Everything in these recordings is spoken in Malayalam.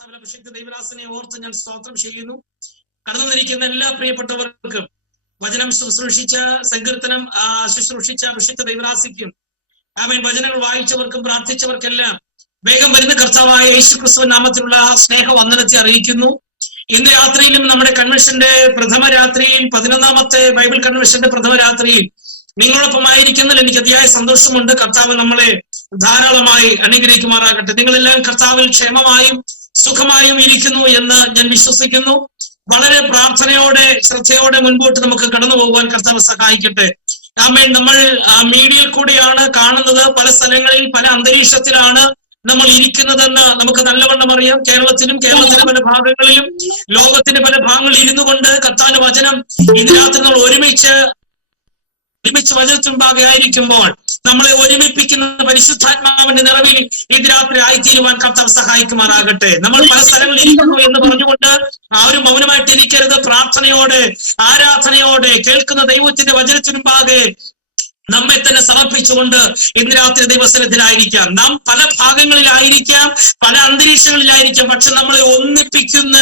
കർത്താവിന്റെ അഭിഷിക്ത ദൈവദാസനെ ഓർത്ത് ഞാൻ സ്തോത്രം ചെയ്യുന്നു. കടന്നു വന്നിരിക്കുന്ന എല്ലാ പ്രിയപ്പെട്ടവർക്കും, വചനം ശുശ്രൂഷിച്ച സങ്കീർത്തനം ശുശ്രൂഷിച്ച അഭിഷിക്ത ദൈവദാസിക്കും, ആമേൻ, വചനങ്ങൾ വായിച്ചവർക്കും പ്രാർത്ഥിച്ചവർക്കെല്ലാം വേഗം വരുന്ന കർത്താവായ യേശുക്രിസ്തു നാമത്തിലുള്ള സ്നേഹവന്ദനത്തെ അറിയിക്കുന്നു. ഇന്ന് രാത്രിയിലും നമ്മുടെ കൺവെൻഷന്റെ പ്രഥമ രാത്രിയിൽ, 11ാമത്തെ ബൈബിൾ കൺവെൻഷന്റെ പ്രഥമ രാത്രിയിൽ നിങ്ങളൊപ്പമായിരിക്കുന്നതിൽ എനിക്ക് അതിയായ സന്തോഷമുണ്ട്. കർത്താവ് നമ്മളെ ധാരാളമായി അനുഗ്രഹിക്കുമാറാകട്ടെ. നിങ്ങളെല്ലാം കർത്താവിൽ ക്ഷേമമായും സുഖമായും ഇരിക്കുന്നു എന്ന് ഞാൻ വിശ്വസിക്കുന്നു. വളരെ പ്രാർത്ഥനയോടെ ശ്രദ്ധയോടെ മുൻപോട്ട് നമുക്ക് കടന്നു പോകുവാൻ കർത്താവ് സഹായിക്കട്ടെ. ആമേൻ. നമ്മൾ മീഡിയയിൽ കൂടിയാണ് കാണുന്നത്. പല സ്ഥലങ്ങളിൽ പല അന്തരീക്ഷത്തിലാണ് നമ്മൾ ഇരിക്കുന്നതെന്ന് നമുക്ക് നല്ലവണ്ണം അറിയാം. കേരളത്തിന്റെ പല ഭാഗങ്ങളിലും ലോകത്തിന്റെ പല ഭാഗങ്ങളിൽ ഇരുന്നു കൊണ്ട് കർത്താവിന്റെ വചനം ഇന്ന് രാത്രി നമ്മൾ ഒരുമിച്ച് വചനത്തിൻപാകെ ആയിരിക്കുമ്പോൾ നമ്മളെ ഒരുമിപ്പിക്കുന്ന പരിശുദ്ധാത്മാവിന്റെ നിറവിൽ ഇത് രാത്രി ആയിത്തീരുവാൻ കർത്താവ് സഹായിക്കുമാറാകട്ടെ. നമ്മൾ പല സ്ഥലങ്ങളിൽ ഇരിക്കുന്നു എന്ന് പറഞ്ഞുകൊണ്ട് ആരും മൗനമായിട്ട് ഇരിക്കരുത്. പ്രാർത്ഥനയോടെ ആരാധനയോടെ കേൾക്കുന്ന ദൈവത്തിന്റെ വചനത്തിൻപാകെ നമ്മെ തന്നെ സമർപ്പിച്ചുകൊണ്ട് ഇന്ന് രാത്രി ദൈവസന്നിധിയിലായിരിക്കാം. നാം പല ഭാഗങ്ങളിലായിരിക്കാം, പല അന്തരീക്ഷങ്ങളിലായിരിക്കാം, പക്ഷെ നമ്മളെ ഒന്നിപ്പിക്കുന്ന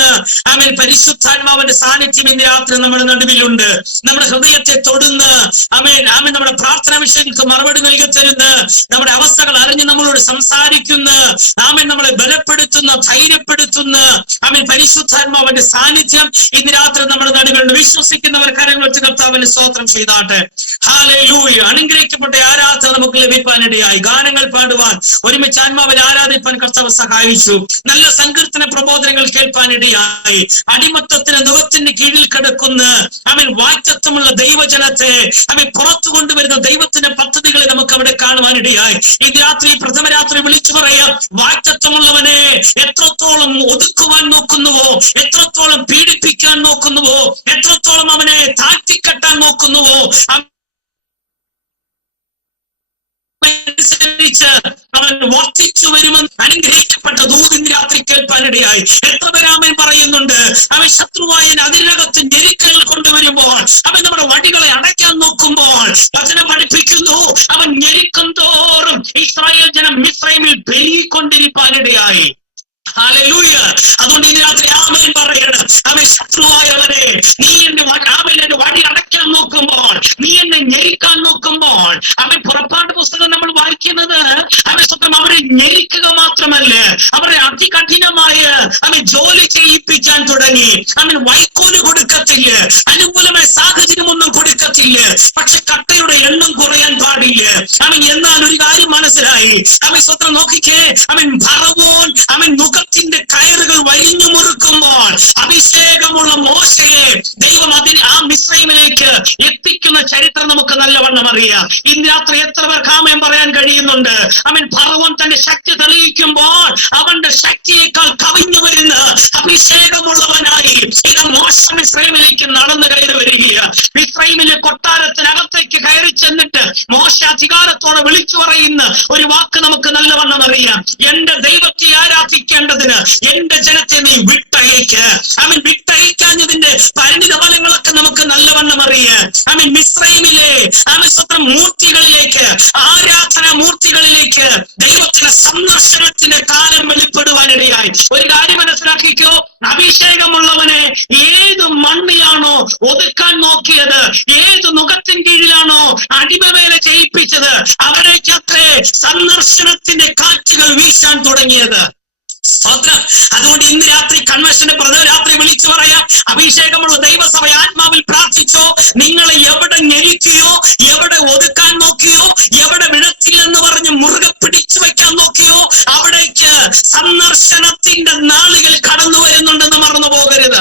ആമേൻ പരിശുദ്ധാത്മാവിന്റെ സാന്നിധ്യം ഇന്ന് രാത്രി നമ്മുടെ നടുവിലുണ്ട്. നമ്മുടെ ഹൃദയത്തെ തൊടുന്ന ആമേൻ നമ്മുടെ പ്രാർത്ഥനാ വിഷയങ്ങൾക്ക് മറുപടി നൽകി തരുന്ന, നമ്മുടെ അവസ്ഥകൾ അറിഞ്ഞ് നമ്മളോട് സംസാരിക്കുന്ന, ആമേൻ നമ്മളെ ബലപ്പെടുത്തുന്ന, ധൈര്യപ്പെടുത്തുന്ന ആമേൻ പരിശുദ്ധാത്മാവിന്റെ സാന്നിധ്യം ഇന്ന് രാത്രി നമ്മുടെ നടുവിലുണ്ട്. വിശ്വസിക്കുന്നവർ കരങ്ങൾ വെച്ച് കർത്താവിന് സ്തോത്രം ചെയ്താട്ടെ. ഹല്ലേലൂയ. അനുഗ്രഹിക്കപ്പെട്ട ആരാധന നമുക്ക് ലഭിക്കാനിടയായി. ഗാനങ്ങൾ പാടുവാൻ, ഒരുമിച്ച് ആത്മാവിൽ ആരാധിപ്പാൻ കർത്താവ് സഹായിച്ചു. നല്ല സങ്കീർത്തന പ്രബോധനങ്ങൾ കേൾപ്പാനിടയായി. അടിമത്തത്തിന് നുഖത്തിന് കീഴിൽ കിടക്കുന്ന വാക്തത്വമുള്ള ദൈവജനത്തെ പുറത്തു കൊണ്ടുവരുന്ന ദൈവത്തിന്റെ പദ്ധതികളെ നമുക്ക് അവിടെ കാണുവാനിടയായി. ഈ രാത്രി പ്രഥമ രാത്രി വിളിച്ചു പറയാം, വാക്തത്വമുള്ളവനെ എത്രത്തോളം ഒതുക്കുവാൻ നോക്കുന്നുവോ, എത്രത്തോളം പീഡിപ്പിക്കാൻ നോക്കുന്നുവോ, എത്രത്തോളം അവനെ താഴ്ത്തിക്കെട്ടാൻ നോക്കുന്നുവോ, അവൻ വർദ്ധിച്ചു വരുമെന്ന് അനുഗ്രഹിക്കപ്പെട്ട ദൂതിന്റെ രാത്രി കേൾപ്പാനിടയായി. എത്ര പേരാമൻ പറയുന്നുണ്ട്, അവൻ ശത്രുവായ അതിനകത്ത് ഞെരുക്കങ്ങൾ കൊണ്ടുവരുമ്പോൾ, അവൻ നമ്മുടെ വടികളെ അടയ്ക്കാൻ നോക്കുമ്പോൾ വചനം പഠിപ്പിക്കുന്നു, അവൻ ഞെരുക്കും തോറും ഇസ്രായേൽ ജനം മിസ്രൈമിൽ പെരുകിക്കൊണ്ടിരിപ്പാനിടയായി. ഹല്ലേലൂയ. അതുകൊണ്ട് ഇന്ന് രാത്രി ആമേൻ പറയണം, അവൻ ശത്രുവായവനെ നീ എന്റെ വടി അടയ്ക്കാൻ നോക്കുമ്പോൾ, നീ എന്നെ ഞെരിക്കാൻ നോക്കുമ്പോൾ, അവൻ പുറപ്പാട് പുസ്തകം നമ്മൾ വായിക്കുന്നത് അവൻ സ്വന്തം അവരെ ഞെരിക്കുക മാത്രമല്ല, അവരെ അതികഠിനമായ അവൻ ജോലി ചെയ്യിപ്പിക്കാൻ തുടങ്ങി. അവൻ വൈക്കോല് കൊടുക്കത്തില്ല, അനുകൂലമായ സാഹചര്യമൊന്നും കൊടുക്കത്തില്ല, പക്ഷെ കട്ടയുടെ എണ്ണം കുറയാൻ പാടില്ല. അവൻ എന്നാൽ ഒരു കാര്യം മനസ്സിലായി, അവൻ സ്വന്തം നോക്കിക്കേ, അവൻ ഫറവോൻ അവൻ മുഖത്തിന്റെ കയറുകൾ വരിഞ്ഞു മുറുക്കുമ്പോൾ അഭിഷേകമുള്ള മോശയെ ദൈവം ആ മിസ്രൈമിലേക്ക് എത്തിക്കുന്ന ചരിത്രം നമുക്ക് നല്ലവണ്ണം അറിയാം. ഇന്ന് രാത്രി എത്ര പേർക്ക് ആമേൻ പറയാൻ കഴിയുന്നുണ്ട്? അവൻ ഫറവോൻ തന്റെ ശക്തി തെളിയിക്കുമ്പോൾ അവന്റെ ശക്തിയേക്കാൾ കവിഞ്ഞു വരുന്ന അഭിഷേകമുള്ളവനായി ഇത് മോശ മിസ്രൈമിലേക്ക് നടന്നു കയറി വരികയാണ്. മിസ്രൈമിലെ കൊട്ടാരത്തിനകത്തേക്ക് കയറി ചെന്നിട്ട് മോശ അധികാരത്തോടെ വിളിച്ചു പറയുന്ന ഒരു വാക്ക് നമുക്ക് നല്ലവണ്ണം അറിയാം. എന്റെ ദൈവത്തെ ആരാധിക്കേണ്ടതിന് എന്റെ ജനത്തെ നീ വിട്ടയക്ക്. അവൻ വിട്ടയക്കാഞ്ഞതിന്റെ പരിണിത ഫലങ്ങളൊക്കെ നമുക്ക് നല്ലവണ്ണം അറിയാം. അവൻ മിസ്രൈമിലെ സ്വന്തം മൂർത്തികളിലേക്ക്, ആരാധനാ മൂർത്തികളിലേക്ക് ദൈവത്തിന്റെ സന്ദർശനത്തിന്റെ കാലം വെളിപ്പെടുവാനിടയായി. ഒരു കാര്യം മനസ്സിലാക്കിക്കോ, അഭിഷേകമുള്ളവനെ ഏത് മണ്ണിലാണോ ഒതുക്കാൻ നോക്കിയത്, ഏത് നുഖത്തിൻ കീഴിലാണോ അടിമവേല ചെയ്യിപ്പിച്ചത്, അവരേക്കത്രേ സന്ദർശനത്തിന്റെ കാറ്റുകൾ വീശാൻ തുടങ്ങിയത്. അതുകൊണ്ട് ഇന്ന് രാത്രി കൺവെൻഷന്റെ പ്രഥമ രാത്രി വിളിച്ചു പറയാം, അഭിഷേകമുള്ള ദൈവസഭ ആത്മാവിൽ പ്രാർത്ഥിച്ചോ, നിങ്ങളെ എവിടെ ഞെരിക്കുകയോ, എവിടെ ഒതുക്കാൻ നോക്കിയോ, എവിടെ വിടത്തില്ലെന്ന് പറഞ്ഞ് മുറുകെ പിടിച്ചു വെക്കാൻ നോക്കിയോ, അവിടേക്ക് സന്ദർശനത്തിന്റെ നാളുകൾ കടന്നു വരുന്നുണ്ടെന്ന് മറന്നു പോകരുത്.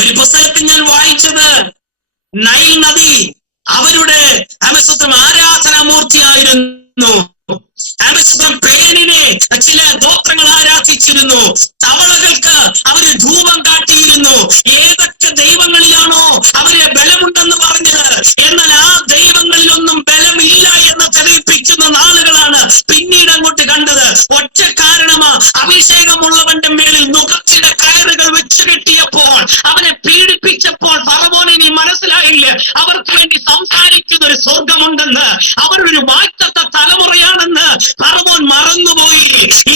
ഒരു പുസ്തകത്തിൽ ഞാൻ വായിച്ചത്, നൈൽ നദി അവരുടെ സ്വന്തം ആരാധനാമൂർത്തിയായിരുന്നു. പേരിനെ ചില ഗോത്രങ്ങൾ ആരാധിച്ചിരുന്നു, തവളകൾക്ക് അവര് ധൂപം കാട്ടിയിരുന്നു. ഏതൊക്കെ ദൈവങ്ങളിലാണോ അവരെ ബലമുണ്ടെന്ന് പറഞ്ഞത്, എന്നാൽ ആ ദൈവങ്ങളിലൊന്നും ബലമില്ല എന്ന് തെളിയിപ്പിക്കുന്ന നാളുകളാണ് പിന്നീട് അങ്ങോട്ട് കണ്ടത്. ഒറ്റ കാരണമാ, അഭിഷേകമുള്ളവന്റെ മേളിൽ നുഖത്തിന്റെ കയറുകൾ വെച്ച് കെട്ടിയപ്പോൾ, അവനെ പീഡിപ്പിച്ചപ്പോൾ ഫറവോനെ നീ മനസ്സിലായില്ല അവർക്ക് വേണ്ടി സംസാരിക്കുന്ന ഒരു സ്വർഗമുണ്ടെന്ന്, അവരൊരു വാഴ്ത്തത്ത തലമുറയാണെന്ന് ഫറവോൻ മറന്നുപോയി.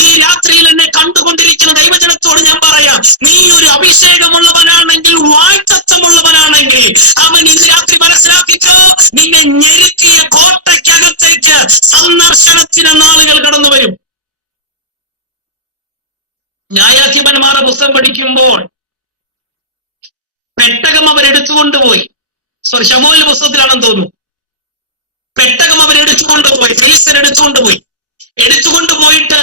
ഈ രാത്രിയിൽ എന്നെ കണ്ടുകൊണ്ടിരിക്കുന്ന നീ ഒരു അഭിഷേകമുള്ളവനാണെങ്കിൽ, വാഴ്ത്തത്വമുള്ളവനാണെങ്കിൽ, അവൻ ഇന്ന് രാത്രി മനസ്സിലാക്കിക്കോ, നിന്നെ ഞെരുക്കിയ കോട്ടയ്ക്കകത്തേക്ക് സന്ദർശനത്തിന് നാളുകൾ കടന്നു വരും. ന്യായാധിപന്മാരുടെ പുസ്തകം പഠിക്കുമ്പോൾ പെട്ടകം അവരെടുത്തുകൊണ്ടുപോയി. ശമൂവേലിന്റെ പുസ്തകത്തിലാണെന്ന് തോന്നുന്നു. പെട്ടകം അവരെടുത്തുകൊണ്ടുപോയി, ഫെലിസ്ത്യർ എടുത്തുകൊണ്ടുപോയിട്ട്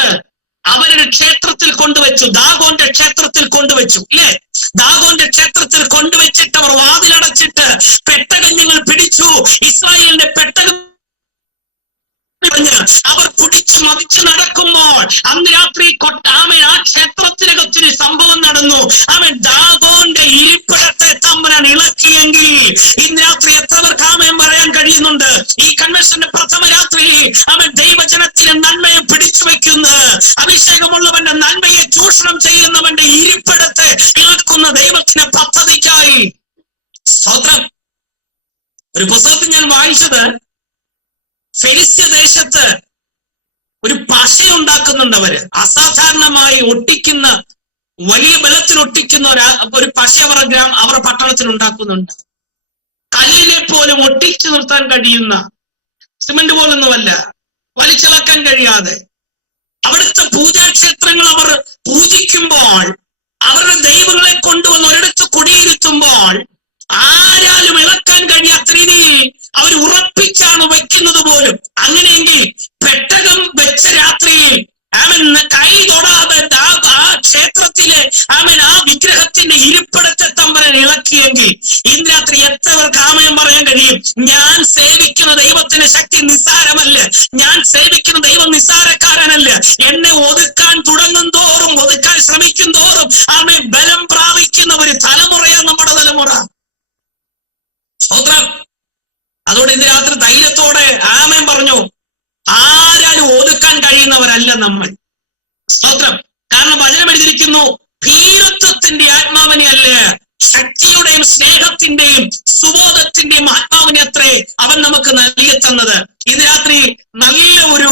അവരുടെ ക്ഷേത്രത്തിൽ കൊണ്ടുവച്ചു. ദാഗോന്റെ ക്ഷേത്രത്തിൽ കൊണ്ടുവച്ചു, ഇല്ലേ? ദാഗോന്റെ ക്ഷേത്രത്തിൽ കൊണ്ടുവച്ചിട്ട് അവർ വാതിലടച്ചിട്ട് പെട്ടകം ഞങ്ങൾ പിടിച്ചു, ഇസ്രായേലിന്റെ പെട്ടകം അവർ കുടിച്ചു മതിച്ചു നടക്കുമ്പോൾ അന്ന് രാത്രി ആ ക്ഷേത്രത്തിനകത്തൊരു സംഭവം നടന്നു. അവൻ ദാഗോന്റെ ഇരിപ്പിടത്തെ തമ്പുരാൻ ഇളക്കിയെങ്കിൽ ഇന്ന് രാത്രി എത്രവർക്ക് ആമേൻ പറയാൻ കഴിയുന്നുണ്ട്? ഈ കൺവെൻഷന്റെ പ്രഥമ രാത്രി അവൻ ദൈവജനത്തിന് നന്മയെ പിടിച്ചു വെക്കുന്ന, അഭിഷേകമുള്ളവന്റെ നന്മയെ ചൂഷണം ചെയ്യുന്നവന്റെ ഇരിപ്പിടത്തെ ഇളക്കുന്ന ദൈവത്തിന്റെ പദ്ധതിക്കായി സ്തോത്രം. ഒരു പുസ്തകത്തിൽ ഞാൻ വായിച്ചത്, ഫെലിസ്ത്യ ദേശത്ത് ഒരു പശ ഉണ്ടാക്കുന്നുണ്ട് അവര്. അസാധാരണമായി ഒട്ടിക്കുന്ന, വലിയ ബലത്തിൽ ഒട്ടിക്കുന്ന ഒരു പശ അവരുടെ പട്ടണത്തിൽ ഉണ്ടാക്കുന്നുണ്ട്. കല്ലിനെ പോലും ഒട്ടിച്ചു നിർത്താൻ കഴിയുന്ന, സിമന്റ് പോലൊന്നുമല്ല, വലിച്ചിളക്കാൻ കഴിയാതെ. അവിടുത്തെ പൂജാക്ഷേത്രങ്ങൾ അവർ പൂജിക്കുമ്പോൾ, അവരുടെ ദൈവങ്ങളെ കൊണ്ടുവന്ന് ഒരിടത്ത് കുടിയിരുത്തുമ്പോൾ ആരാലും ഇളക്കാൻ കഴിയാത്ത രീതിയിൽ അവർ ഉറപ്പിച്ചാണ് വെക്കുന്നത് പോലും. അങ്ങനെയെങ്കിൽ പെട്ടകം വെച്ച രാത്രിയിൽ അവൻ കൈ തൊടാതെ ആ ക്ഷേത്രത്തിലെ ആ വിഗ്രഹത്തിന്റെ ഇരിപ്പിടത്തെ തമ്പുരാൻ ഇളക്കിയെങ്കിൽ ഇന്ന് രാത്രി എത്രവർക്ക് ആമയം പറയാൻ കഴിയും? ഞാൻ സേവിക്കുന്ന ദൈവത്തിന്റെ ശക്തി നിസ്സാരമല്ല, ഞാൻ സേവിക്കുന്ന ദൈവം നിസ്സാരക്കാരനല്ല. എന്നെ ഒതുക്കാൻ തുടങ്ങും തോറും, ഒതുക്കാൻ ശ്രമിക്കും തോറും ആമേ ബലം പ്രാപിക്കുന്ന ഒരു തലമുറയാണ് നമ്മുടെ തലമുറ. സ്തോത്രം. അതുകൊണ്ട് ഇന്ന് രാത്രി ധൈര്യത്തോടെ ആമേൻ പറഞ്ഞു, ആരാലും ഒതുക്കാൻ കഴിയുന്നവരല്ല നമ്മൾ. സ്തോത്രം. കാരണം വചനം എഴുതിയിരിക്കുന്നു, ഭീരുത്വത്തിന്റെ ആത്മാവിനെ അല്ല, ശക്തിയുടെയും സ്നേഹത്തിന്റെയും സുബോധത്തിന്റെയും ആത്മാവിനെ അത്രേ അവൻ നമുക്ക് നൽകി തന്നത്. ഇന്ന് രാത്രി നല്ല ഒരു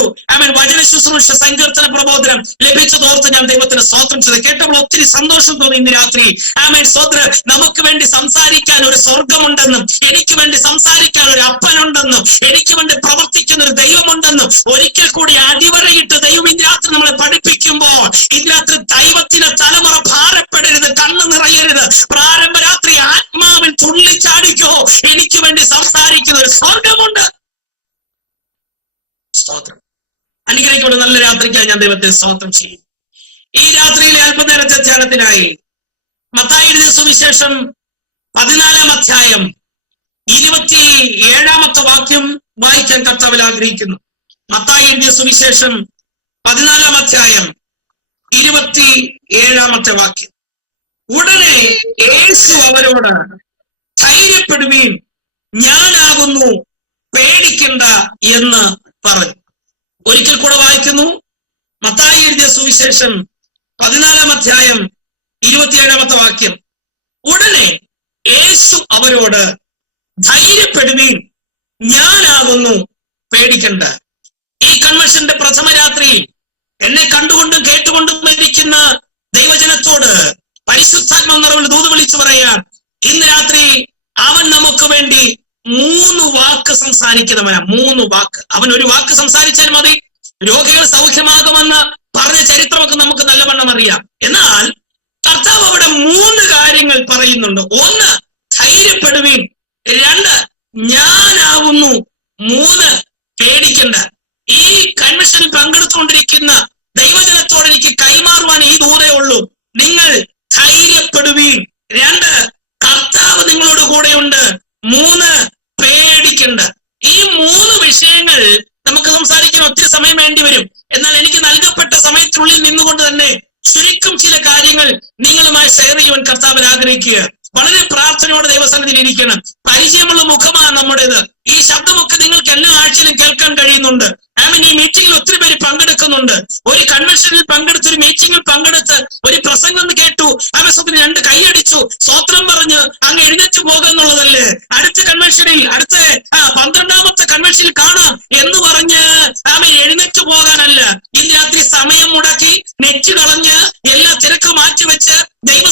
വചന ശുശ്രൂഷ, സങ്കീർത്തന പ്രബോധനം ലഭിച്ചതോർത്ത് ഞാൻ ദൈവത്തിന് സ്തോത്രം ചെയ്ത് കേട്ടപ്പോൾ ഒത്തിരി സന്തോഷം തോന്നി. ഇന്ന് രാത്രി സ്തോത്രം. നമുക്ക് വേണ്ടി സംസാരിക്കാൻ ഒരു സ്വർഗമുണ്ടെന്നും, എനിക്ക് വേണ്ടി സംസാരിക്കാൻ ഒരു അപ്പനുണ്ടെന്നും, എനിക്ക് വേണ്ടി പ്രവർത്തിക്കുന്ന ഒരു ദൈവമുണ്ടെന്നും ഒരിക്കൽ കൂടി അടിവരയിട്ട് ദൈവം ഇന്ന് രാത്രി നമ്മളെ പഠിപ്പിക്കുമ്പോൾ ഇന്ന് രാത്രി ദൈവത്തിന്റെ തലമുറ ഭാരപ്പെടരുത്, കണ്ണ് നിറയരുത്. പ്രാരംഭ രാത്രി ആത്മാവിൽ തുള്ളിച്ചാടിക്കോ, എനിക്ക് വേണ്ടി സംസാരിക്കുന്ന ഒരു സ്വർഗമുണ്ട്. സ്തോത്രം. അനുഗ്രഹിക്കപ്പെടുന്ന നല്ല രാത്രിക്കായി ഞാൻ ദൈവത്തെ സ്തോത്രം ചെയ്യും. ഈ രാത്രിയിലെ അല്പനേരത്തെ ധ്യാനത്തിനായി മത്തായി എഴുതിയ സുവിശേഷം 14-ാം അധ്യായം 27-ാമത്തെ വാക്യം വായിക്കാൻ കർത്താവിൽ ആഗ്രഹിക്കുന്നു. മത്തായി എഴുതിയ സുവിശേഷം 14-ാം അധ്യായം 27-ാമത്തെ വാക്യം. ഉടനെ യേശു അവരോട്, ധൈര്യപ്പെടുവീൻ, ഞാനാകുന്നു, പേടിക്കണ്ട എന്ന് പറഞ്ഞു. ഒരിക്കൽ കൂടെ വായിക്കുന്നു. മത്തായി എഴുതിയ സുവിശേഷം 14-ാം അധ്യായം 27-ാമത്തെ വാക്യം. ഉടനെ യേശു അവരോട്, ധൈര്യപ്പെടുവീൻ, ഞാനാകുന്നു, പേടിക്കണ്ട. ഈ കൺവെൻഷന്റെ പ്രഥമ രാത്രി എന്നെ കണ്ടുകൊണ്ടും കേട്ടുകൊണ്ടും ഇരിക്കുന്ന ദൈവജനത്തോട് പരിശുദ്ധാത്മാവ് നിറവിൽ ദൂത് വിളിച്ചു പറയാൻ, ഇന്ന് രാത്രി അവൻ നമുക്ക് വേണ്ടി 3 വാക്ക് സംസാരിക്കുന്നവനാ. 3 വാക്ക്. അവൻ ഒരു വാക്ക് സംസാരിച്ചാൽ മതി, രോഗികൾ സൗഖ്യമാകുമെന്ന് പറഞ്ഞ ചരിത്രമൊക്കെ നമുക്ക് നല്ലവണ്ണം അറിയാം. എന്നാൽ കർത്താവ് അവിടെ 3 കാര്യങ്ങൾ പറയുന്നുണ്ട്. 1, ധൈര്യപ്പെടുവീൻ. 2, ഞാനാവുന്നു. 3, പേടിക്കണ്ട. ഈ കൺവെൻഷനിൽ പങ്കെടുത്തുകൊണ്ടിരിക്കുന്ന ദൈവജനത്തോട് എനിക്ക് കൈമാറുവാൻ ഈ ദൂരേ ഉള്ളൂ. നിങ്ങൾ ധൈര്യപ്പെടുവീൻ. 2, കർത്താവ് നിങ്ങളോട് കൂടെയുണ്ട്. 3, പേടിക്കണ്ട. ഈ 3 വിഷയങ്ങൾ നമുക്ക് സംസാരിക്കാൻ ഒത്തിരി സമയം വേണ്ടി വരും. എന്നാൽ എനിക്ക് നൽകപ്പെട്ട സമയത്തിനുള്ളിൽ നിന്നുകൊണ്ട് തന്നെ ചുരുക്കം ചില കാര്യങ്ങൾ നിങ്ങളുമായി ഷെയർ ചെയ്യുവാൻ കർത്താവിൽ ആഗ്രഹിക്കുക. വളരെ പ്രാർത്ഥനയോടെ ദൈവസന്നിധിയിൽ ഇരിക്കണം. പരിചയമുള്ള മുഖമാണ് നമ്മുടേത്. ഈ ശബ്ദമൊക്കെ നിങ്ങൾക്ക് എല്ലാ ആഴ്ചയിലും കേൾക്കാൻ കഴിയുന്നുണ്ട്. ഈ മീറ്റിംഗിൽ ഒത്തിരി പേര് പങ്കെടുക്കുന്നുണ്ട്. ഒരു കൺവെൻഷനിൽ പങ്കെടുത്ത്, ഒരു മീറ്റിംഗിൽ പങ്കെടുത്ത് ഒരു പ്രസംഗം കേട്ടു, ആവശ്യത്തിന് 2 കൈയടിച്ചു, സ്വത്രം പറഞ്ഞ് അങ്ങ് എഴുന്നേറ്റ് പോകുന്നുള്ളതല്ലേ. അടുത്ത കൺവെൻഷനിൽ, അടുത്ത 12-ാമത്തെ കൺവെൻഷനിൽ കാണാം എന്ന് പറഞ്ഞ് എഴുന്നേറ്റ് പോകാനല്ല. ഇന്ന് രാത്രി സമയം മുടക്കി, നെറ്റ് കളഞ്ഞ്, എല്ലാ തിരക്ക് മാറ്റിവെച്ച് ദൈവ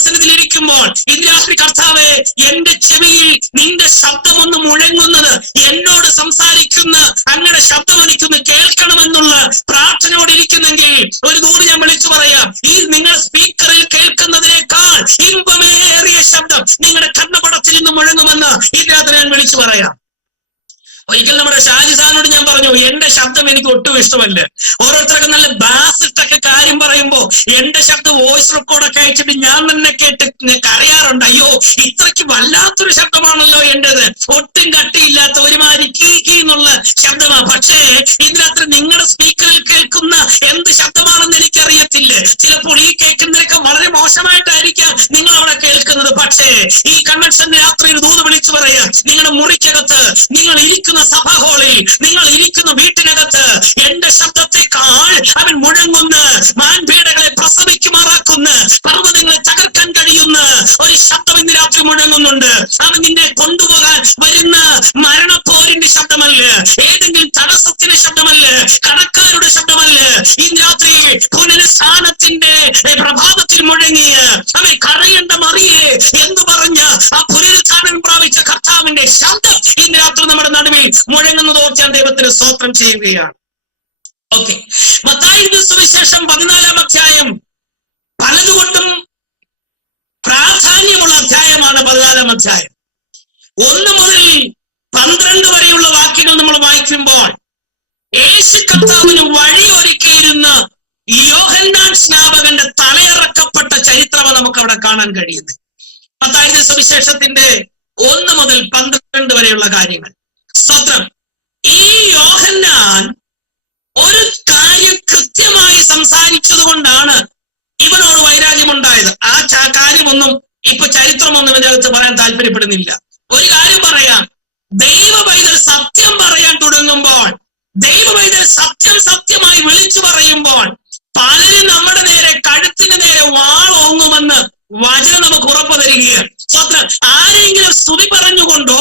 വരുമ്പോൾ ഇന്ന് രാത്രി കർത്താവേ, എന്റെ ചെവിയിൽ നിന്റെ ശബ്ദം ഒന്ന് മുഴങ്ങുന്നത്, എന്നോട് സംസാരിക്കുന്ന അങ്ങയുടെ ശബ്ദം എനിക്കൊന്ന് കേൾക്കണമെന്നുള്ള പ്രാർത്ഥനയോടിരിക്കുന്നെങ്കിൽ ഒരു ദൂത് ഞാൻ വിളിച്ചു പറയാം. ഈ നിങ്ങൾ സ്പീക്കറിൽ കേൾക്കുന്നതിനേക്കാൾ ഇമ്പമേറിയ ശബ്ദം നിങ്ങളുടെ കണ്ണപടത്തിൽ നിന്ന് മുഴങ്ങുമെന്ന് ഇതിനകത്ത് ഞാൻ വിളിച്ചു പറയാം. ഒരിക്കൽ നമ്മുടെ ഷാജിസാനോട് ഞാൻ പറഞ്ഞു, എന്റെ ശബ്ദം എനിക്ക് ഒട്ടും ഇഷ്ടമല്ല. ഓരോരുത്തരൊക്കെ നല്ല ബാസിട്ടൊക്കെ കാര്യം പറയുമ്പോ എന്റെ ശബ്ദം വോയിസ് റെക്കോർഡൊക്കെ അയച്ചിട്ട് ഞാൻ തന്നെ കേട്ട് കരയാറുണ്ട്. അയ്യോ, ഇത്രയ്ക്ക് വല്ലാത്തൊരു ശബ്ദമാണല്ലോ എന്റേത്, ഒട്ടും കട്ടിയില്ലാത്ത ഒരുമാതിരി കീ എന്നുള്ള ശബ്ദമാണ്. പക്ഷേ ഇതിനകത്ത് നിങ്ങളുടെ സ്പീക്കറിൽ കേൾക്കുന്ന എന്ത് ശബ്ദമാണെന്ന് എനിക്കറിയത്തില്ല. ചിലപ്പോൾ ഈ കേൾക്കുന്നതിനൊക്കെ വളരെ മോശമായിട്ടായിരിക്കാം നിങ്ങൾ അവിടെ കേൾക്കുന്നത്. പക്ഷേ ഈ കൺവെൻഷൻ രാത്രിയിൽ ദൂത് വിളിച്ചു പറയാം, നിങ്ങളുടെ മുറിക്കകത്ത്, നിങ്ങൾ ഇരിക്കുന്ന സഭാ ഹാളിൽ, നിങ്ങൾ ഇരിക്കുന്ന വീട്ടിനകത്ത് എന്റെ ശബ്ദത്തെക്കാൾ അവൻ മുഴങ്ങുന്ന, മാൻപീടകളെ പ്രസവിക്കുമാറാക്കുന്ന, പർവ്വതങ്ങളെ തകർക്കാൻ കഴിയുന്ന ഒരു ശബ്ദം ഇന്ന് രാത്രി മുഴങ്ങുന്നുണ്ട്. അവൻ നിന്നെ കൊണ്ടുപോകാൻ വരുന്ന മരണപ്പോരിന്റെ ശബ്ദമല്ല, ഏതെങ്കിലും തടസ്സത്തിന്റെ ശബ്ദമല്ല, കടക്കാരുടെ ശബ്ദമല്ല. ഇന്ന് രാത്രി പുനരുത്ഥാനത്തിന്റെ പ്രഭാതത്തിൽ മുഴങ്ങിയ അവൻ കരയേണ്ട മറിയേ എന്ന് പറഞ്ഞ ആ പുനരുത്ഥാനം പ്രാപിച്ച കർത്താവിന്റെ ശബ്ദം ഇന്ന് രാത്രി നമ്മുടെ നടുവിൽ മുഴങ്ങുന്നത് ഓർക്കാൻ ദൈവത്തിന് സ്തോത്രം ചെയ്യുകയാണ്. ഓക്കെ, മത്തായിയുടെ സുവിശേഷം 14-ാം അധ്യായം പലതുകൊണ്ടും പ്രാധാന്യമുള്ള അധ്യായമാണ്. 14-ാം അധ്യായം 1 മുതൽ 12 വരെയുള്ള വാക്യങ്ങൾ നമ്മൾ വായിക്കുമ്പോൾ യേശു കർത്താവിന് വഴിയൊരുക്കിയിരുന്ന യോഹന്നാൻ സ്നാപകന്റെ തലയിറക്കപ്പെട്ട ചരിത്രമാണ് നമുക്ക് അവിടെ കാണാൻ കഴിയുന്നത്. മത്തായിയുടെ സുവിശേഷത്തിന്റെ 1 മുതൽ 12 വരെയുള്ള കാര്യങ്ങൾ. സ്തോത്രം. ഈ യോഹന്നാൻ ഒരു കാര്യം കൃത്യമായി സംസാരിച്ചത് കൊണ്ടാണ് ഇവനോട് വൈരാഗ്യമുണ്ടായത്. ആ കാര്യമൊന്നും ഇപ്പൊ ചരിത്രമൊന്നും ഇതിനകത്ത് പറയാൻ താല്പര്യപ്പെടുന്നില്ല. ഒരു കാര്യം പറയാം, ദൈവ പൈതൽ സത്യം പറയാൻ തുടങ്ങുമ്പോൾ, ദൈവ പൈതൽ സത്യമായി വിളിച്ചു പറയുമ്പോൾ പലരും നമ്മുടെ നേരെ, കഴുത്തിന് നേരെ വാളോങ്ങുമെന്ന് വചനം നമുക്ക് ഉറപ്പ് തരികയാണ്. സ്വത്രം. ആരെങ്കിലും സ്തുതി പറഞ്ഞുകൊണ്ടോ,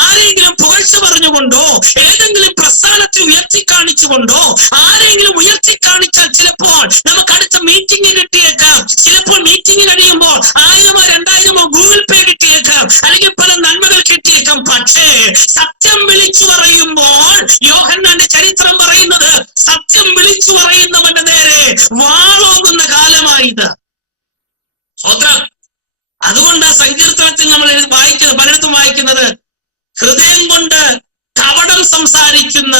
ആരെങ്കിലും പുകഴ്ച പറഞ്ഞുകൊണ്ടോ, ഏതെങ്കിലും പ്രസ്ഥാനത്തെ ഉയർത്തിക്കാണിച്ചുകൊണ്ടോ, ആരെങ്കിലും ഉയർത്തിക്കാണിച്ചാൽ ചിലപ്പോൾ നമുക്ക് അടുത്ത മീറ്റിംഗ് കിട്ടിയേക്കാം. ചിലപ്പോൾ മീറ്റിംഗ് കഴിയുമ്പോൾ 1000-ഓ 2000-ഓ ഗൂഗിൾ പേ കിട്ടിയേക്കാം, അല്ലെങ്കിൽ പല നന്മകൾ കിട്ടിയേക്കാം. പക്ഷേ സത്യം വിളിച്ചു പറയുമ്പോൾ യോഹന്നാന്റെ ചരിത്രം പറയുന്നത്, സത്യം വിളിച്ചു പറയുന്നവന്റെ നേരെ വാളോങ്ങുന്ന കാലമായത്. സ്വത്രം. അതുകൊണ്ട് ആ സങ്കീർത്തനത്തിൽ നമ്മൾ വായിക്കുന്നത്, പലയിടത്തും വായിക്കുന്നത്, ഹൃദയം കൊണ്ട് കപടം സംസാരിക്കുന്ന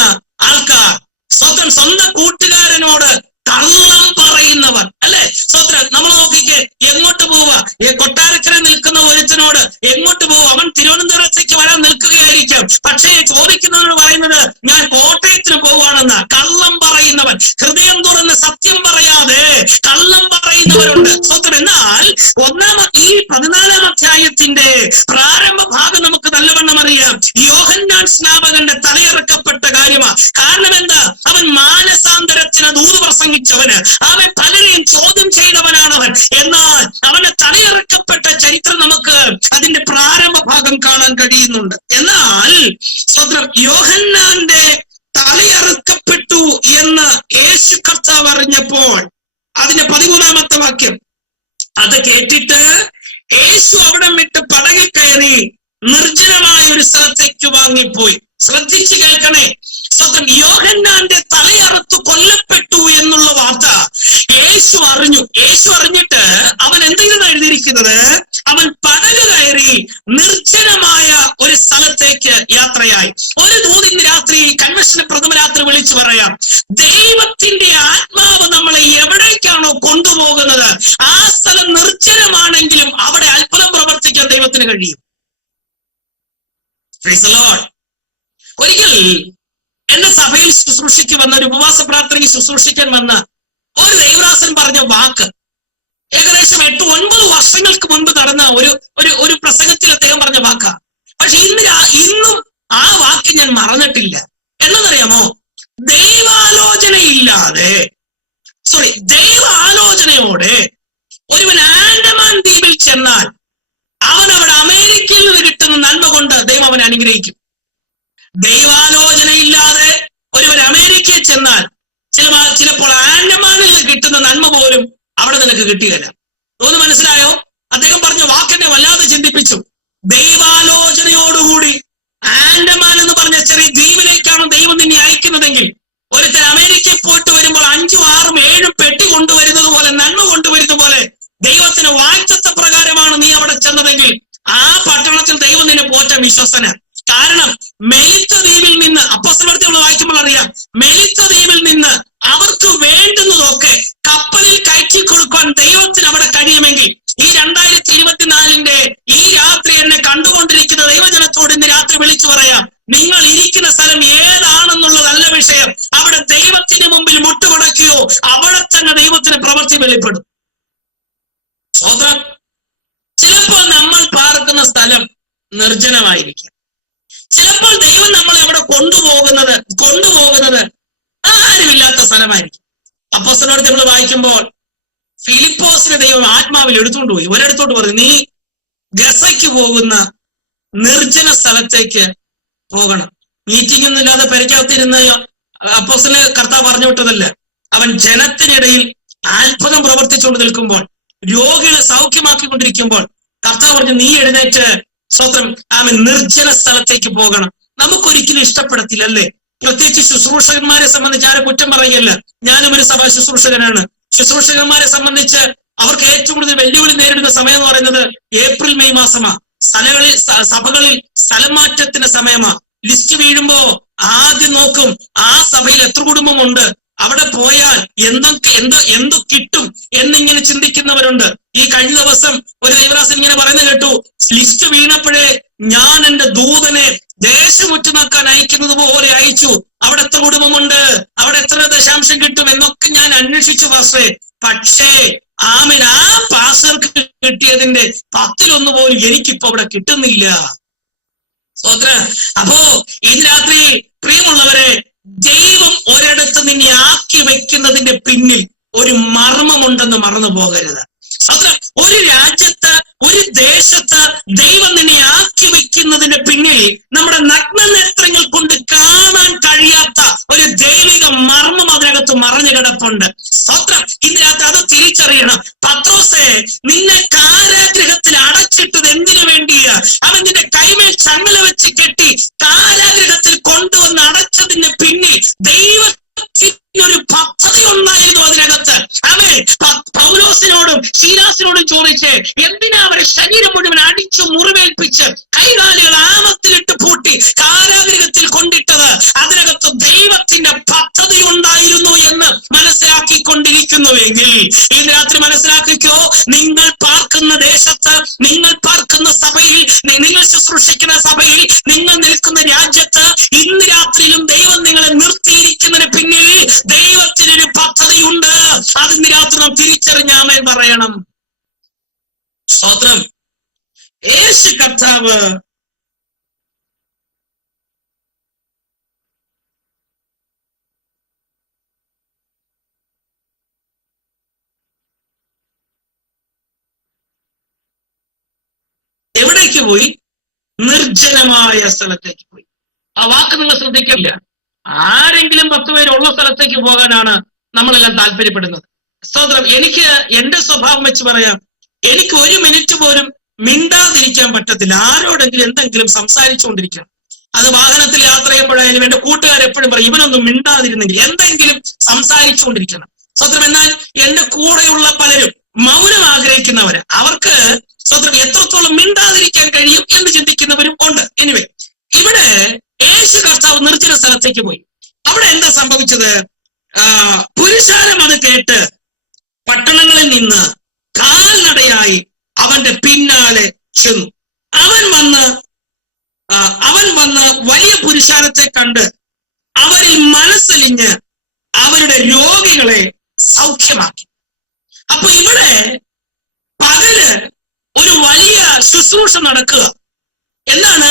ആൾക്കാർ, സ്വന്തം കൂട്ടുകാരനോട് കള്ളം പറയുന്നവർ, അല്ലെ? സ്വത്രം. നമ്മൾ നോക്കിക്കേ, എങ്ങോട്ട് പോവാ? കൊട്ടാരക്കര നിൽക്കുന്ന ഒരുത്തനോട് എങ്ങോട്ട് പോവാ? അവൻ തിരുവനന്തപുരത്തേക്ക് വരാൻ നിൽക്കുകയായിരിക്കും. പക്ഷേ ചോദിക്കുന്നവരോട് പറയുന്നത്, ഞാൻ കോട്ടയത്തിന് പോവാണെന്ന. കള്ളം പറയുന്നവൻ, ഹൃദയം തുറന്ന് സത്യം പറയാതെ കള്ളം പറയുന്നവരുണ്ട്. സ്വത്രം. എന്നാൽ ഈ 14-ാം അധ്യായത്തിന്റെ പ്രാരംഭ ഭാഗം നമുക്ക് നല്ലവണ്ണം അറിയാം. യോഹന്നാൻ സ്നാപകന്റെ തലയിറക്കപ്പെട്ട കാര്യമാണ്. കാരണം എന്താ? അവൻ മാനസാന്തരത്തിന് ദൂത് പ്രസംഗിച്ചവന്, അവൻ പലരെയും ചോദ്യം ചെയ്തവനാണവൻ. എന്നാൽ അവന്റെ തലയിറക്കപ്പെട്ട ചരിത്രം നമുക്ക് അതിന്റെ പ്രാരംഭ ഭാഗം കാണാൻ കഴിയുന്നുണ്ട്. എന്നാൽ സ്വതന്ത്രം, യോഹന്നാന്റെ തലയിറക്കപ്പെട്ടു എന്ന് യേശു കർത്താവ് അറിഞ്ഞപ്പോൾ അതിന്റെ 13-ാമത്തെ വാക്യം, അത് കേട്ടിട്ട് യേശു അവിടെ വിട്ട് പടകിൽ കയറി നിർജ്ജനമായ ഒരു സ്ഥലത്തേക്ക് വാങ്ങിപ്പോയി. ശ്രദ്ധിച്ചു കേൾക്കണേ. സ്വന്തം. യോഹന്നാന്റെ തലയറുത്തു കൊല്ലപ്പെട്ടു എന്നുള്ള വാർത്ത യേശു അറിഞ്ഞു. യേശു അറിഞ്ഞിട്ട് അവൻ എന്തെങ്കിലും എഴുതിയിരിക്കുന്നത്, അവൻ പടക് കയറി നിർജ്ജനമായ ഒരു സ്ഥലത്തേക്ക് യാത്രയായി. ഒരു ദൂതിന്റെ രാത്രി, കൺവെൻഷന് പ്രഥമ രാത്രി വിളിച്ചു പറയാം, ദൈവത്തിന്റെ ആത്മാവ് നമ്മളെ എവിടേക്കാണോ കൊണ്ടുപോകുന്നത് ആ സ്ഥലം നിർജ്ജനമാണെങ്കിലും അവിടെ അത്ഭുതം പ്രവർത്തിക്കാൻ ദൈവത്തിന് കഴിയും. ഒരിക്കൽ എന്റെ സഭയിൽ ശുശ്രൂഷിക്ക് വന്ന, ഒരു ഉപവാസ പ്രാർത്ഥനയ്ക്ക് ശുശ്രൂഷിക്കാൻ വന്ന ഒരു ദൈവദാസൻ പറഞ്ഞ വാക്ക് ഏകദേശം 8-9 വർഷങ്ങൾക്ക് മുൻപ് നടന്ന ഒരു പ്രസംഗത്തിൽ അദ്ദേഹം പറഞ്ഞ വാക്കാ. പക്ഷെ ഇന്നും ആ വാക്ക് ഞാൻ മറന്നിട്ടില്ല. എന്നറിയാമോ? ദൈവാലോചനയോടെ ഒരുവൻ ആൻഡമാൻ ദ്വീപിൽ ചെന്നാൽ അവൻ അവിടെ അമേരിക്കയിൽ നിന്ന് കിട്ടുന്ന നന്മ കൊണ്ട് ദൈവം അവനെ അനുഗ്രഹിക്കും. ദൈവാലോചനയില്ലാതെ ഒരുവൻ അമേരിക്കയിൽ ചെന്നാൽ ചിലപ്പോൾ ആൻഡമാനിൽ കിട്ടുന്ന നന്മ പോലും അവിടെ നിനക്ക് കിട്ടുകയില്ല. ഒന്ന് മനസ്സിലായോ? അദ്ദേഹം പറഞ്ഞ വാക്കെന്നെ വല്ലാതെ ചിന്തിപ്പിച്ചു. ദൈവാലോചനയോടുകൂടി ആൻഡമാൻ എന്ന് പറഞ്ഞ ചെറിയ ദ്വീപിലേക്കാണ് ദൈവം നിന്നെ അയക്കുന്നതെങ്കിൽ, ഒരുത്തൻ അമേരിക്കയിൽ പോയിട്ട് വരുമ്പോൾ 5, 6, 7 പെട്ടി കൊണ്ടുവരുന്നത് പോലെ, നന്മ കൊണ്ടുവരുന്ന പോലെ ദൈവത്തിന് വാഗ്ദത്ത പ്രകാരമാണ് നീ അവിടെ ചെന്നതെങ്കിൽ ആ പട്ടണത്തിൽ ദൈവം നിന്നെ പോറ്റാൻ വിശ്വസന. കാരണം മെലിത്ത ദ്വീപിൽ നിന്ന്, അപ്പോസ്തലപ്രവൃത്തികൾ വായിക്കുമ്പോൾ അറിയാം, മെലിത്ത ദ്വീപിൽ നിന്ന് അവർക്ക് വേണ്ടുന്നതൊക്കെ കപ്പലിൽ കയറ്റി കൊടുക്കാൻ ദൈവത്തിന് അവിടെ കഴിയുമെങ്കിൽ, ഈ 2024 ഈ രാത്രി എന്നെ കണ്ടുകൊണ്ടിരിക്കുന്ന ദൈവജനത്തോട് ഇന്ന് രാത്രി വിളിച്ചു പറയാം, നിങ്ങൾ ഇരിക്കുന്ന സ്ഥലം ഏതാണെന്നുള്ളതല്ല വിഷയം. അവിടെ ദൈവത്തിന് മുമ്പിൽ മുട്ടുമടക്കുകയോ അവിടെ തന്നെ ദൈവത്തിന് പ്രവൃത്തി വെളിപ്പെടും. സ്വതന്ത്രം. ചിലപ്പോൾ നമ്മൾ പാർക്കുന്ന സ്ഥലം നിർജ്ജനമായിരിക്കും. ചിലപ്പോൾ ദൈവം നമ്മളെ അവിടെ കൊണ്ടുപോകുന്നത് ആരുമില്ലാത്ത സ്ഥലമായിരിക്കും. അപ്പോസ്തലപ്രവൃത്തികൾ നമ്മൾ വായിക്കുമ്പോൾ ഫിലിപ്പോസിനെ ദൈവം ആത്മാവിൽ എടുത്തുകൊണ്ട് പോയി. ഒരിടത്തോട്ട് പറഞ്ഞു, നീ ഗസയ്ക്ക് പോകുന്ന നിർജ്ജന സ്ഥലത്തേക്ക് പോകണം. മീറ്റിംഗ് ഒന്നും ഇല്ലാതെ പരിക്കകത്തിരുന്ന് അപ്പോസ്തലനെ കർത്താവ് പറഞ്ഞു വിട്ടതല്ല. അവൻ ജനത്തിനിടയിൽ അത്ഭുതം പ്രവർത്തിച്ചുകൊണ്ട് നിൽക്കുമ്പോൾ, രോഗികളെ സൗഖ്യമാക്കിക്കൊണ്ടിരിക്കുമ്പോൾ കർത്താവ് പറഞ്ഞു, നീ എഴുന്നേറ്റ് സ്വത്രം അവൻ നിർജ്ജന സ്ഥലത്തേക്ക് പോകണം. നമുക്കൊരിക്കലും ഇഷ്ടപ്പെടത്തില്ല അല്ലേ? പ്രത്യേകിച്ച് ശുശ്രൂഷകന്മാരെ സംബന്ധിച്ച് ആരും കുറ്റം പറയുകയല്ല. ഞാനും ഒരു സഭാ ശുശ്രൂഷകനാണ്. ശുശ്രൂഷകന്മാരെ സംബന്ധിച്ച് അവർക്ക് ഏറ്റവും കൂടുതൽ വെല്ലുവിളി നേരിടുന്ന സമയം എന്ന് പറയുന്നത് ഏപ്രിൽ, മെയ് മാസമാ. സഭകളിൽ സ്ഥലം മാറ്റത്തിന്റെ സമയമാ. ലിസ്റ്റ് വീഴുമ്പോ ആദ്യം നോക്കും ആ സഭയിൽ എത്ര കുടുംബമുണ്ട്, അവിടെ പോയാൽ എന്ത് കിട്ടും എന്നിങ്ങനെ ചിന്തിക്കുന്നവരുണ്ട്. ഈ കഴിഞ്ഞ ദിവസം ഒരു ദൈവദാസൻ ഇങ്ങനെ പറയുന്നത് കേട്ടു, ലിസ്റ്റ് വീണപ്പോഴേ ഞാൻ എന്റെ ദൂതനെ ദേശമുറ്റുനാക്കാൻ അയക്കുന്നത് പോലെ അയച്ചു. അവിടെ എത്ര കുടുംബമുണ്ട്, അവിടെ എത്ര ദശാംശം കിട്ടും എന്നൊക്കെ ഞാൻ അന്വേഷിച്ചു പാസ്റ്ററെ. പക്ഷേ ആമേൻ, ആ പാസ്റ്റർക്ക് കിട്ടിയതിന്റെ 10-1 പോലും എനിക്കിപ്പോ അവിടെ കിട്ടുന്നില്ല. അപ്പോ ഇന്ന് രാത്രി പ്രിയമുള്ളവരെ, ദൈവം ഒരിടത്ത് നിന്നെ ആക്കി വെക്കുന്നതിന്റെ പിന്നിൽ ഒരു മർമ്മമുണ്ടെന്ന് മറന്നു പോകരുത്. ഒരു രാജ്യത്ത്, ഒരു ദേശത്ത് ദൈവം നിന്നെ ആക്കി വെക്കുന്നതിന്റെ പിന്നിൽ നമ്മുടെ നഗ്നനേത്രങ്ങൾ കൊണ്ട് കാണാൻ കഴിയാത്ത ഒരു ദൈവിക മർമ്മം അതിനകത്ത് മറഞ്ഞു കിടപ്പുണ്ട്. സ്വത്രം. ഇതിനകത്ത് അത് തിരിച്ചറിയണം. പത്രോസേ, നിന്നെ കാരാഗ്രഹത്തിൽ അടച്ചിട്ടത് എന്തിനു വേണ്ടിയാ? അവൻ നിന്റെ കൈമേൽ ചങ്ങല വെച്ച് കെട്ടി കാരാഗ്രഹത്തിൽ കൊണ്ടുവന്ന് അടച്ചതിന്റെ പിന്നിൽ ദൈവത്തിനൊരു പദ്ധതി ഉണ്ടായിരുന്നു അതിനകത്ത്. അവൻ പൗലോസിനോടും ശീലാസിനോടും ചോദിച്ച്, എന്തിനാ അവരെ ശരീരം മുഴുവൻ അടിച്ചു മുറിവേൽപ്പിച്ച് കൈകാലുകൾ ആമത്തിലിട്ട് പൂട്ടി കാരാഗ്രഹത്തിൽ കൊണ്ടിട്ടത്? അതിനകത്ത് ദൈവത്തിന്റെ പദ്ധതി ഉണ്ടായിരുന്നു എന്ന് മനസ്സിലാക്കിക്കൊണ്ടിരിക്കുന്നുവെങ്കിൽ ഈ രാത്രി മനസ്സിലാക്കിക്കോ, നിങ്ങൾ പാർക്കുന്ന ദേശത്ത്, നിങ്ങൾ പാർക്കുന്ന സഭയിൽ, നിങ്ങൾ ശുശ്രൂഷിക്കുന്ന സഭയിൽ, നിങ്ങൾ നിൽക്കുന്ന രാജ്യത്ത് ഇന്ന് രാത്രിയിലും ദൈവം നിങ്ങളെ നിർത്തിയിരിക്കുന്നതിന് പിന്നിൽ ദൈവത്തിനൊരു പദ്ധതിയുണ്ട്. അതിന് രാത്രി നാം തിരിച്ചറിഞ്ഞാമേ പറയണം. സ്തോത്രം. യേശു കർത്താവ് എവിടേക്ക് പോയി? നിർജ്ജനമായ സ്ഥലത്തേക്ക് പോയി. ആ വാക്ക് നിങ്ങൾ ശ്രദ്ധിക്കില്ല. ആരെങ്കിലും 10 പേരുള്ള സ്ഥലത്തേക്ക് പോകാനാണ് നമ്മളെല്ലാം താല്പര്യപ്പെടുന്നത്. സ്തോത്രം. എനിക്ക് എന്റെ സ്വഭാവം വെച്ച് പറയാം, എനിക്ക് 1 മിനിറ്റ് പോലും മിണ്ടാതിരിക്കാൻ പറ്റത്തില്ല. ആരോടെങ്കിലും എന്തെങ്കിലും സംസാരിച്ചുകൊണ്ടിരിക്കണം. അത് വാഹനത്തിൽ യാത്ര ചെയ്യുമ്പോഴായാലും എന്റെ കൂട്ടുകാരെപ്പോഴും പറയും, ഇവനൊന്നും മിണ്ടാതിരുന്നെങ്കിൽ, എന്തെങ്കിലും സംസാരിച്ചുകൊണ്ടിരിക്കണം. സ്വത്രം. എന്നാൽ എന്റെ കൂടെയുള്ള പലരും മൗനം ആഗ്രഹിക്കുന്നവര്, അവർക്ക് സ്വത്രം എത്രത്തോളം മിണ്ടാതിരിക്കാൻ കഴിയും എന്ന് ചിന്തിക്കുന്നവരും ഉണ്ട്. എനിവേ, ഇവിടെ യേശു കർത്താവ് നിർജ്ജന സ്ഥലത്തേക്ക് പോയി. അവിടെ എന്താ സംഭവിച്ചത്? പുരുഷാരം അത് കേട്ട് പട്ടണങ്ങളിൽ നിന്ന് കാൽനടയായി അവന്റെ പിന്നാലെ ചെന്നു. അവൻ വന്ന് വലിയ പുരുഷാരത്തെ കണ്ട് അവരിൽ മനസ്സലിഞ്ഞ് അവരുടെ രോഗികളെ സൗഖ്യമാക്കി. അപ്പൊ ഇവിടെ പകല് ഒരു വലിയ ശുശ്രൂഷ നടക്കുക. എന്താണ്?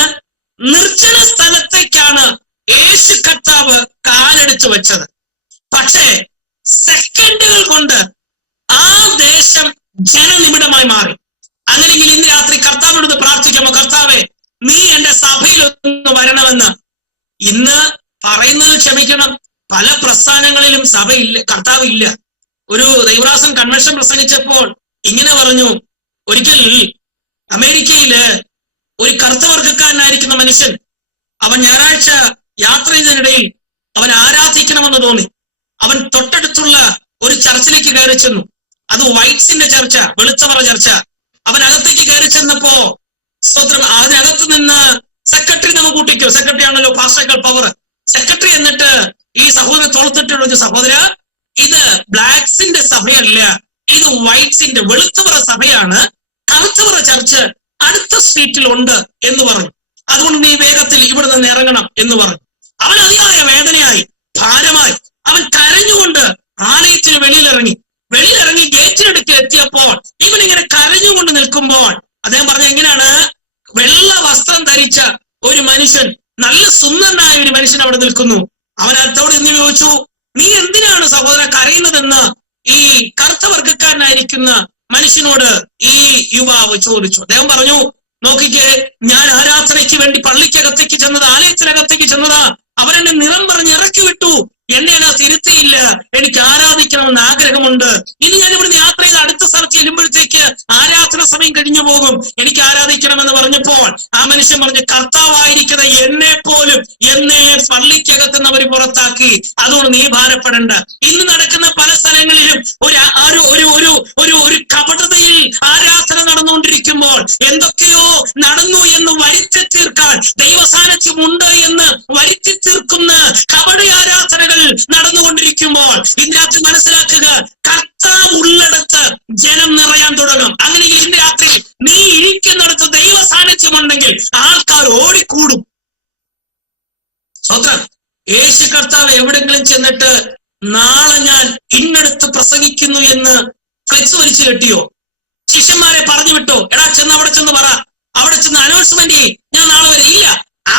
നിർജ്ജന സ്ഥലത്തേക്കാണ് യേശു കർത്താവ് കാലെടുത്ത് വെച്ചത്. പക്ഷേ സെക്കൻഡുകൾ കൊണ്ട് ആ ദേശം ജനനിബിഡമായി മാറി. അങ്ങനെയെങ്കിൽ ഇന്ന് രാത്രി കർത്താവിനോട് പ്രാർത്ഥിക്കുമ്പോൾ, കർത്താവെ, നീ എന്റെ സഭയിലൊന്ന് വരണമെന്ന്. ഇന്ന് പറയുന്നത് ക്ഷമിക്കണം, പല പ്രസ്ഥാനങ്ങളിലും സഭയില്ല, കർത്താവ് ഇല്ല. ഒരു ദൈവദാസൻ കൺവെൻഷൻ പ്രസംഗിച്ചപ്പോൾ ഇങ്ങനെ പറഞ്ഞു, ഒരിക്കൽ അമേരിക്കയില് ഒരു കറുത്ത വർഗക്കാരനായിരിക്കുന്ന മനുഷ്യൻ, അവൻ ഞായറാഴ്ച യാത്ര ചെയ്തതിനിടയിൽ അവൻ ആരാധിക്കണമെന്ന് തോന്നി. അവൻ തൊട്ടടുത്തുള്ള ഒരു ചർച്ചിലേക്ക് കയറി ചെന്നു. അത് വൈറ്റ്സിന്റെ ചർച്ച, വെളുത്തവറ ചർച്ച. അവൻ അകത്തേക്ക് കയറി ചെന്നപ്പോ സ്തോത്രം, അതിനകത്ത് നിന്ന് സെക്രട്ടറി നമുക്ക് കൂട്ടിക്കോ, സെക്രട്ടറി ആണല്ലോ പാസ്റ്റേക്കാൾ പവർ. സെക്രട്ടറി എന്നിട്ട് ഈ സഹോദരൻ തോളത്തിട്ടുള്ള സഹോദര, ഇത് ബ്ലാക്സിന്റെ സഭയല്ല, ഇത് വൈറ്റ്സിന്റെ വെളുത്തവറ സഭയാണ്, കറുത്തവറ ചർച്ച് അടുത്ത സ്ട്രീറ്റിലുണ്ട് എന്ന് പറഞ്ഞു. അതുകൊണ്ട് നീ വേഗത്തിൽ ഇവിടെ നിന്ന് ഇറങ്ങണം എന്ന് പറഞ്ഞു. അവൻ അതിയായ വേദനയായി, ഭാരമായി. അവൻ കരഞ്ഞുകൊണ്ട് ആലയത്തിന് വെളിയിലിറങ്ങി ഗേറ്റിനടുക്ക് എത്തിയപ്പോൾ ഇവനിങ്ങനെ കരഞ്ഞുകൊണ്ട് നിൽക്കുമ്പോൾ അദ്ദേഹം പറഞ്ഞ എങ്ങനെയാണ്, വെള്ള വസ്ത്രം ധരിച്ച ഒരു മനുഷ്യൻ, നല്ല സുന്ദരനായ ഒരു മനുഷ്യൻ അവിടെ നിൽക്കുന്നു. അവൻ അടുത്തോട് ഇന്ന് ചോദിച്ചു, നീ എന്തിനാണ് സഹോദര കരയുന്നതെന്ന് ഈ കറുത്ത വർഗക്കാരനായിരിക്കുന്ന മനുഷ്യനോട് ഈ യുവാവ് ചോദിച്ചു. അദ്ദേഹം പറഞ്ഞു, നോക്കിക്കേ, ഞാൻ ആരാധനയ്ക്ക് വേണ്ടി പള്ളിക്കകത്തേക്ക് ചെന്നതാ, ആലയത്തിനകത്തേക്ക് ചെന്നതാ. അവരെന്നെ നിറം പറഞ്ഞ് ഇറക്കി വിട്ടു, എന്നെ അതിനകത്ത് ഇരുത്തിയില്ല. എനിക്ക് ആരാധിക്കണമെന്ന് ആഗ്രഹമുണ്ട്. ഇനി ഞാൻ ഇവിടുന്ന് യാത്ര ചെയ്ത് അടുത്ത സ്ഥലത്ത് ചെല്ലുമ്പോഴത്തേക്ക് ആരാധന സമയം കഴിഞ്ഞു പോകും, എനിക്ക് ആരാധിക്കണമെന്ന് പറഞ്ഞപ്പോൾ ആ മനുഷ്യൻ പറഞ്ഞു, കർത്താവായിരിക്കുന്ന എന്നെ പോലും എന്നെ പള്ളിക്കകത്തുനിന്ന് അവർ പുറത്താക്കി, അതുകൊണ്ട് നീ ഭാരപ്പെടേണ്ട. ഇന്ന് നടക്കുന്ന പല സ്ഥലങ്ങളിലും ഒരു കപടതയിൽ ആരാധന നടന്നുകൊണ്ടിരിക്കുമ്പോൾ എന്തൊക്കെയോ നടന്നു എന്ന് വരുത്തി തീർക്കാൻ, ദൈവസാന്നിധ്യമുണ്ട് എന്ന് വരുത്തി തീർക്കുന്ന കപട ആരാധനകൾ നടന്നുകൊണ്ടിരിക്കുമ്പോൾ ഇതിനകത്ത് മനസ്സിലാക്കുക, കർത്താവ് ഉള്ളിടത്ത് ജനം നിറയാൻ തുടങ്ങും. അങ്ങനെ ഇന്ന് രാത്രി നീ ഇരിക്കുന്നിടത്ത് ദൈവ സാന്നിധ്യമുണ്ടെങ്കിൽ ആൾക്കാർ ഓടിക്കൂടും. സ്വന്തം യേശു കർത്താവ് എവിടെങ്കിലും ചെന്നിട്ട് നാളെ ഞാൻ ഇന്നടത്ത് പ്രസംഗിക്കുന്നു എന്ന് ഫ്ലെക്സ് വലിച്ചു കെട്ടിയോ? ശിഷ്യന്മാരെ പറഞ്ഞു വിട്ടോ, എടാ ചെന്ന് അവിടെ ചെന്ന് പറ, അവിടെ ചെന്ന് അനൗൺസ്മെന്റ് ചെയ്യും, ഞാൻ നാളെ വരെ ഇല്ല.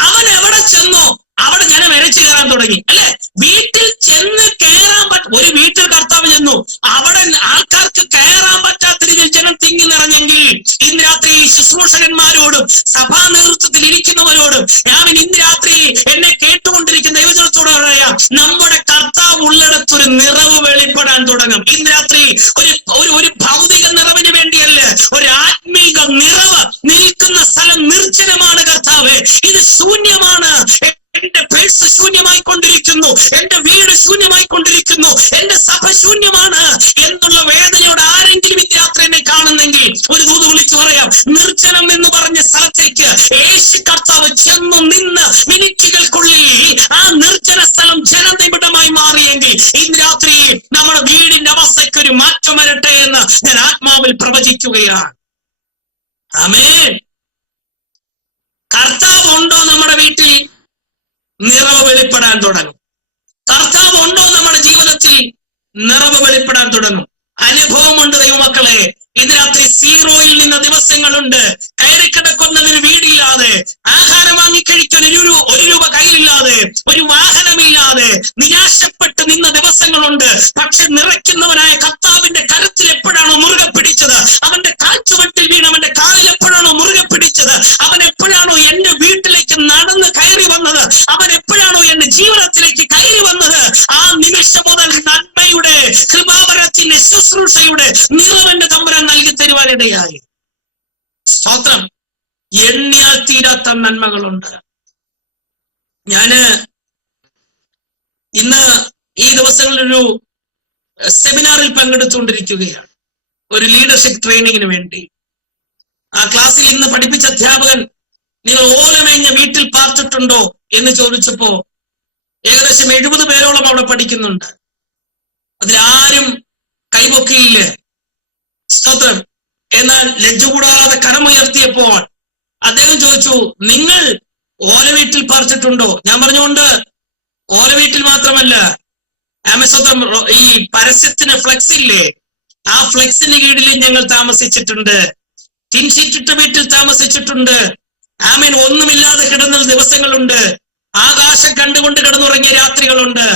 അവൻ എവിടെ ചെന്നോ അവിടെ ജനം ഇരച്ചു കയറാൻ തുടങ്ങി, അല്ലെ? വീട്ടിൽ ചെന്ന് കയറാൻ ഒരു വീട്ടിൽ കർത്താവ് ചെന്നു, അവിടെ ആൾക്കാർക്ക് കയറാൻ പറ്റാത്ത രീതിയിൽ ജനം തിങ്ങി നിറഞ്ഞെങ്കിൽ ഇന്ന് രാത്രി ശുശ്രൂഷകന്മാരോടും സഭാ നേതൃത്വത്തിൽ ഇരിക്കുന്നവരോടും ഞാൻ ഇന്ന് രാത്രി എന്നെ കേട്ടുകൊണ്ടിരിക്കുന്ന ദൈവജനത്തോട് പറയാം, നമ്മുടെ കർത്താവ് ഉള്ളിടത്തൊരു നിറവ് വെളിപ്പെടാൻ തുടങ്ങും. ഇന്ന് രാത്രി ഒരു ഭൗതിക നിറവിന് വേണ്ടിയല്ല, ഒരു ആത്മീക നിറവ് നിൽക്കുന്ന സ്ഥലം നിർജ്ജനമാണ് കർത്താവ്. ഇത് ശൂന്യമാണ്. എന്റെ പേഴ്സ് ശൂന്യമായിക്കൊണ്ടിരിക്കുന്നു, എന്റെ വീട് ശൂന്യമായിക്കൊണ്ടിരിക്കുന്നു, എന്റെ സഭ ശൂന്യമാണ് എന്നുള്ള വേദനയോട് ആരെങ്കിലും വിദ്യാർത്ഥിനെ കാണുന്നെങ്കിൽ ഒരു ദൂത് വിളിച്ചു പറയാം, നിർജ്ജനം എന്ന് പറഞ്ഞ സ്ഥലത്തേക്ക് യേശു കർത്താവ് ചെന്നു നിന്ന് മിനിറ്റുകൾക്കുള്ളിൽ ആ നിർജ്ജന സ്ഥലം ജനനിബിഡമായി മാറിയെങ്കിൽ ഇന്ന് രാത്രി നമ്മുടെ വീടിന്റെ അവസ്ഥയ്ക്ക് ഒരു മാറ്റം വരട്ടെ എന്ന് ഞാൻ ആത്മാവിൽ പ്രവചിക്കുകയാണ്. ആമേൻ. കർത്താവ് ഉണ്ടോ നമ്മുടെ വീട്ടിൽ, നിറവ് വെളിപ്പെടാൻ തുടങ്ങും. കർത്താവ് ഉണ്ടോ നമ്മുടെ ജീവിതത്തിൽ, നിറവ് വെളിപ്പെടാൻ തുടങ്ങും. അനുഭവമുണ്ട് ദൈവമക്കളെ. ഇന്ന് രാത്രി സീറോയിൽ നിന്ന ദിവസങ്ങളുണ്ട്. കയറി കിടക്കുന്നതിന് വീടില്ലാതെ, ആഹാരം വാങ്ങിക്കഴിക്കാൻ ഒരു രൂപ കയ്യിലില്ലാതെ, ഒരു വാഹനമില്ലാതെ നിരാശപ്പെട്ട് നിന്ന ദിവസങ്ങളുണ്ട്. പക്ഷെ നിറയ്ക്കുന്നവനായ കർത്താവിന്റെ കരത്തിൽ എപ്പോഴാണോ മുറുകെ പിടിച്ചത്, അവന്റെ കാൽച്ചുവട്ടിൽ വീണ് അവന്റെ കാലിൽ എപ്പോഴാണോ മുറുകെ പിടിച്ചത്, അവൻ എപ്പോഴാണോ എന്റെ വീട്ടിലേക്ക് നടന്ന് കയറി വന്നത്, അവൻ എപ്പോഴാണോ എന്റെ ജീവിതത്തിലേക്ക് കയറി വന്നത്, ആ നിമിഷം മുതൽ നന്മയുടെ കൃപാവരത്തിന്റെ ശുശ്രൂഷയുടെ നിറവന്റെ തമ്പുരാൻ നൽകി തരുവാനിടയായി. സ്തോത്രം. എണ്ണിയാൽ തീരാത്ത നന്മകളുണ്ട്. ഞാന് ഇന്ന് ഈ ദിവസങ്ങളിലൊരു സെമിനാറിൽ പങ്കെടുത്തുകൊണ്ടിരിക്കുകയാണ്, ഒരു ലീഡർഷിപ്പ് ട്രെയിനിങ്ങിന് വേണ്ടി. ആ ക്ലാസ്സിൽ ഇന്ന് പഠിപ്പിച്ച അധ്യാപകൻ, നിങ്ങൾ ഓലമേഞ്ഞ വീട്ടിൽ പാർത്തിട്ടുണ്ടോ എന്ന് ചോദിച്ചപ്പോ ഏകദേശം 70 പേരോളം അവിടെ പഠിക്കുന്നുണ്ട്. അതിലാരും കൈപൊക്കിയില്ലേ. സ്തോത്രം. എന്നാൽ ലജ്ജ കൂടാതെ കരമുയർത്തിയപ്പോൾ അദ്ദേഹം ചോദിച്ചു, നിങ്ങൾ ഓലവീട്ടിൽ പാർത്തിട്ടുണ്ടോ? ഞാൻ പറഞ്ഞുകൊണ്ട് ഓലവീട്ടിൽ മാത്രമല്ല, ആമസോൺ ഈ പരസ്യത്തിന് ഫ്ലെക്സ് ഇല്ലേ, ആ ഫ്ലെക്സിന് കീഴിൽ ഞങ്ങൾ താമസിച്ചിട്ടുണ്ട്. ടിൻഷീറ്റിട്ട വീട്ടിൽ താമസിച്ചിട്ടുണ്ട്. ആമേൻ. ഒന്നുമില്ലാതെ കിടന്ന ദിവസങ്ങളുണ്ട്. ആകാശം കണ്ടുകൊണ്ട് കിടന്നുറങ്ങിയ രാത്രികളുണ്ട്.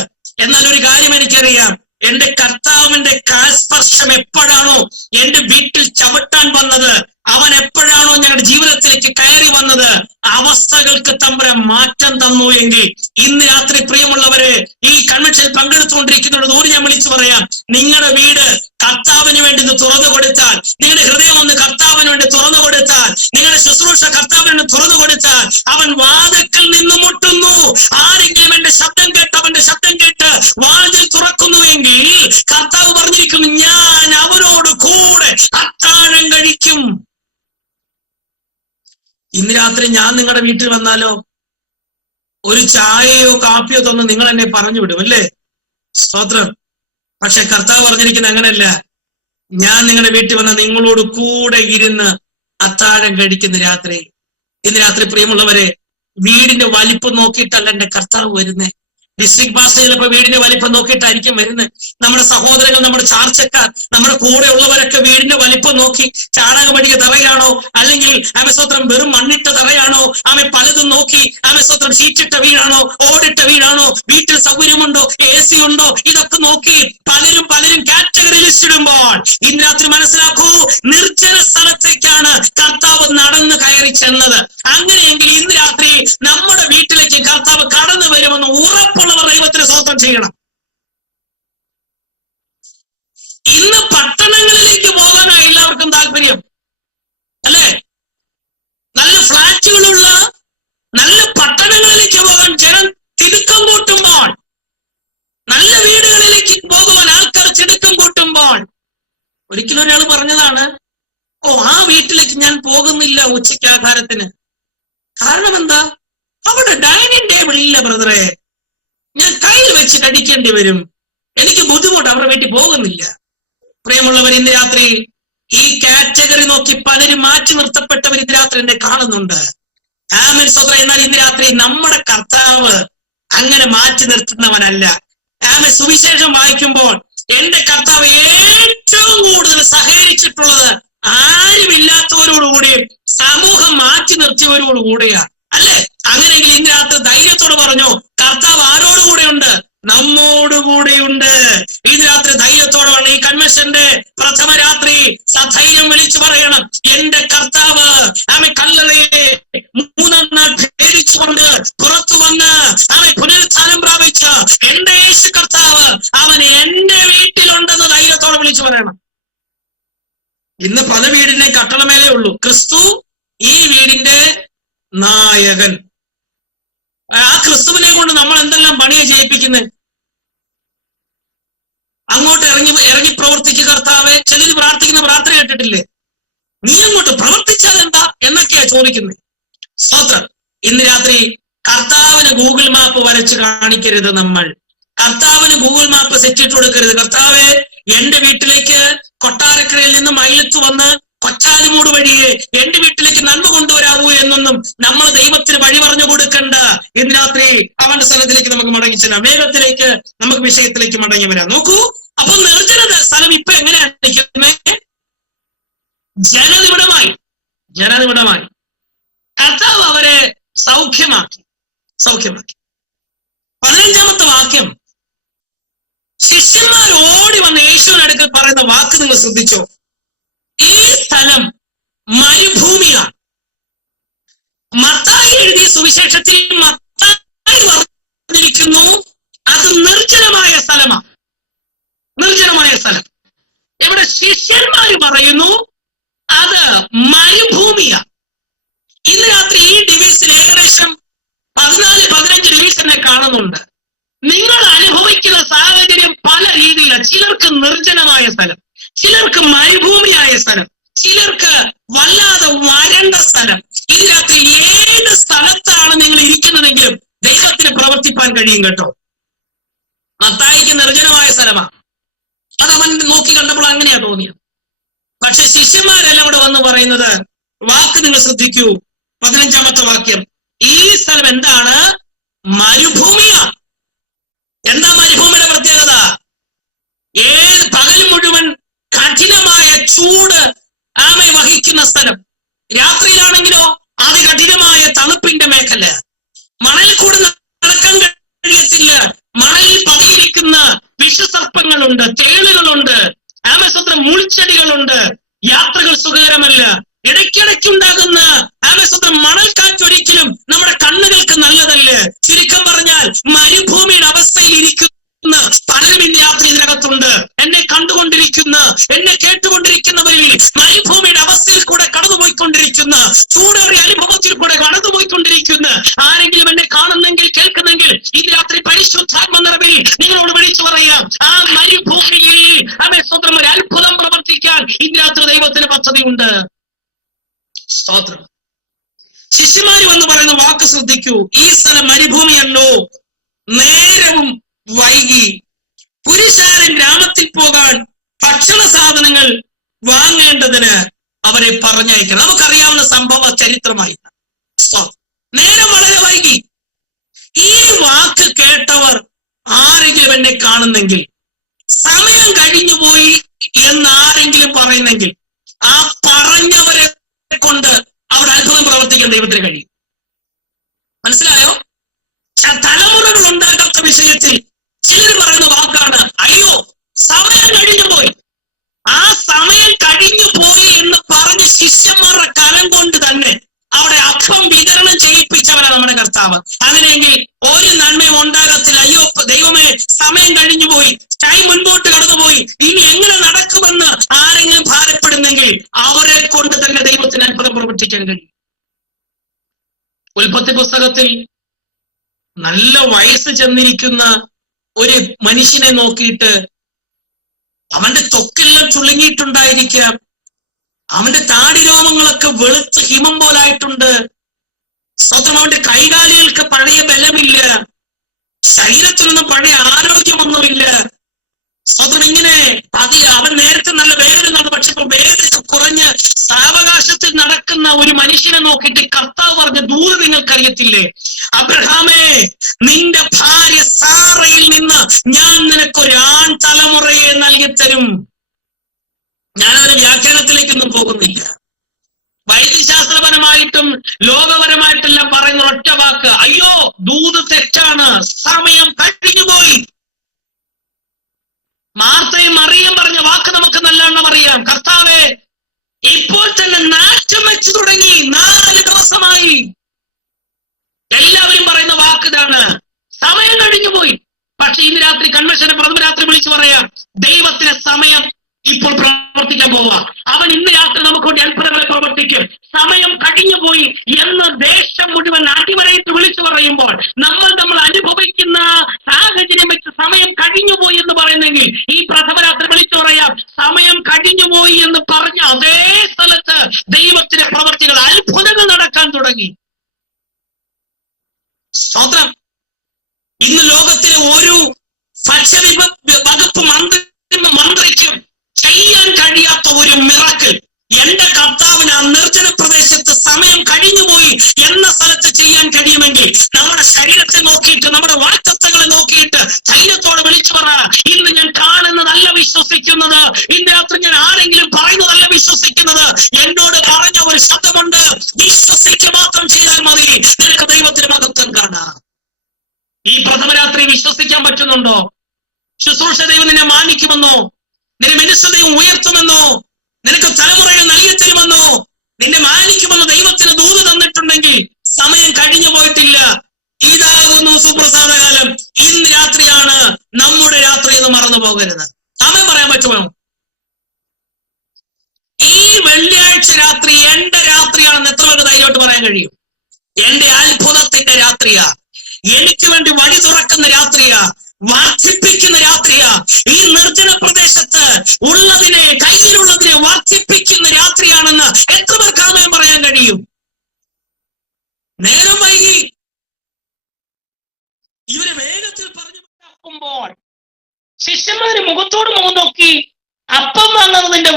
എന്നാൽ ഒരു കാര്യം എനിക്കറിയാം, എന്റെ കർത്താവിന്റെ കാൽസ്പർശം എപ്പോഴാണോ എന്റെ വീട്ടിൽ ചവിട്ടാൻ വന്നത്, അവൻ എപ്പോഴാണോ ഞങ്ങളുടെ ജീവിതത്തിലേക്ക് കയറി വന്നത്, അവസ്ഥകൾക്ക് തമ്പുരാൻ മാറ്റം തന്നു എങ്കിൽ ഇന്ന് രാത്രി പ്രിയമുള്ളവരെ, ഈ കൺവെൻഷനിൽ പങ്കെടുത്തുകൊണ്ടിരിക്കുന്നവരോട് ദൂരെ ഞാൻ വിളിച്ചു പറയാം, നിങ്ങളുടെ വീട് കർത്താവിന് വേണ്ടി തുറന്നു കൊടുത്താൽ, നിങ്ങളുടെ ഹൃദയം ഒന്ന് കർത്താവിന് ഇന്ന് രാത്രി ഞാൻ നിങ്ങളുടെ വീട്ടിൽ വന്നാലോ ഒരു ചായയോ കാപ്പിയോ തന്ന് നിങ്ങൾ എന്നെ പറഞ്ഞു വിടും അല്ലേ? സ്തോത്രം. പക്ഷെ കർത്താവ് പറഞ്ഞിരിക്കുന്ന അങ്ങനെയല്ല. ഞാൻ നിങ്ങളുടെ വീട്ടിൽ വന്ന നിങ്ങളോട് കൂടെ ഇരുന്ന് അത്താഴം കഴിക്കുന്ന രാത്രി. ഇന്ന് രാത്രി പ്രിയമുള്ളവരെ, വീടിന്റെ വലിപ്പം നോക്കിയിട്ടല്ല എന്റെ കർത്താവ് വരുന്നേ. ഡിസ്ട്രിക്ട് മാസ്റ്റർ ചിലപ്പോൾ വീടിന്റെ വലിപ്പം നോക്കിയിട്ടായിരിക്കും വരുന്നത്. നമ്മുടെ സഹോദരങ്ങൾ, നമ്മുടെ ചാർച്ചക്കാർ, നമ്മുടെ കൂടെ ഉള്ളവരൊക്കെ വീടിന്റെ വലിപ്പം നോക്കി ചാണകമടിക തറയാണോ അല്ലെങ്കിൽ ആമസ്തോത്രം വെറും മണ്ണിട്ട തറയാണോ, പലതും നോക്കി ആമസ്തോത്രം ഷീറ്റിട്ട വീടാണോ ഓടിട്ട വീടാണോ, വീട്ടിൽ സൗകര്യമുണ്ടോ, AC ഉണ്ടോ, ഇതൊക്കെ നോക്കി പലരും കാറ്റഗറി ലിസ്റ്റ് ഇടുമ്പോൾ ഇന്ന് രാത്രി മനസ്സിലാക്കൂ, നിർജ്ജന സ്ഥലത്തേക്കാണ് കർത്താവ് നടന്ന് കയറി ചെന്നത്. അങ്ങനെയെങ്കിൽ ഇന്ന് രാത്രി നമ്മുടെ വീട്ടിലേക്ക് കർത്താവ് കടന്നു വരുമെന്ന് ഉറപ്പുള്ളവർ ദൈവത്തിന് സ്തോത്രം ചെയ്യണം. ഇന്ന് പട്ടണങ്ങളിലേക്ക് പോകാനാണ് എല്ലാവർക്കും താല്പര്യം അല്ലേ? നല്ല ഫ്ലാറ്റുകളുള്ള നല്ല പട്ടണങ്ങളിലേക്ക് പോകാൻ ജനം തിടുക്കം കൂട്ടുമ്പോൾ, നല്ല വീടുകളിലേക്ക് പോകുവാൻ ആൾക്കാർ തിടുക്കം കൂട്ടുമ്പോൾ, ഒരിക്കലും ഒരാൾ പറഞ്ഞതാണ്, ആ വീട്ടിലേക്ക് ഞാൻ പോകുന്നില്ല ഉച്ചയ്ക്ക് ആഹാരത്തിന്. കാരണം എന്താ? അവിടെ ഡൈനിങ് ടേബിൾ ഇല്ല ബ്രദറെ, ഞാൻ കയ്യിൽ വെച്ച് കടിക്കേണ്ടി വരും, എനിക്ക് ബുദ്ധിമുട്ട്, അവരുടെ വീട്ടിൽ പോകുന്നില്ല. പ്രിയമുള്ളവർ, ഇന്ന് രാത്രി ഈ കാറ്റഗറി നോക്കി പലരും മാറ്റി നിർത്തപ്പെട്ടവർ ഇന്ന് രാത്രി എന്നെ കാണുന്നുണ്ട്. ആമേൻ സ്തോത്രം. എന്നാൽ ഇന്ന് രാത്രി നമ്മുടെ കർത്താവ് അങ്ങനെ മാറ്റി നിർത്തുന്നവനല്ല. ആമേൻ. സുവിശേഷം വായിക്കുമ്പോൾ എന്റെ കർത്താവ് ഏറ്റവും കൂടുതൽ സഹകരിച്ചിട്ടുള്ളത് ആരുമില്ലാത്തവരോടുകൂടി സമൂഹം മാറ്റി നിർത്തിയവരോടുകൂടിയാ അല്ലേ? അങ്ങനെയെങ്കിൽ ഇന്ന് രാത്രി ധൈര്യത്തോട് പറഞ്ഞു, കർത്താവ് ആരോടുകൂടെ ഉണ്ട്? നമ്മോടുകൂടെയുണ്ട്. ഇന്ന് രാത്രി ധൈര്യത്തോടെ പറഞ്ഞു, ഈ കൺവെൻഷന്റെ പ്രഥമ രാത്രി സധൈര്യം വിളിച്ചു പറയണം, എന്റെ കർത്താവ് കല്ലറയെ 3 നാൾ ഭേദിച്ചുകൊണ്ട് പുറത്തു വന്ന് പുനരുത്ഥാനം പ്രാപിച്ച എന്റെ യേശു കർത്താവ് അവൻ എന്റെ വീട്ടിലുണ്ടെന്ന് ധൈര്യത്തോടെ വിളിച്ചു പറയണം. ഇന്ന് പല വീടിന്റെ കട്ടളമേലേ ഉള്ളൂ. ക്രിസ്തു ഈ വീടിന്റെ നായകൻ. ആ ക്രിസ്തുവിനെ കൊണ്ട് നമ്മൾ എന്തെല്ലാം പണിയെ ചെയ്യിപ്പിക്കുന്നത്? അങ്ങോട്ട് ഇറങ്ങി പ്രവർത്തിക്കുക കർത്താവെ. ചിലര് പ്രാർത്ഥിക്കുന്ന പ്രാർത്ഥന കേട്ടിട്ടില്ലേ? നീ അങ്ങോട്ട് പ്രവർത്തിച്ചാൽ എന്താ എന്നൊക്കെയാ ചോദിക്കുന്നത്. സ്തോത്രം. ഇന്ന് രാത്രി കർത്താവിന് ഗൂഗിൾ മാപ്പ് വരച്ച് കാണിക്കരുത്. നമ്മൾ കർത്താവിന് ഗൂഗിൾ മാപ്പ് സെറ്റ് ഇട്ട് കൊടുക്കരുത്. കർത്താവെ, എന്റെ വീട്ടിലേക്ക് കൊട്ടാരക്കരയിൽ നിന്ന് മയിലത്ത് വന്ന് കൊച്ചാലുമൂട് വഴിയെ എന്റെ വീട്ടിലേക്ക് നന്മ കൊണ്ടുവരാവൂ എന്നൊന്നും നമ്മൾ ദൈവത്തിന് വഴി പറഞ്ഞു കൊടുക്കണ്ട. ഇന്ന് രാത്രി അവന്റെ സ്ഥലത്തിലേക്ക് നമുക്ക് മടങ്ങി ചെല്ലാം. വേഗത്തിലേക്ക് നമുക്ക് വിഷയത്തിലേക്ക് മടങ്ങി വരാം. നോക്കൂ, അപ്പൊ നിർജ്ജന സ്ഥലം ഇപ്പൊ എങ്ങനെയാണ് നിൽക്കുന്നത്? ജനനിബിഡമായി. കർത്താവ് അവരെ സൗഖ്യമാക്കി. 15-ാമത്തെ വാക്യം, ശിഷ്യന്മാർ ഓടി വന്ന് യേശുവിന്റെ അടുക്കൽ പറയുന്ന വാക്ക് നിങ്ങൾ ശ്രദ്ധിച്ചോ? ഈ സ്ഥലം മരുഭൂമിയാണ്. മത്തായി എഴുതിയ സുവിശേഷത്തിൽ മത്തായി പറഞ്ഞിരിക്കുന്നു അത് നിർജ്ജനമായ സ്ഥലമാണ്. ഇവിടെ ശിഷ്യന്മാർ പറയുന്നു അത് മരുഭൂമിയാണ്. ഇന്ന് രാത്രി ഈ ഡിവിഷൻ ഏകദേശം 14-15 ഡിവിഷനെ കാണുന്നുണ്ട്. നിങ്ങൾ അനുഭവിക്കുന്ന സാഹചര്യം പല രീതിയിലാണ്. ചിലർക്ക് നിർജ്ജനമായ സ്ഥലം, ചിലർക്ക് മരുഭൂമിയായ സ്ഥലം, ചിലർക്ക് വല്ലാതെ വരണ്ട സ്ഥലം. ഇന്ന് രാത്രി ഏത് സ്ഥലത്താണ് നിങ്ങൾ ഇരിക്കുന്നതെങ്കിലും ദൈവത്തിന് പ്രവർത്തിപ്പാൻ കഴിയും കേട്ടോ. മത്തായിക്ക് നിർജ്ജനമായ സ്ഥലമാണ്. അതവൻ നോക്കി കണ്ടപ്പോൾ അങ്ങനെയാ തോന്നിയത്. പക്ഷെ ശിഷ്യന്മാരെല്ലാം അവിടെ വന്ന് പറയുന്നത് വാക്ക് നിങ്ങൾ ശ്രദ്ധിക്കൂ. 15-ാമത്തെ വാക്യം, ഈ സ്ഥലം എന്താണ്? മരുഭൂമിയാണ്. എന്താ മരുഭൂമിയുടെ പ്രത്യേകത? പകൽ മുഴുവൻ കഠിനമായ ചൂട് വഹിക്കുന്ന സ്ഥലം. രാത്രിയിലാണെങ്കിലോ അതികഠിനമായ തണുപ്പിന്റെ മേഖല. മണൽ കൂടെ നടക്കാൻ കഴിയത്തില്ല. മണലിൽ പതിയിരിക്കുന്ന വിഷസർപ്പങ്ങളുണ്ട്, തേളുകളുണ്ട്, ആമസൂത്രം മുൾച്ചെടികളുണ്ട്. യാത്രകൾ സുഖകരമല്ല. ഇടയ്ക്കിടയ്ക്കുണ്ടാകുന്ന ആമസൂത്രം മണൽക്കാറ്റൊരിക്കലും നമ്മുടെ കണ്ണുകൾക്ക് നല്ലതല്ല. ചുരുക്കം പറഞ്ഞാൽ മരുഭൂമിയുടെ അവസ്ഥയിൽ ഇരിക്കുന്ന പലരും ഇന്ന് രാത്രി ഇതിനകത്തുണ്ട്. എന്നെ കണ്ടുകൊണ്ടിരിക്കുന്ന, എന്നെ കേട്ടുകൊണ്ടിരിക്കുന്നവരിൽ മരുഭൂമിയുടെ അവസ്ഥയിൽ കൂടെ കടന്നുപോയിക്കൊണ്ടിരിക്കുന്ന, ചൂടേറിയ അനുഭവത്തിൽ കൂടെ കടന്നുപോയിക്കൊണ്ടിരിക്കുന്ന ആരെങ്കിലും എന്നെ കാണുന്നെങ്കിൽ കേൾക്കുന്നെങ്കിൽ ഈ രാത്രി പരിശുദ്ധാത്മ നിറവിൽ നിങ്ങളോട് വിളിച്ചു പറയാം, ആ മരുഭൂമിയിൽ സ്വന്തം ഒരു അത്ഭുതം പ്രവർത്തിക്കാൻ ഈ രാത്രി ദൈവത്തിന് പദ്ധതിയുണ്ട്. സ്തോത്രം. ശിഷ്യന്മാര് വന്ന് പറയുന്ന വാക്ക് ശ്രദ്ധിക്കൂ. ഈ സ്ഥലം മരുഭൂമിയല്ലോ, നേരവും വൈകി, പുരുഷാരൻ ഗ്രാമത്തിൽ പോകാൻ ഭക്ഷണ സാധനങ്ങൾ വാങ്ങേണ്ടതിന് അവരെ പറഞ്ഞയക്കണം. നമുക്കറിയാവുന്ന സംഭവ ചരിത്രമായി. നേരം വളരെ വൈകി. ഈ വാക്ക് കേട്ടവർ ആരെങ്കിലും എന്നെ കാണുന്നെങ്കിൽ, സമയം കഴിഞ്ഞുപോയി എന്നാരെങ്കിലും പറയുന്നെങ്കിൽ, ആ പറഞ്ഞവരെ കൊണ്ട് അവിടെ അത്ഭുതം പ്രവർത്തിക്കാൻ ദൈവത്തിന് കഴിയും. മനസ്സിലായോ? തലമുറകൾ ഉണ്ടാകാത്ത വിഷയത്തിൽ ചിലർ പറയുന്ന വാക്കാണ്, അയ്യോ സമയം കഴിഞ്ഞു പോയി. ആ സമയം കഴിഞ്ഞു പോയി എന്ന് പറഞ്ഞ് ശിഷ്യന്മാരുടെ കരം കൊണ്ട് തന്നെ അവിടെ അപ്പം വിതരണം ചെയ്യിപ്പിച്ചവരാണ് നമ്മുടെ കർത്താവ്. അങ്ങനെയെങ്കിൽ ഒരു നന്മയും ഉണ്ടാകത്തില്ല. അയ്യോ ദൈവമേ സമയം കഴിഞ്ഞു പോയി, ടൈം മുൻപോട്ട് കടന്നുപോയി, ഇനി എങ്ങനെ നടക്കുമെന്ന് ആരെങ്കിലും ഭാരപ്പെടുന്നെങ്കിൽ അവരെ കൊണ്ട് തന്നെ ദൈവത്തിന് അത്ഭുതം പ്രവർത്തിക്കാൻ കഴിയും. ഉൽപ്പത്തി പുസ്തകത്തിൽ നല്ല വയസ്സ് ചെന്നിരിക്കുന്ന ഒരു മനുഷ്യനെ നോക്കിയിട്ട് അവന്റെ ത്വക്കെല്ലാം ചുളുങ്ങിയിട്ടുണ്ടായിരിക്കാം, അവന്റെ താടിരോമങ്ങളൊക്കെ വെളുത്ത് ഹിമം പോലായിട്ടുണ്ട്, സ്വന്തം അവന്റെ കൈകാലുകൾക്ക് പഴയ ബലമില്ല, ശരീരത്തിനൊന്നും പഴയ ആരോഗ്യമൊന്നുമില്ല. സ്വന്തം ഇങ്ങനെ അവൻ നേരത്തെ നല്ല വേദനയാണ്, പക്ഷെ ഇപ്പൊ വേദന കുറഞ്ഞ് സാവകാശത്തിൽ നടക്കുന്ന ഒരു മനുഷ്യനെ നോക്കിയിട്ട് കർത്താവ് പറഞ്ഞ ദൂത് നിങ്ങൾക്കറിയത്തില്ലേ? അബ്രഹാമേ, നിന്റെ ഭാര്യ സാറയിൽ നിന്ന് ഞാൻ നിനക്കൊരു ആൺ തലമുറയെ നൽകിത്തരും. ഞാനതിന് വ്യാഖ്യാനത്തിലേക്കൊന്നും പോകുന്നില്ല. വൈദ്യശാസ്ത്രപരമായിട്ടും ലോകപരമായിട്ടെല്ലാം പറയുന്ന ഒറ്റ വാക്ക്, അയ്യോ ദൂത് തെറ്റാണ്, സമയം കഴിഞ്ഞുപോയി. മാർത്തയും മറിയം പറഞ്ഞ വാക്ക് നമുക്ക് നല്ലവണ്ണം അറിയാം. കർത്താവേ, ഇപ്പോൾ തന്നെ നാറ്റം വെച്ചു തുടങ്ങി, 4 ദിവസമായി. എല്ലാവരും പറയുന്ന വാക്ക് ഇതാണ്, സമയം കഴിഞ്ഞുപോയി. പക്ഷെ ഇന്ന് രാത്രി കൺവെൻഷന് പ്രഥമ രാത്രി വിളിച്ചു പറയാം, ദൈവത്തിന് സമയം ഇപ്പോൾ പ്രവർത്തിക്കാൻ പോവാ. അവൻ ഇന്ന് രാത്രി നമുക്ക് വേണ്ടി അത്ഭുതങ്ങളെ പ്രവർത്തിക്കും. സമയം കഴിഞ്ഞുപോയി എന്ന് ദേശം മുഴുവൻ അടിവരയിട്ട് വിളിച്ചു പറയുമ്പോൾ നമ്മൾ അനുഭവിക്കുന്ന സാഹചര്യം വെച്ച് സമയം കഴിഞ്ഞുപോയി എന്ന് പറയുന്നെങ്കിൽ ഈ പ്രഥമ രാത്രി വിളിച്ചു പറയാം, സമയം കഴിഞ്ഞുപോയി എന്ന് പറഞ്ഞ അതേ സ്ഥലത്ത് ദൈവത്തിന്റെ പ്രവർത്തികൾ, അത്ഭുതങ്ങൾ നടക്കാൻ തുടങ്ങി. സ്തോത്രം. ഇന്ന് ലോകത്തിലെ ഒരു ഭക്ഷ്യവകുപ്പ് മന്ത്രിക്കും ചെയ്യാൻ കഴിയാത്ത ഒരു മിറക്കിൾ എന്റെ കർത്താവിന് ആ നിർജ്ജന പ്രദേശത്ത് സമയം കഴിഞ്ഞുപോയി എന്ന സ്ഥലത്ത് ചെയ്യാൻ കഴിയുമെങ്കിൽ നമ്മുടെ ശരീരത്തെ നോക്കിയിട്ട്, നമ്മുടെ വാക്തത്വങ്ങളെ നോക്കിയിട്ട് ധൈര്യത്തോടെ വിളിച്ചു പറ, ഇന്ന് ഞാൻ കാണുന്നതല്ല വിശ്വസിക്കുന്നത്, ഇന്ന് രാത്രി ഞാൻ ആരെങ്കിലും പറയുന്നതല്ല വിശ്വസിക്കുന്നത്, എന്നോട് പറഞ്ഞ ഒരു ശബ്ദമുണ്ട്, വിശ്വസിക്കുക മാത്രം ചെയ്താൽ മതി, നിനക്ക് ദൈവത്തിന് മഹത്വം കാണാം. ഈ പ്രഥമ രാത്രി വിശ്വസിക്കാൻ പറ്റുന്നുണ്ടോ? ശുശ്രൂഷ ദൈവം നിന്നെ മാനിക്കുമെന്നോ, നിന്നെ മിനിസ്റ്റർ ദൈവം ഉയർത്തുമെന്നോ, നിനക്ക് തലമുറകൾ നൽകി തരുമെന്നോ, നിന്നെ മാനിക്കുമെന്നോ ദൈവത്തിന് ദൂത് തന്നിട്ടുണ്ടെങ്കിൽ സമയം കഴിഞ്ഞു പോയിട്ടില്ല. ഇതാകുന്നു സുപ്രസാദകാലം. ഇന്ന് രാത്രിയാണ് നമ്മുടെ രാത്രി എന്ന് മറന്നു പോകരുത്. സമയം പറയാൻ പറ്റുമോ? ഈ വെള്ളിയാഴ്ച രാത്രി എന്റെ രാത്രിയാണെന്ന് എത്ര പേർക്ക് ധൈര്യമായിട്ട് പറയാൻ കഴിയും? എന്റെ അത്ഭുതത്തിന്റെ രാത്രിയാ, എനിക്ക് വേണ്ടി വഴി തുറക്കുന്ന രാത്രിയാ, വർദ്ധിപ്പിക്കുന്ന രാത്രിയാ. ഈ നിർജ്ജന പ്രദേശത്ത് ഉള്ളതിനെ, കയ്യിലുള്ളതിനെ വർദ്ധിപ്പിക്കുന്ന രാത്രിയാണെന്ന് എത്ര പേർക്ക് ആമേൻ പറയാൻ കഴിയും? നേരം വൈകി ഇവരെ വേഗത്തിൽ പറഞ്ഞു പ്പോൾ ശിഷ്യന്മാര് മുഖത്തോട് മുഖം നോക്കി അപ്പം വാങ്ങുന്നതിന്റെ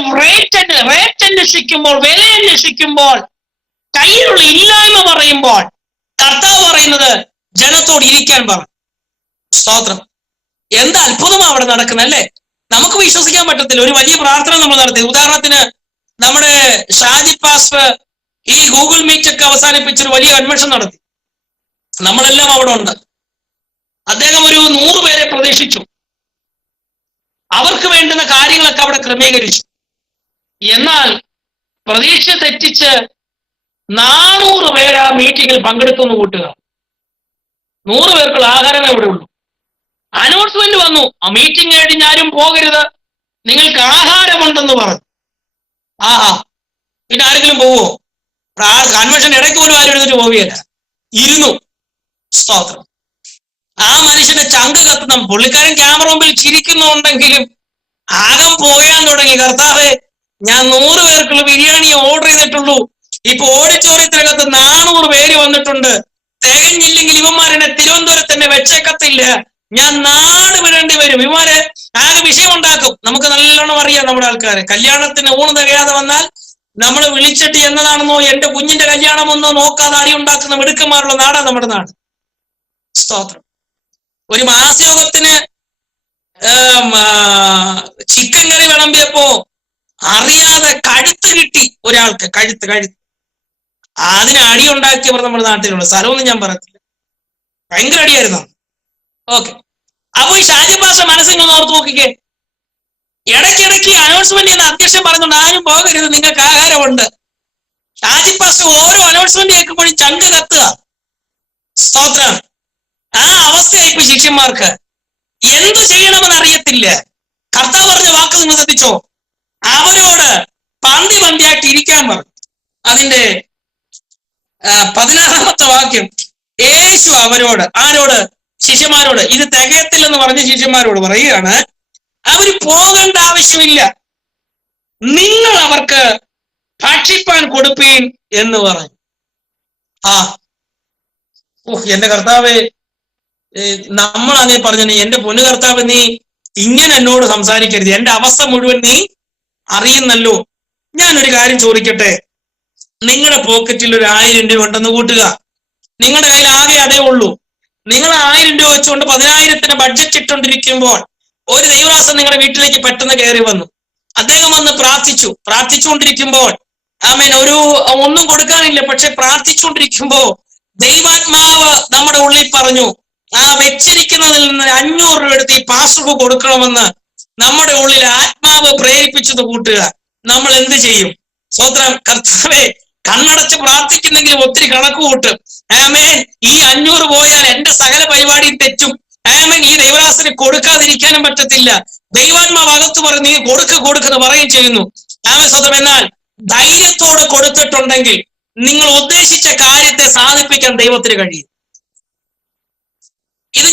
റേറ്റ് അന്വേഷിക്കുമ്പോൾ, വില അന്വേഷിക്കുമ്പോൾ, കയ്യിലുള്ള ഇല്ലായ്മ പറയുമ്പോൾ കർത്താവ് പറയുന്നത് ജനത്തോട് ഇരിക്കാൻ പറഞ്ഞു. സ്തോത്രം. എന്താ അത്ഭുതമാണ് അവിടെ നടക്കുന്നത് അല്ലേ? നമുക്ക് വിശ്വസിക്കാൻ പറ്റത്തില്ല. ഒരു വലിയ പ്രാർത്ഥന നമ്മൾ നടത്തി. ഉദാഹരണത്തിന് നമ്മുടെ ഷാജി പാസ്റ്റർ ഈ ഗൂഗിൾ മീറ്റ് ഒക്കെ അവസാനിപ്പിച്ചൊരു വലിയ കൺവെൻഷൻ നടത്തി. നമ്മളെല്ലാം അവിടെ ഉണ്ട്. അദ്ദേഹം ഒരു 100 പേരെ പ്രതീക്ഷിച്ചു. അവർക്ക് വേണ്ടുന്ന കാര്യങ്ങളൊക്കെ അവിടെ ക്രമീകരിച്ചു. എന്നാൽ പ്രതീക്ഷ തെറ്റിച്ച് 400 പേര് ആ മീറ്റിങ്ങിൽ പങ്കെടുത്തു എന്ന് കൂട്ടുക. 100 പേർക്കുള്ള ആഹാരമേ ഇവിടെ ഉള്ളൂ. അനൗൺസ്മെന്റ് വന്നു, ആ മീറ്റിംഗ് കഴിഞ്ഞ് ആരും പോകരുത്, നിങ്ങൾക്ക് ആഹാരമുണ്ടെന്ന് പറഞ്ഞു. പിന്നെ ആരെങ്കിലും പോവോ? കൺവെൻഷൻ ഇടയ്ക്ക് പോലും ആരും എഴുതിട്ട് പോവുകയല്ല, ഇരുന്നു. സ്തോത്രം. ആ മനുഷ്യന്റെ ചങ്ക് കത്തുന്ന പുള്ളിക്കാരൻ ക്യാമറ മുമ്പിൽ ചിരിക്കുന്നുണ്ടെങ്കിലും ആകം പോയാൻ തുടങ്ങി. കർത്താവേ, ഞാൻ 100 പേർക്കുള്ള ബിരിയാണി ഓർഡർ ചെയ്തിട്ടുള്ളൂ, ഇപ്പൊ ഓഡിറ്റോറിയത്തിനകത്ത് 400 പേര് വന്നിട്ടുണ്ട്. തികഞ്ഞില്ലെങ്കിൽ ഇവന്മാരെന്നെ തിരുവനന്തപുരത്ത് തന്നെ വെച്ചേക്കത്തില്ല, ഞാൻ നാട് വിടേണ്ടി വരും. ഇവന്മാര് ആകെ വിഷയം ഉണ്ടാക്കും. നമുക്ക് നല്ലോണം അറിയാം നമ്മുടെ ആൾക്കാരെ. കല്യാണത്തിന് ഊണ് തികയാതെ വന്നാൽ നമ്മൾ വിളിച്ചിട്ട് എന്നതാണെന്നോ എന്റെ കുഞ്ഞിന്റെ കല്യാണമെന്നോ നോക്കാതെ അടി ഉണ്ടാക്കുന്ന മിടുക്കന്മാരുള്ള നാടാണ് നമ്മുടെ നാട്. സ്തോത്രം. ഒരു മാസയോഗത്തിന് ചിക്കൻ കറി വിളമ്പിയപ്പോ അറിയാതെ കഴുത്ത് കിട്ടി ഒരാൾക്ക്, കഴുത്ത് അതിന് അടി ഉണ്ടാക്കിയവർ നമ്മുടെ നാട്ടിലുള്ള സ്ഥലമൊന്നും ഞാൻ പറയത്തില്ല, ഭയങ്കര അടിയായിരുന്നു. ഓക്കെ, അപ്പൊ ഈ ഷാജി പാസ്റ്റർ മനസ്സിൽ ഓർത്ത് നോക്കിക്കേ, ഇടയ്ക്കിടയ്ക്ക് അനൗൺസ്മെന്റ് ചെയ്യുന്ന അധ്യക്ഷൻ പറഞ്ഞുകൊണ്ട് ആരും പോകരുത്, നിങ്ങൾക്ക് ആഹാരമുണ്ട്. ഷാജി പാസ്റ്റർ ഓരോ അനൗൺസ്മെന്റ് കേൾക്കുമ്പോഴും ചങ്ക് കത്തുക. സ്തോത്രം. ആ അവസ്ഥയായിപ്പോ ശിഷ്യന്മാർക്ക് എന്തു ചെയ്യണമെന്ന് അറിയത്തില്ല. കർത്താവ് പറഞ്ഞ വാക്ക് നിങ്ങൾ ശ്രദ്ധിച്ചോ, അവരോട് പന്തിയായിട്ട് ഇരിക്കാൻ പറഞ്ഞു. അതിന്റെ 16ാമത്തെ വാക്യം, യേശു അവരോട്, ആരോട്? ശിഷ്യന്മാരോട്. ഇത് തികയത്തില്ലെന്ന് പറഞ്ഞ ശിഷ്യന്മാരോട് പറയുകയാണ്, അവര് പോകേണ്ട ആവശ്യമില്ല, നിങ്ങൾ അവർക്ക് ഭക്ഷിപ്പാൻ കൊടുപ്പീൻ എന്ന് പറഞ്ഞു. എന്റെ കർത്താവേ, നമ്മളാണെ പറഞ്ഞു, എന്റെ പൊന്നു കർത്താവ്, നീ ഇങ്ങനെ എന്നോട് സംസാരിക്കരുത്, എന്റെ അവസ്ഥ മുഴുവൻ നീ അറിയുന്നല്ലോ. ഞാനൊരു കാര്യം ചോദിക്കട്ടെ, നിങ്ങളുടെ പോക്കറ്റിൽ ഒരു 1000 രൂപ ഉണ്ടെന്ന് കൂട്ടുക, നിങ്ങളുടെ കയ്യിൽ ആകെ അതേ ഉള്ളൂ. നിങ്ങൾ 1000 രൂപ വെച്ചുകൊണ്ട് 10,000ത്തിന് ബഡ്ജറ്റ് ഇട്ടുകൊണ്ടിരിക്കുമ്പോൾ ഒരു ദൈവദാസൻ നിങ്ങളുടെ വീട്ടിലേക്ക് പെട്ടെന്ന് കയറി വന്നു. അദ്ദേഹം വന്ന് പ്രാർത്ഥിച്ചുകൊണ്ടിരിക്കുമ്പോൾ ഒന്നും കൊടുക്കാനില്ല, പക്ഷെ പ്രാർത്ഥിച്ചുകൊണ്ടിരിക്കുമ്പോ ദൈവാത്മാവ് നമ്മുടെ ഉള്ളിൽ പറഞ്ഞു, ആ വെച്ചിരിക്കുന്നതിൽ നിന്ന് 500 രൂപ എടുത്ത് ഈ പാസ്റ്റർക്ക് കൊടുക്കണമെന്ന് നമ്മുടെ ഉള്ളിൽ ആത്മാവ് പ്രേരിപ്പിച്ചത് കൂട്ടുക. നമ്മൾ എന്ത് ചെയ്യും? സ്വതന്ത്രം. കർത്താവേ, കണ്ണടച്ച് പ്രാർത്ഥിക്കുന്നെങ്കിലും ഒത്തിരി കണക്ക് കൂട്ടും. ഈ 500 പോയാൽ എന്റെ സകല പരിപാടിയും തെറ്റും. ഈ ദൈവദാസന് കൊടുക്കാതിരിക്കാനും പറ്റത്തില്ല. ദൈവാത്മാവ് അകത്ത് പറഞ്ഞ് നീ കൊടുക്കെന്ന് പറയുകയും ചെയ്യുന്നു. സ്വതന്ത്രം. എന്നാൽ ധൈര്യത്തോടെ കൊടുത്തിട്ടുണ്ടെങ്കിൽ നിങ്ങൾ ഉദ്ദേശിച്ച കാര്യത്തെ സാധിപ്പിക്കാൻ ദൈവത്തിന് കഴിയും. ഇത്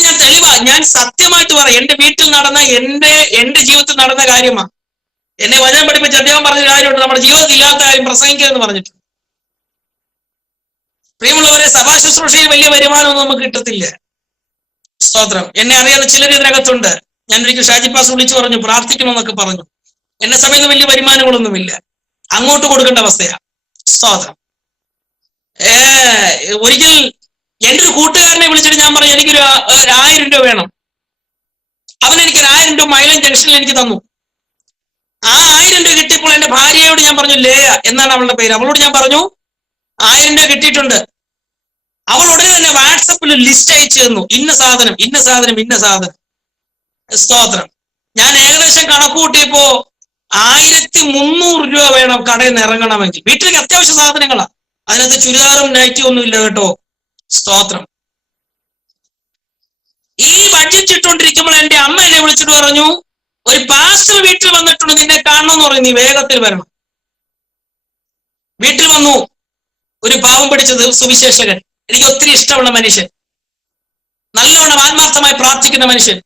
ഞാൻ സത്യമായിട്ട് പറയാം, എന്റെ വീട്ടിൽ നടന്ന എന്റെ ജീവിതത്തിൽ നടന്ന കാര്യമാണ്. എന്നെ വചനം പഠിപ്പിച്ച് അദ്ദേഹം പറഞ്ഞ കാര്യമുണ്ട്, നമ്മുടെ ജീവിതത്തിൽ ഇല്ലാത്ത കാര്യം പ്രസംഗിക്കരുതെന്ന് പറഞ്ഞിട്ടുണ്ട്. പ്രിയമുള്ളവരെ, സഭാ ശുശ്രൂഷയിൽ വലിയ വരുമാനമൊന്നും നമുക്ക് കിട്ടത്തില്ല. സ്തോത്രം. എന്നെ അറിയാവുന്ന ചിലർ ഇതിനകത്തുണ്ട്. ഞാൻ ഒരിക്കൽ ഷാജി പാസ്റ്റർ വിളിച്ചു പറഞ്ഞു, പ്രാർത്ഥിക്കണമെന്നൊക്കെ പറഞ്ഞു. എന്നെ സമയത്ത് വലിയ വരുമാനങ്ങളൊന്നുമില്ല, അങ്ങോട്ട് കൊടുക്കേണ്ട അവസ്ഥയാണ്. സ്തോത്രം. ഒരിക്കൽ എൻ്റെ ഒരു കൂട്ടുകാരനെ വിളിച്ചിട്ട് ഞാൻ പറഞ്ഞു, എനിക്കൊരു 1000 രൂപ വേണം. അവനെനിക്ക് 1000 രൂപ മൈലൻ ജംഗ്ഷനിൽ എനിക്ക് തന്നു. ആ 1000 രൂപ കിട്ടിയപ്പോൾ എന്റെ ഭാര്യയോട് ഞാൻ പറഞ്ഞു, ലേയ എന്നാണ് അവളുടെ പേര്, അവളോട് ഞാൻ പറഞ്ഞു 1000 രൂപ കിട്ടിയിട്ടുണ്ട്. അവൾ ഉടനെ തന്നെ വാട്സപ്പിൽ ലിസ്റ്റ് അയച്ചു തന്നു, ഇന്ന സാധനം. സ്തോത്രം. ഞാൻ ഏകദേശം കണക്ക് കൂട്ടിയപ്പോ 1300 രൂപ വേണം കടയിൽ നിന്ന് ഇറങ്ങണമെങ്കിൽ. വീട്ടിലേക്ക് അത്യാവശ്യ സാധനങ്ങളാണ്, അതിനകത്ത് ചുരിദാറും നൈറ്റിയും ഒന്നും ഇല്ല കേട്ടോ. സ്തോത്രം. ഈ ബഡ്ജറ്റ് ഇട്ടുകൊണ്ടിരിക്കുമ്പോൾ എന്റെ അമ്മ എന്നെ വിളിച്ചിട്ട് പറഞ്ഞു, ഒരു പാസ്റ്റർ വീട്ടിൽ വന്നിട്ടുണ്ട്, നിന്നെ കാണണമെന്ന് പറഞ്ഞു, നീ വേഗത്തിൽ വരണം. വീട്ടിൽ വന്നു ഒരു പാവം പിടിച്ചത് സുവിശേഷകൻ, എനിക്ക് ഒത്തിരി ഇഷ്ടമുള്ള മനുഷ്യൻ, നല്ലവണ്ണം ആത്മാർത്ഥമായി പ്രാർത്ഥിക്കുന്ന മനുഷ്യൻ.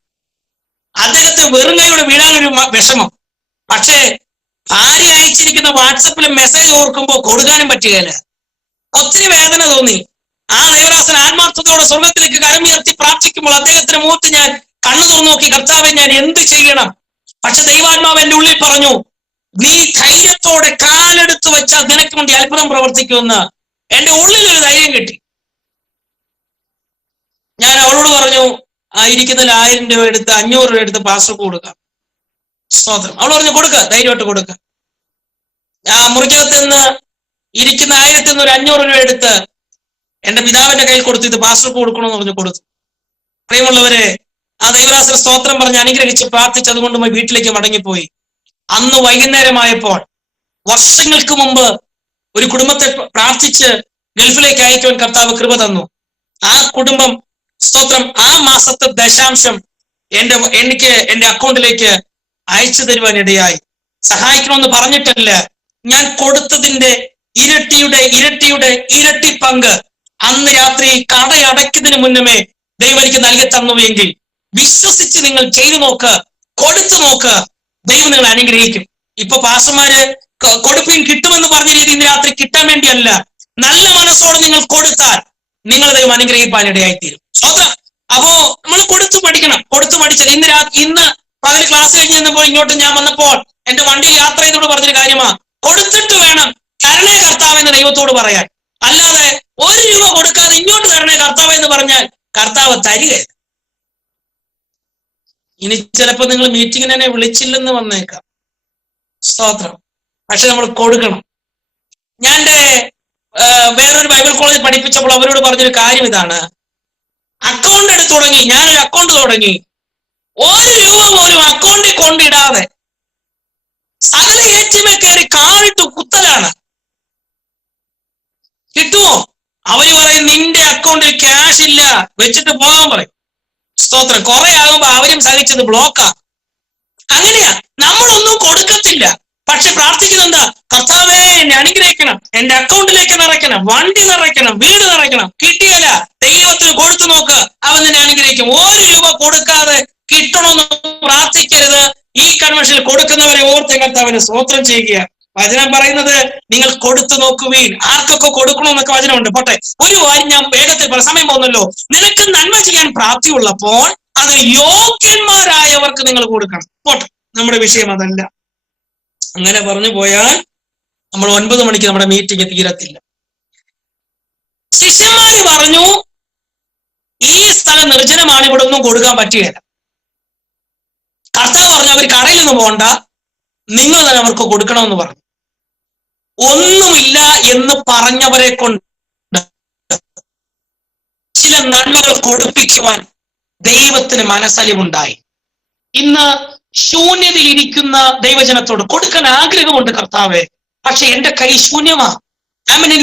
അദ്ദേഹത്തെ വെറും കൈയോടെ വീഴാനൊരു വിഷമം. പക്ഷേ ഭാര്യ അയച്ചിരിക്കുന്ന വാട്സപ്പിൽ മെസ്സേജ് ഓർക്കുമ്പോൾ കൊടുക്കാനും പറ്റുകയില്ല. ഒത്തിരി വേദന തോന്നി. ആ ദൈവദാസൻ ആത്മാർത്ഥത്തോടെ സ്വർഗത്തിലേക്ക് കരമുയർത്തി പ്രാർത്ഥിക്കുമ്പോൾ അദ്ദേഹത്തിന് മുഖത്ത് ഞാൻ കണ്ണു തുറന്നു നോക്കി, കർത്താവെ, ഞാൻ എന്ത് ചെയ്യണം? പക്ഷെ ദൈവാത്മാവ് എന്റെ ഉള്ളിൽ പറഞ്ഞു, നീ ധൈര്യത്തോടെ കാലെടുത്ത് വെച്ചാൽ നിനക്ക് വേണ്ടി അത്ഭുതം പ്രവർത്തിക്കുമെന്ന് എന്റെ ഉള്ളിൽ ഒരു ധൈര്യം കിട്ടി. ഞാൻ അവളോട് പറഞ്ഞു, ഇരിക്കുന്നതിൽ 1000 രൂപ എടുത്ത് 500 രൂപ എടുത്ത് പാസ്റ്റർക്ക് കൊടുക്കാം. സ്തോത്രം. അവൾ പറഞ്ഞു, കൊടുക്ക, ധൈര്യമായിട്ട് കൊടുക്ക. മുറിക്കകത്ത് നിന്ന് ഇരിക്കുന്ന 1000ൽ നിന്ന് ഒരു 500 രൂപ എടുത്ത് എന്റെ പിതാവിന്റെ കയ്യിൽ കൊടുത്ത് ഇത് പാസ്റ്റർക്ക് കൊടുക്കണമെന്ന് പറഞ്ഞു കൊടുത്തു. പ്രിയമുള്ളവരെ, ആ ദൈവദാസൻ സ്തോത്രം പറഞ്ഞ് അനുഗ്രഹിച്ച് പ്രാർത്ഥിച്ച് അതുകൊണ്ട് വീട്ടിലേക്ക് മടങ്ങിപ്പോയി. അന്ന് വൈകുന്നേരമായപ്പോൾ, വർഷങ്ങൾക്ക് മുമ്പ് ഒരു കുടുംബത്തെ പ്രാർത്ഥിച്ച് ഗൾഫിലേക്ക് അയക്കുവാൻ കർത്താവ് കൃപ തന്നു. ആ കുടുംബം സ്തോത്രം ആ മാസത്തെ ദശാംശം എനിക്ക് എന്റെ അക്കൗണ്ടിലേക്ക് അയച്ചു തരുവാൻ ഇടയായി. സഹായിക്കണമെന്ന് പറഞ്ഞിട്ടല്ല, ഞാൻ കൊടുത്തതിന്റെ ഇരട്ടി പങ്ക് അന്ന് രാത്രി കടയടയ്ക്കുന്നതിന് മുന്നമേ ദൈവം എനിക്ക് നൽകി തന്നുവെങ്കിൽ വിശ്വസിച്ച് നിങ്ങൾ ചെയ്തു നോക്ക്, കൊടുത്തു നോക്ക്, ദൈവം നിങ്ങൾ അനുഗ്രഹിക്കും. ഇപ്പൊ പാസ്റ്റർമാര് കൊടുപ്പിൻ കിട്ടുമെന്ന് പറഞ്ഞ രീതി ഇന്ന് രാത്രി കിട്ടാൻ വേണ്ടിയല്ല. നല്ല മനസ്സോടെ നിങ്ങൾ കൊടുത്താൽ നിങ്ങൾ ദൈവം അനുഗ്രഹിപ്പാനിടയായിത്തീരും. സ്വന്തം അപ്പോ നമ്മൾ കൊടുത്തു പഠിക്കണം. കൊടുത്തു പഠിച്ചത് ഇന്ന് പകൽ ക്ലാസ് കഴിഞ്ഞ് ചെന്നപ്പോൾ ഇങ്ങോട്ട് ഞാൻ വന്നപ്പോൾ എന്റെ വണ്ടിയിൽ യാത്ര ചെയ്തോട് പറഞ്ഞൊരു കാര്യമാ, കൊടുത്തിട്ട് വേണം തരണേ കർത്താവ് എന്ന് ദൈവത്തോട് പറയാൻ. അല്ലാതെ 1 രൂപ കൊടുക്കാതെ ഇങ്ങോട്ട് തരണേ കർത്താവ് എന്ന് പറഞ്ഞാൽ കർത്താവ് തരികയില്ല. ഇനി ചിലപ്പോൾ നിങ്ങൾ മീറ്റിങ്ങിന് തന്നെ വിളിച്ചില്ലെന്ന് വന്നേക്കാം, സ്തോത്രം. പക്ഷെ നമ്മൾ കൊടുക്കണം. ഞാൻ എൻ്റെ വേറൊരു ബൈബിൾ കോളേജിൽ പഠിപ്പിച്ചപ്പോൾ അവരോട് പറഞ്ഞൊരു കാര്യം ഇതാണ്, അക്കൗണ്ട് എടുത്തു തുടങ്ങി. ഞാനൊരു അക്കൗണ്ട് തുടങ്ങി. 1 രൂപ പോലും അക്കൗണ്ടിൽ കൊണ്ടിടാതെ സകല ATM കയറി കാറിട്ട് കുത്തലാണ്. കിട്ടുമോ? അവര് പറയും നിന്റെ അക്കൗണ്ടിൽ ക്യാഷ് ഇല്ല, വെച്ചിട്ട് പോകാൻ പറയും. സ്തോത്രം. കുറെ ആകുമ്പോ അവരും സഹിച്ചത് ബ്ലോക്കാ. അങ്ങനെയാ, നമ്മളൊന്നും കൊടുക്കത്തില്ല. പക്ഷെ പ്രാർത്ഥിക്കുന്നത് എന്താ? കർത്താവേ എന്നെ അനുഗ്രഹിക്കണം, എന്റെ അക്കൗണ്ടിലേക്ക് നിറയ്ക്കണം, വണ്ടി നിറയ്ക്കണം, വീട് നിറയ്ക്കണം. കിട്ടിയല്ല, ദൈവത്തിന് കൊടുത്തു നോക്ക്, അവൻ നിന്നെ അനുഗ്രഹിക്കും. 1 രൂപ കൊടുക്കാതെ കിട്ടണമെന്ന് പ്രാർത്ഥിക്കരുത്. ഈ കൺവെൻഷനിൽ കൊടുക്കുന്നവരെ ഓർത്ത് കർത്താവിന് സ്തോത്രം ചെയ്യുക. വചനം പറയുന്നത് നിങ്ങൾ കൊടുത്തു നോക്കുവീൻ. ആർക്കൊക്കെ കൊടുക്കണമെന്നൊക്കെ വചനമുണ്ട്. പോട്ടെ, ഒരു കാര്യം ഞാൻ വേഗത്തിൽ സമയം പോകുന്നല്ലോ. നിനക്ക് നന്മ ചെയ്യാൻ പ്രാപ്തിയുള്ളപ്പോൾ അത് യോഗ്യന്മാരായവർക്ക് നിങ്ങൾ കൊടുക്കണം. പോട്ടെ, നമ്മുടെ വിഷയം അതല്ല. അങ്ങനെ പറഞ്ഞു പോയാൽ നമ്മൾ 9 മണിക്ക് നമ്മുടെ മീറ്റിംഗ് തീരത്തില്ല. ശിഷ്യന്മാര് പറഞ്ഞു ഈ സ്ഥലം നിർജ്ജനമാണ്, ഇവിടെ ഒന്നും കൊടുക്കാൻ പറ്റുകയില്ല. കർത്താവ് പറഞ്ഞു അവർ കടയിൽ നിന്ന് പോകണ്ട, നിങ്ങൾ തന്നെ അവർക്ക് കൊടുക്കണമെന്ന് പറഞ്ഞു. ഒന്നുമില്ല എന്ന് പറഞ്ഞവരെ കൊണ്ട് ചില നന്മകൾ കൊടുപ്പിക്കുവാൻ ദൈവത്തിന് മനസ്സലിവുണ്ടായി. ഇന്ന് ശൂന്യതയിലിരിക്കുന്ന ദൈവജനത്തോട് കൊടുക്കാൻ ആഗ്രഹമുണ്ട് കർത്താവെ, പക്ഷെ എന്റെ കൈ ശൂന്യമാ,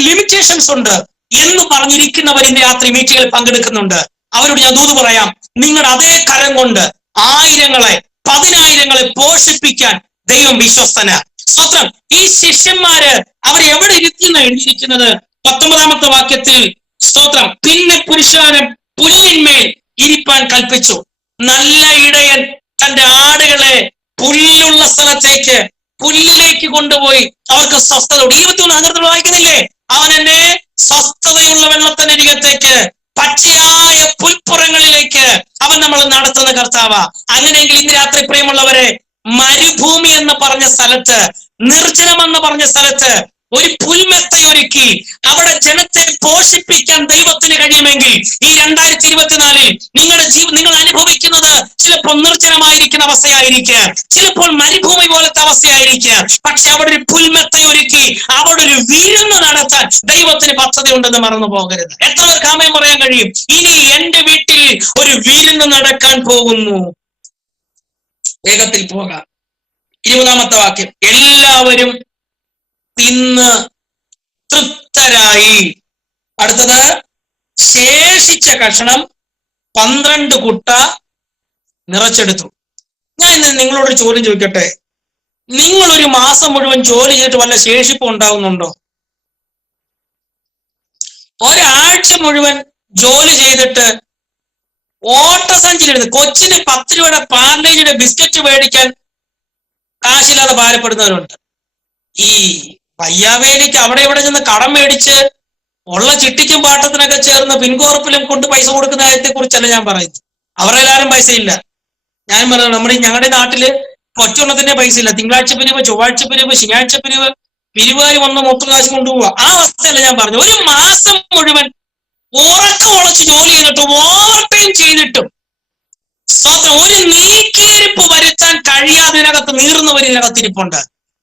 ലിമിറ്റേഷൻസ് ഉണ്ട് എന്ന് പറഞ്ഞിരിക്കുന്നവർ ഇന്ന് രാത്രി മീറ്റിംഗിൽ പങ്കെടുക്കുന്നുണ്ട്. അവരോട് ഞാൻ ദൂത് പറയാം, നിങ്ങളുടെ അതേ കരം കൊണ്ട് 1000-ങ്ങളെ 10,000-ങ്ങളെ പോഷിപ്പിക്കാൻ ദൈവം വിശ്വസ്തന. സ്വത്രം. ഈ ശിഷ്യന്മാര് അവർ എവിടെ ഇരുത്തിയെന്ന എഴുതിയിരിക്കുന്നത് 19-ാമത്തെ വാക്യത്തിൽ. സ്തോത്രം. പിന്നെ പുരുഷാരം പുല്ലിന്മേൽ ഇരിപ്പാൻ കൽപ്പിച്ചു. നല്ല ഇടയൻ തന്റെ ആടുകളെ പുല്ലുള്ള സ്ഥലത്തേക്ക്, പുല്ലിലേക്ക് കൊണ്ടുപോയി അവർക്ക് സ്വസ്ഥത. 21 വായിക്കുന്നില്ലേ? അവൻ എന്നെ സ്വസ്ഥതയുള്ള വെള്ളത്തിനരികത്തേക്ക്, പച്ചയായ പുൽപ്പുറങ്ങളിലേക്ക് അവൻ നമ്മൾ നടത്തുന്ന കർത്താവാ. അങ്ങനെയെങ്കിൽ ഇന്ന് രാത്രി പ്രിയമുള്ളവരെ, മരുഭൂമി എന്ന് പറഞ്ഞ സ്ഥലത്ത്, നിർജ്ജനം എന്ന് പറഞ്ഞ സ്ഥലത്ത് ഒരു പുൽമെത്തയൊരുക്കി അവിടെ ജനത്തെ പോഷിപ്പിക്കാൻ ദൈവത്തിന് കഴിയുമെങ്കിൽ ഈ 2024-ൽ നിങ്ങൾ അനുഭവിക്കുന്നത് ചിലപ്പോൾ നിർജ്ജനമായിരിക്കുന്ന അവസ്ഥയായിരിക്കുക, ചിലപ്പോൾ മരുഭൂമി പോലത്തെ അവസ്ഥയായിരിക്കുക. പക്ഷെ അവിടെ ഒരു പുൽമെത്തയൊരുക്കി അവിടെ ഒരു വിരുന്ന് നടത്താൻ ദൈവത്തിന് പദ്ധതി ഉണ്ടെന്ന് മറന്നു പോകരുത്. എത്ര പേർക്ക് ആമേൻ പറയാൻ കഴിയും? ഇനി എന്റെ വീട്ടിൽ ഒരു വിരുന്ന് നടക്കാൻ പോകുന്നു. വേഗത്തിൽ പോകാം. 20-ാമത്തെ വാക്യം. എല്ലാവരും തിന്ന് തൃപ്തരായി. അടുത്തത്, ശേഷിച്ച കഷണം 12 കുട്ട നിറച്ചെടുത്തു. ഞാൻ ഇന്ന് നിങ്ങളോട് ചോദ്യം ചോദിക്കട്ടെ, നിങ്ങൾ ഒരു മാസം മുഴുവൻ ജോലി ചെയ്തിട്ട് വല്ല ശേഷിപ്പ് ഉണ്ടാവുന്നുണ്ടോ? ഒരാഴ്ച മുഴുവൻ ജോലി ചെയ്തിട്ട് ഓട്ടസഞ്ചിലെടുത്ത് കൊച്ചിന് 10 രൂപയുടെ പാർലേജിയുടെ ബിസ്ക്കറ്റ് മേടിക്കാൻ കാശില്ലാതെ ഭാരപ്പെടുന്നവരുണ്ട്. ഈ പയ്യാവേലിക്ക് അവിടെ ഇവിടെ ചെന്ന് കടം മേടിച്ച് ഉള്ള ചിട്ടിക്കും പാട്ടത്തിനൊക്കെ ചേർന്ന് പിൻകോർപ്പിലും കൊണ്ട് പൈസ കൊടുക്കുന്ന കാര്യത്തെ കുറിച്ചല്ല ഞാൻ പറയുന്നത്. അവരെല്ലാരും പൈസ ഇല്ല. ഞാൻ പറയുന്നത് ഞങ്ങളുടെ നാട്ടില് ഒറ്റൊണ്ണത്തിന്റെ പൈസ ഇല്ല. തിങ്കളാഴ്ച പിരിവ്, ചൊവ്വാഴ്ച പിരിവ്, ശനിയാഴ്ച പിരിവ്, പിരിവാരി വന്ന് മൊത്തം കാശ് കൊണ്ടുപോവുക. ആ അവസ്ഥയല്ല ഞാൻ പറഞ്ഞു. ഒരു മാസം മുഴുവൻ ഉറക്കം ഉളച്ച് ജോലി ചെയ്തിട്ടും ഓവർ ടൈം ചെയ്തിട്ടും സ്വന്തം ഒരു നീക്കിയിരിപ്പ് വരുത്താൻ കഴിയാതിനകത്ത് നീറുന്നവരിനകത്തിരിപ്പുണ്ട്.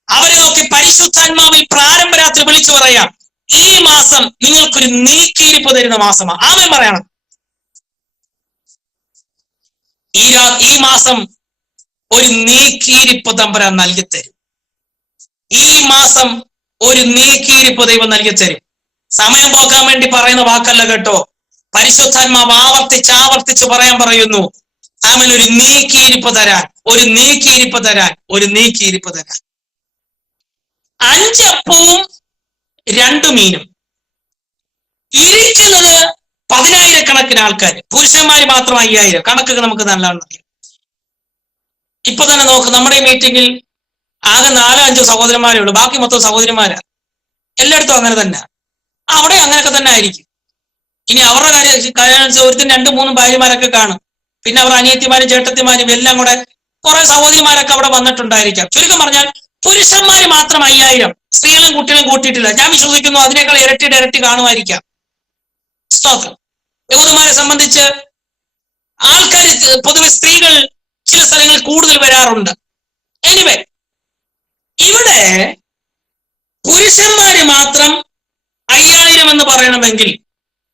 അവരെ നോക്കി പരിശുദ്ധാത്മാവിൽ പ്രാരംഭരാത്രി വിളിച്ചു പറയാം, ഈ മാസം നിങ്ങൾക്കൊരു നീക്കിയിരിപ്പ് തരുന്ന മാസമാണ്. ആമേൻ പറയണം. ഈ മാസം ഒരു നീക്കിയിരിപ്പ് തമ്പുരാൻ നൽകിത്തരും. ഈ മാസം ഒരു നീക്കിയിരിപ്പ് ദൈവം നൽകിത്തരും. സമയം പോക്കാൻ വേണ്ടി പറയുന്ന വാക്കല്ല കേട്ടോ. പരിശുദ്ധാത്മാവ് ആവർത്തിച്ച് പറയാൻ പറയുന്നു, ആമേൻ, ഒരു നീക്കിയിരിപ്പ് തരാൻ, ഒരു നീക്കിയിരിപ്പ് തരാൻ, ഒരു നീക്കിയിരിപ്പ് തരാൻ. 5 അപ്പവും 2 മീനും. ഇരിക്കുന്നത് 10,000-കണക്കിന് ആൾക്കാർ. പുരുഷന്മാര് മാത്രം 5,000. കണക്കൊക്കെ നമുക്ക് നല്ലതാണ്. ഇപ്പൊ തന്നെ നോക്ക്, നമ്മുടെ ഈ മീറ്റിംഗിൽ ആകെ 4-5 സഹോദരന്മാരേ ഉള്ളൂ, ബാക്കി മൊത്തം സഹോദരിമാരാ. എല്ലായിടത്തും അങ്ങനെ തന്നെ, അവിടെ അങ്ങനെയൊക്കെ തന്നെ ആയിരിക്കും. ഇനി അവരുടെ കാര്യം ഒരുത്തിന് 2-3 ഭാര്യമാരൊക്കെ കാണും. പിന്നെ അവർ അനിയത്തിമാരും ചേട്ടത്തിമാരും എല്ലാം കൂടെ കുറെ സഹോദരിമാരൊക്കെ അവിടെ വന്നിട്ടുണ്ടായിരിക്കാം. ചുരുക്കം പറഞ്ഞാൽ പുരുഷന്മാര് മാത്രം 5000, സ്ത്രീകളും കുട്ടികളും കൂട്ടിയിട്ടില്ല. ഞാൻ വിശ്വസിക്കുന്നു അതിനേക്കാൾ ഇരട്ടി കാണുമായിരിക്കാം. സ്തോത്രം. യഹൂദന്മാരെ സംബന്ധിച്ച് ആൾക്കാർ പൊതുവെ സ്ത്രീകൾ ചില സ്ഥലങ്ങളിൽ കൂടുതൽ വരാറുണ്ട്. എനിവേ, ഇവിടെ പുരുഷന്മാര് മാത്രം 5000 എന്ന് പറയണമെങ്കിൽ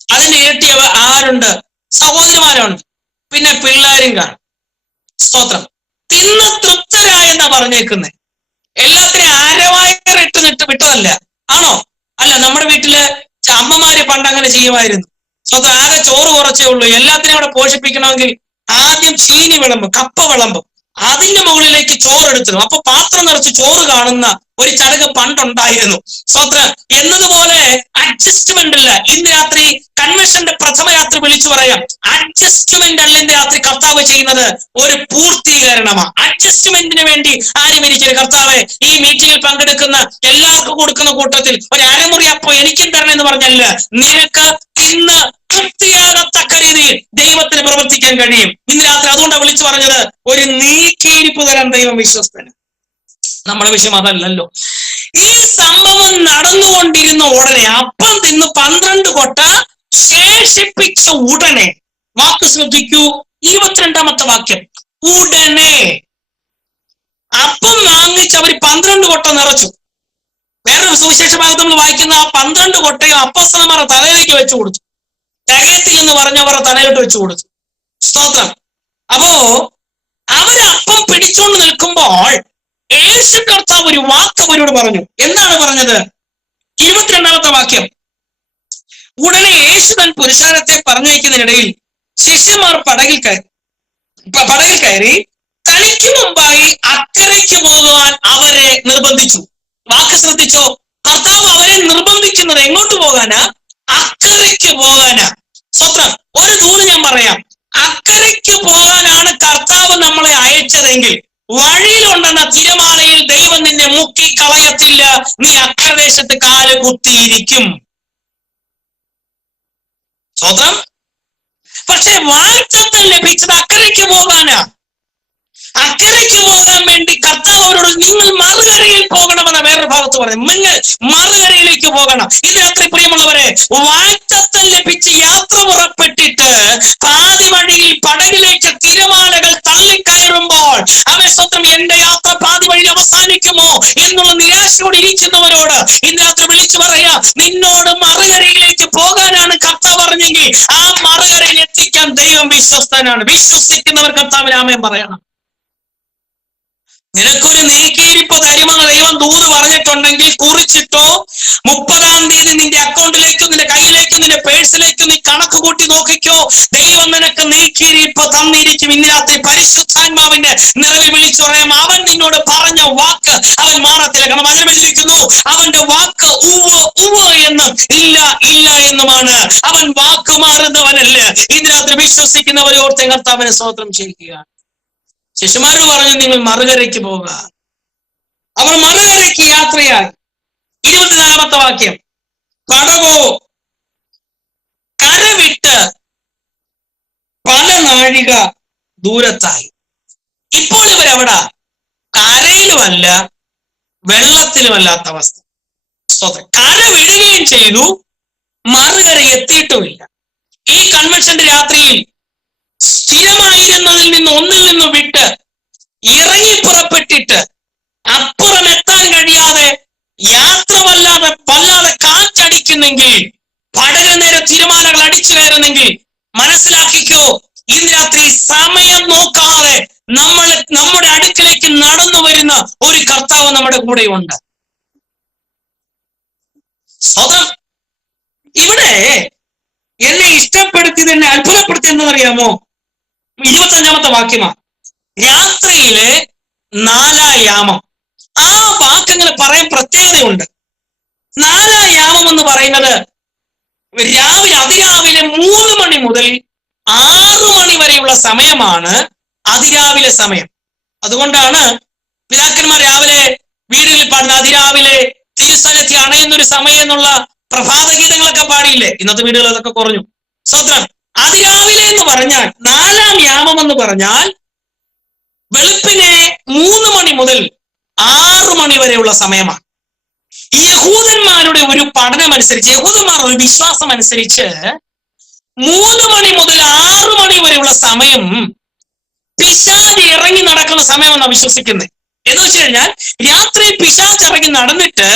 അതിന്റെ ഇരട്ടി ആരുണ്ട്? സഹോദരിമാരുണ്ട്, പിന്നെ പിള്ളേരും കാണും. സ്തോത്രം. തിന്ന് തൃപ്തരായെന്നാ പറഞ്ഞേക്കുന്നത്. എല്ലാത്തിനെയും അരവായിട്ട് വിട്ടതല്ല, ആണോ? അല്ല, നമ്മുടെ വീട്ടില് അമ്മമാര് പണ്ട് അങ്ങനെ ചെയ്യുമായിരുന്നു. സ്വന്തം ആകെ ചോറ് കുറച്ചേ ഉള്ളൂ, എല്ലാത്തിനെയും അവിടെ പോഷിപ്പിക്കണമെങ്കിൽ ആദ്യം ചീനി വിളമ്പും, കപ്പ വിളമ്പും, അതിന്റെ മുകളിലേക്ക് ചോറെടുത്തിടും. അപ്പൊ പാത്രം നിറച്ച് ചോറ് കാണുന്ന ഒരു ചടങ്ങ് പണ്ടുണ്ടായിരുന്നു. സ്വന്തം എന്നതുപോലെ അഡ്ജസ്റ്റ്മെന്റ് അല്ല. ഇന്ന് രാത്രി കൺവെൻഷന്റെ പ്രഥമ രാത്രി വിളിച്ചു പറയാം, അഡ്ജസ്റ്റ്മെന്റ് അല്ല ഇന്ന് രാത്രി കർത്താവ് ചെയ്യുന്നത്, ഒരു പൂർത്തീകരണമാണ്. അഡ്ജസ്റ്റ്മെന്റിന് വേണ്ടി ആരും ഇരിക്കരുത്. കർത്താവ് ഈ മീറ്റിംഗിൽ പങ്കെടുക്കുന്ന എല്ലാവർക്കും കൊടുക്കുന്ന കൂട്ടത്തിൽ ഒരു അരമുറി അപ്പം എനിക്കും തരണം എന്ന് പറഞ്ഞല്ല, നിനക്ക് ഇന്ന് തൃപ്തിയാകത്തക്ക രീതിയിൽ ദൈവത്തിന് പ്രവർത്തിക്കാൻ കഴിയും ഇന്ന് രാത്രി. അതുകൊണ്ടാണ് വിളിച്ചു പറഞ്ഞത്, ഒരു നീക്കിയിരിപ്പ് തരാൻ ദൈവം വിശ്വസ്തന്. നമ്മുടെ വിഷയം അതല്ലല്ലോ. ഈ സംഭവം നടന്നുകൊണ്ടിരുന്ന ഉടനെ അപ്പം തിന്ന് 12 കൊട്ട ശേഷിപ്പിച്ച ഉടനെ, വാക്ക് ശ്രദ്ധിക്കൂ, 22ാമത്തെ വാക്യം, ഉടനെ അപ്പം വാങ്ങിച്ച് അവർ 12 കൊട്ട നിറച്ചു. വേറൊരു സുവിശേഷ ഭാഗത്ത് നമ്മൾ വായിക്കുന്ന ആ 12 കൊട്ടയും അപ്പോസ്തലന്മാരുടെ തലയിലേക്ക് വെച്ചു കൊടുത്തു. തികയത്തില്ലെന്ന് പറഞ്ഞവരുടെ തലയിലോട്ട് വെച്ചു കൊടുത്തു. സ്തോത്രം. അപ്പോ അവരപ്പം പിടിച്ചോണ്ട് നിൽക്കുമ്പോൾ യേശു കർത്താവ് ഒരു വാക്ക് അവരോട് പറഞ്ഞു. എന്താണ് പറഞ്ഞത്? 22ാമത്തെ വാക്യം, ഉടനെ യേശു തൻ പുരുഷാരത്തെ പറഞ്ഞയക്കുന്നതിനിടയിൽ ശിഷ്യന്മാർ പടകിൽ കയറി തനിക്ക് മുമ്പായി അക്കരയ്ക്ക് പോകുവാൻ അവരെ നിർബന്ധിച്ചു. വാക്ക് ശ്രദ്ധിച്ചോ, കർത്താവ് അവരെ നിർബന്ധിക്കുന്നത് എങ്ങോട്ട് പോകാനാ? അക്കരയ്ക്ക് പോകാനാ. സ്വത്രം. ഒരു ദൂത് ഞാൻ പറയാം, അക്കരയ്ക്ക് പോകാനാണ് കർത്താവ് നമ്മളെ അയച്ചതെങ്കിൽ വഴിയിലുണ്ടെന്ന തിരമാലയിൽ ദൈവം നിന്നെ മുക്കി കളയത്തില്ല, നീ അക്കരദേശത്ത് കാല് കുത്തിയിരിക്കും. സ്വത്രം. പക്ഷെ വാഗ്ദത്തം ലഭിച്ചത് അക്കരയ്ക്ക് പോകാനാ. അക്കരയ്ക്ക് പോകാൻ വേണ്ടി കർത്താവ് അവരോട് നിങ്ങൾ മറുകരയിൽ പോകണമെന്ന വേറൊരു ഭാഗത്ത് പറഞ്ഞു. നിങ്ങൾ മറുകരയിലേക്ക് പോകണം. ഇത് രാത്രി പ്രിയമുള്ളവരെ, വാഗ്ദത്തം ലഭിച്ച് യാത്ര പുറപ്പെട്ടിട്ട് പാതി വഴിയിൽ പടകിലേക്ക് തിരമാലകൾ തള്ളിക്കയറുമ്പോൾ അവൻ സ്വന്തം എന്റെ യാത്ര പാതി വഴി അവസാനിക്കുമോ എന്നുള്ള നിരാശയോടെ ഇരിക്കുന്നവരോട് ഇന്ന് രാത്രി വിളിച്ചു പറയാ, നിന്നോട് മറുകരയിലേക്ക് പോകാനാണ് കർത്താവ് പറഞ്ഞെങ്കിൽ ആ മറുകരയിൽ എത്തിക്കാൻ ദൈവം വിശ്വസ്തനാണ്. വിശ്വസിക്കുന്നവർ കർത്താവിന് ആമേൻ പറയണം. നിനക്കൊരു നീക്കിയിരിപ്പ് തരുമെന്ന് ദൈവം ദൂത് പറഞ്ഞിട്ടുണ്ടെങ്കിൽ കുറിച്ചിട്ടോ, 30-ാം തീയതി നിന്റെ അക്കൗണ്ടിലേക്കും നിന്റെ കയ്യിലേക്കും നിന്റെ പേഴ്സിലേക്കും നീ കണക്ക് കൂട്ടി നോക്കിക്കോ. ദൈവം നിനക്ക് നീക്കിയിരിപ്പ് തന്നിരിക്കും. ഇന്ന് രാത്രി പരിശുദ്ധാത്മാവിന്റെ നിറവിൽ വിളിച്ചു പറയാം, അവൻ നിന്നോട് പറഞ്ഞ വാക്ക് അവൻ മാറത്തില്ല. കാരണം വചനം എഴുതിയിരിക്കുന്നു, അവന്റെ വാക്ക് ഉവ്വ് എന്നും ഇല്ല എന്നുമാണ്. അവൻ വാക്ക് മാറുന്നവനല്ല. ഇന്ന് രാത്രി വിശ്വസിക്കുന്നവരെ ഓർത്ത് കർത്താവിനെ സ്തോത്രം ചെയ്യുക. ശിശുമാരോട് പറഞ്ഞു, നിങ്ങൾ മറുകരയ്ക്ക് പോവുക. അവർ മറുകരയ്ക്ക് യാത്രയായി. 24ാമത്തെ വാക്യം, പടവോ കരവിട്ട് പല നാഴിക ദൂരത്തായി. ഇപ്പോൾ ഇവരവിടെ കരയിലുമല്ല വെള്ളത്തിലുമല്ലാത്ത അവസ്ഥ. കര വിടുകയും ചെയ്തു, മറുകര എത്തിയിട്ടുമില്ല. ഈ കൺവെൻഷന്റെ രാത്രിയിൽ സ്ഥിരമായിരുന്നതിൽ നിന്ന് ഒന്നിൽ നിന്നും വിട്ട് ഇറങ്ങി പുറപ്പെട്ടിട്ട് അപ്പുറം എത്താൻ കഴിയാതെ യാത്ര വല്ലാതെ കാറ്റടിക്കുന്നെങ്കിൽ, പടകിന് നേരെ തിരമാലകൾ അടിച്ചു കയറുന്നെങ്കിൽ മനസ്സിലാക്കിക്കോ, ഇന്ന് രാത്രി സമയം നോക്കാതെ നമ്മുടെ അടുക്കിലേക്ക് നടന്നു വരുന്ന ഒരു കർത്താവ് നമ്മുടെ കൂടെയുണ്ട്. സ്വതം. ഇവിടെ എന്നെ ഇഷ്ടപ്പെടുത്തിയത്, എന്നെ അത്ഭുതപ്പെടുത്തിയെന്നറിയാമോ? 25ാമത്തെ വാക്യമാണ്. രാത്രിയിലെ 4-ാം യാമം. ആ വാക്കങ്ങനെ പറയാൻ പ്രത്യേകതയുണ്ട്. 4-ാം യാമം എന്ന് പറയുന്നത് അതിരാവിലെ 3 മണി മുതൽ 6 മണി വരെയുള്ള സമയമാണ് അതിരാവിലെ സമയം. അതുകൊണ്ടാണ് പിതാക്കന്മാർ രാവിലെ വീടുകളിൽ പാടുന്ന അതിരാവിലെ തിരുസ്ഥലത്തിൽ അണയുന്നൊരു സമയം എന്നുള്ള പ്രഭാത ഗീതങ്ങളൊക്കെ പാടിയില്ലേ? ഇന്നത്തെ വീടുകൾ അതൊക്കെ കുറഞ്ഞു. സ്തോത്രം. അതിരാവിലെ എന്ന് പറഞ്ഞാൽ 4-ാം യാമം എന്ന് പറഞ്ഞാൽ വെളുപ്പിനെ 3 മണി മുതൽ 6 മണി വരെയുള്ള സമയമാണ്. യഹൂദന്മാരുടെ ഒരു പഠനം അനുസരിച്ച്, യഹൂദന്മാരുടെ ഒരു വിശ്വാസം അനുസരിച്ച് 3 മണി മുതൽ 6 മണി വരെയുള്ള സമയം പിശാച് ഇറങ്ങി നടക്കുന്ന സമയമെന്നാണ് വിശ്വസിക്കുന്നത്. എന്ന് വെച്ച് കഴിഞ്ഞാൽ രാത്രി പിശാച് ഇറങ്ങി നടന്നിട്ട്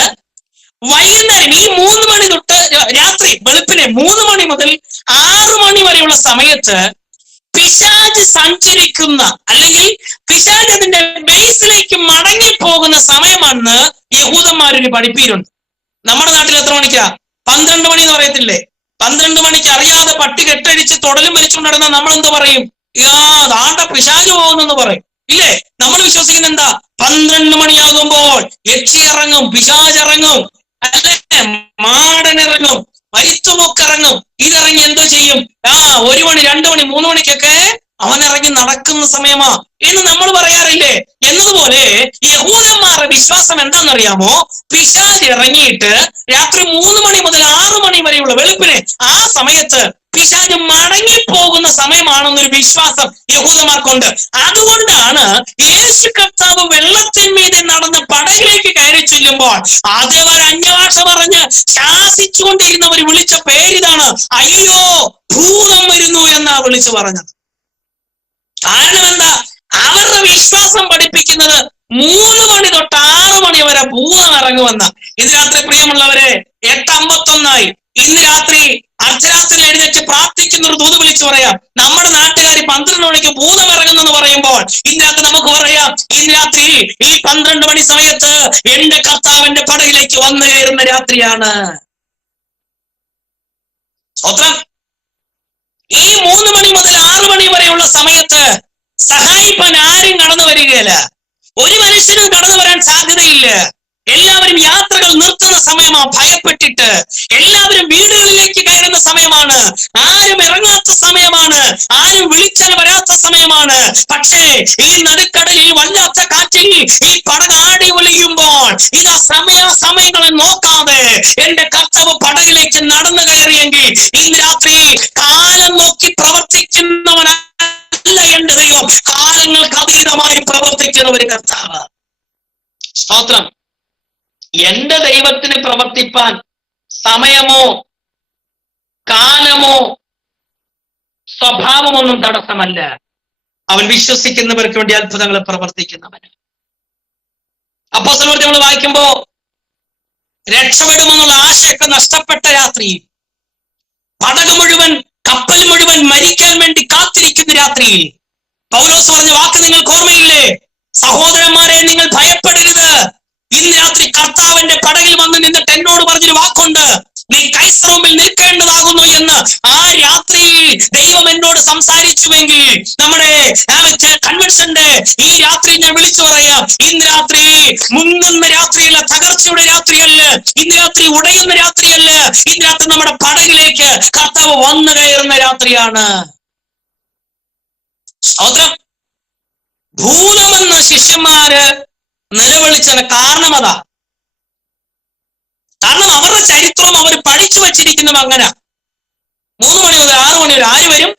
വൈകുന്നേരം ഈ 3 മണി തൊട്ട് രാത്രി വെളുപ്പിനെ 3 മണി മുതൽ 6 മണി വരെയുള്ള സമയത്ത് പിശാച് സഞ്ചരിക്കുന്ന അല്ലെങ്കിൽ പിശാച് അതിന്റെ ബേസിലേക്ക് മടങ്ങിപ്പോകുന്ന സമയമാണെന്ന് യഹൂദന്മാരൊരു പഠിപ്പീരുണ്ട്. നമ്മുടെ നാട്ടിൽ എത്ര മണിക്കാ? 12 മണി എന്ന് പറയത്തില്ലേ? 12 മണിക്ക് അറിയാതെ പട്ടി കെട്ടടിച്ച് തൊടലും വലിച്ചുകൊണ്ട് നടന്നാൽ നമ്മൾ എന്ത് പറയും? ദാണ്ട പിശാച് പോകുന്നെന്ന് പറയും, ഇല്ലേ? നമ്മൾ വിശ്വസിക്കുന്ന എന്താ? 12 മണിയാകുമ്പോൾ യക്ഷി ഇറങ്ങും, പിശാച് ഇറങ്ങും, അല്ലേ? മാടൻ ഇറങ്ങും, വൈത്തുമൊക്കെ ഇറങ്ങും. ഇതിറങ്ങി എന്തോ ചെയ്യും? 1 മണി 2 മണി 3 മണിക്കൊക്കെ അവൻ ഇറങ്ങി നടക്കുന്ന സമയമാ എന്ന് നമ്മൾ പറയാറില്ലേ? എന്നതുപോലെ യഹൂദന്മാരുടെ വിശ്വാസം എന്താണെന്നറിയാമോ? പിശാച് ഇറങ്ങിയിട്ട് രാത്രി 3 മണി മുതൽ 6 മണി വരെയുള്ള വെളുപ്പിനെ ആ സമയത്ത് പിശാച് മടങ്ങിപ്പോകുന്ന സമയമാണെന്നൊരു വിശ്വാസം യഹൂദന്മാർക്കുണ്ട്. അതുകൊണ്ടാണ് യേശു കർത്താവ് വെള്ളത്തിന്മീതെ നടന്ന് പടകിലേക്ക് കയറി ചെല്ലുമ്പോൾ അതേവരെ അന്യഭാഷ പറഞ്ഞ് ശാസിച്ചുകൊണ്ടിരുന്നവർ വിളിച്ച പേരിതാണ്, അയ്യോ ഭൂതം വരുന്നു എന്നാ വിളിച്ചു പറഞ്ഞത്. കാരണം എന്താ? അവരുടെ വിശ്വാസം പഠിപ്പിക്കുന്നത് 3 മണി തൊട്ട് 6 മണി വരെ ഭൂതം ഇറങ്ങുമെന്ന. ഇന്ന് രാത്രി പ്രിയമുള്ളവരെ 8:51 ഇന്ന് രാത്രി അർദ്ധരാത്രി എഴുന്നേറ്റ് പ്രാർത്ഥിക്കുന്ന ഒരു ദൂത് വിളിച്ചു പറയാം. നമ്മുടെ നാട്ടുകാർ 12 മണിക്ക് ഭൂതം ഇറങ്ങുന്നെന്ന് പറയുമ്പോൾ ഇന്ന് രാത്രി നമുക്ക് പറയാം, ഇന്ന് രാത്രി ഈ 12 മണി സമയത്ത് എന്റെ കർത്താവിന്റെ പടയിലേക്ക് വന്നു കയറുന്ന രാത്രിയാണ്. സ്വത്രം. ഈ 3 മണി മുതൽ 6 മണി വരെയുള്ള സമയത്ത് സഹായിപ്പാൻ ആരും കടന്നു വരികയില്ല. ഒരു മനുഷ്യനും കടന്നു വരാൻ സാധ്യതയില്ല. എല്ലാവരും യാത്രകൾ നിർത്തുന്ന സമയമാണ്. ഭയപ്പെട്ടിട്ട് എല്ലാവരും വീടുകളിലേക്ക് കയറുന്ന സമയമാണ്. ആരും ഇറങ്ങാത്ത സമയമാണ്. ആരും വിളിച്ചാൽ വരാത്ത സമയമാണ്. പക്ഷേ ഈ നടുക്കടലിൽ വല്ലാത്ത കാറ്റിൽ ഈ പടകാടി ഒലിയുമ്പോൾ ഇതാ സമയങ്ങളെ നോക്കാതെ എന്റെ കർത്താവ് പടകിലേക്ക് നടന്നു കയറിയെങ്കിൽ ഇന്ന് രാത്രി കാലം നോക്കി പ്രവർത്തിക്കുന്നവനല്ല എന്റെ ദൈവം, കാലങ്ങൾക്ക് അതീതമായി പ്രവർത്തിക്കുന്ന ഒരു കർത്താവ്. സ്തോത്രം. എന്റെ ദൈവത്തിന് പ്രവർത്തിപ്പാൻ സമയമോ കാലമോ സ്വഭാവമൊന്നും തടസ്സമല്ല. അവൻ വിശ്വസിക്കുന്നവർക്ക് വേണ്ടി അത്ഭുതങ്ങൾ പ്രവർത്തിക്കുന്നവന്. അപ്പോസ്തലപ്രവൃത്തി നമ്മൾ വായിക്കുമ്പോ രക്ഷപ്പെടുമെന്നുള്ള ആശയൊക്കെ നഷ്ടപ്പെട്ട രാത്രിയിൽ, പടക് മുഴുവൻ കപ്പൽ മുഴുവൻ മരിക്കാൻ വേണ്ടി കാത്തിരിക്കുന്ന രാത്രിയിൽ പൗലോസ് പറഞ്ഞ വാക്ക് നിങ്ങൾക്ക് ഓർമ്മയില്ലേ? സഹോദരന്മാരെ, നിങ്ങൾ ഭയപ്പെടരുത്. ഇന്ന് രാത്രി കർത്താവിന്റെ പടകിൽ വന്ന് നിന്നിട്ട് എന്നോട് പറഞ്ഞൊരു വാക്കുണ്ട്, നീ കൈസർ മുമ്പിൽ നിൽക്കേണ്ടതാകുന്നു എന്ന്. ആ രാത്രിയിൽ ദൈവം എന്നോട് സംസാരിച്ചുവെങ്കിൽ നമ്മുടെ കൺവെൻഷന്റെ ഈ രാത്രി ഞാൻ വിളിച്ചു പറയാം, ഇന്ന് രാത്രി മുങ്ങുന്ന രാത്രിയല്ല, തകർച്ചയുടെ രാത്രിയല്ല, ഇന്ന് രാത്രി ഉടയുന്ന രാത്രിയല്ല, ഇന്ന് രാത്രി നമ്മുടെ പടകിലേക്ക് കർത്താവ് വന്നു കയറുന്ന രാത്രിയാണ്. സ്തോത്രം. ഭൂതമെന്ന് ശിഷ്യന്മാര് നിലവിളിച്ചതിന് കാരണം അതാ. കാരണം അവരുടെ ചരിത്രവും അവർ പഠിച്ചു വച്ചിരിക്കുന്നതും അങ്ങനെ. 3 മണി മുതൽ 6 മണി വരെ ആര് വരും?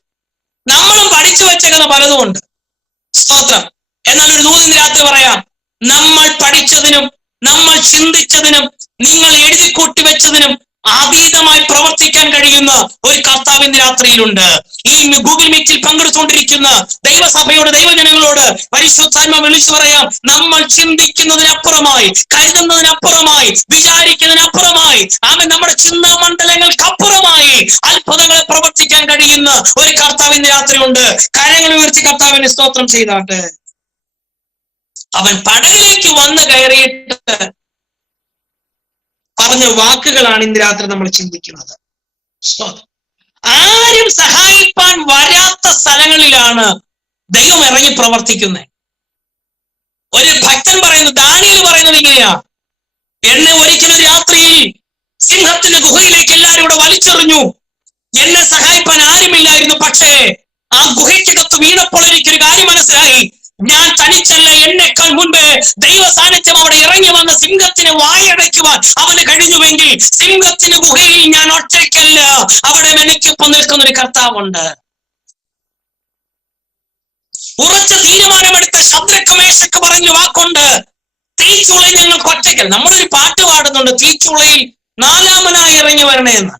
നമ്മളും പഠിച്ചു വച്ചേക്കുന്ന പലതുമുണ്ട്. സ്തോത്രം. എന്നാൽ ഒരു ദൂതിന് രാത്രി പറയാം, നമ്മൾ പഠിച്ചതിനും നമ്മൾ ചിന്തിച്ചതിനും നിങ്ങൾ എഴുതി കൂട്ടി വെച്ചതിനും അതീതമായി പ്രവർത്തിക്കാൻ കഴിയുന്ന ഒരു കർത്താവിന്റെ രാത്രിയിലുണ്ട്. ഈ ഗൂഗിൾ മീറ്റിൽ പങ്കെടുത്തുകൊണ്ടിരിക്കുന്ന ദൈവസഭയോട്, ദൈവജനങ്ങളോട് പരിശുദ്ധാത്മാവ് വിളിച്ചു പറയാം, നമ്മൾ ചിന്തിക്കുന്നതിനപ്പുറമായി, കരുതുന്നതിനപ്പുറമായി, വിചാരിക്കുന്നതിനപ്പുറമായി, നമ്മുടെ ചിന്താ മണ്ഡലങ്ങൾക്കപ്പുറമായി അത്ഭുതങ്ങളെ പ്രവർത്തിക്കാൻ കഴിയുന്ന ഒരു കർത്താവിന്റെ രാത്രിയുണ്ട്. കരങ്ങൾ ഉയർത്തി കർത്താവിനെ സ്തോത്രം ചെയ്താട്ടെ. അവൻ പടകിലേക്ക് വന്ന് കയറിയിട്ട് പറഞ്ഞ വാക്കുകളാണ് ഇന്ന് രാത്രി നമ്മൾ ചിന്തിക്കുന്നത്. ആരും സഹായിപ്പാൻ വരാത്ത സ്ഥലങ്ങളിലാണ് ദൈവം ഇറങ്ങി പ്രവർത്തിക്കുന്നത്. ഒരു ഭക്തൻ പറയുന്നത്, ദാനിയേൽ പറയുന്നത് ഇങ്ങനെയാ, എന്നെ ഒരിക്കലും രാത്രിയിൽ സിംഹത്തിന്റെ ഗുഹയിലേക്ക് എല്ലാവരും കൂടെ വലിച്ചെറിഞ്ഞു. എന്നെ സഹായിപ്പാൻ ആരുമില്ലായിരുന്നു. പക്ഷേ ആ ഗുഹയ്ക്കകത്ത് വീണപ്പോൾ എനിക്കൊരു കാര്യം മനസ്സിലായി, ഞാൻ തനിച്ചല്ല, എന്നെക്കാൾ മുൻപ് ദൈവ സാന്നിധ്യം അവിടെ ഇറങ്ങി വന്ന സിംഹത്തിന് വായടയ്ക്കുവാൻ അവന് കഴിഞ്ഞുവെങ്കിൽ സിംഹത്തിന് ഗുഹയിൽ ഞാൻ ഒറ്റയ്ക്കല്ല, അവിടെ എനിക്കൊപ്പം നിൽക്കുന്ന ഒരു കർത്താവുണ്ട്. ഉറച്ച തീരുമാനമെടുത്ത ശദ്രക്ക് മേശക്ക് പറഞ്ഞ വാക്കുണ്ട്, തീച്ചുളയിൽ ഞങ്ങൾക്ക് ഒറ്റയ്ക്കല്ല. നമ്മളൊരു പാട്ട് പാടുന്നുണ്ട്, തീച്ചുളയിൽ നാലാമനായി ഇറങ്ങി വരണേന്ന്.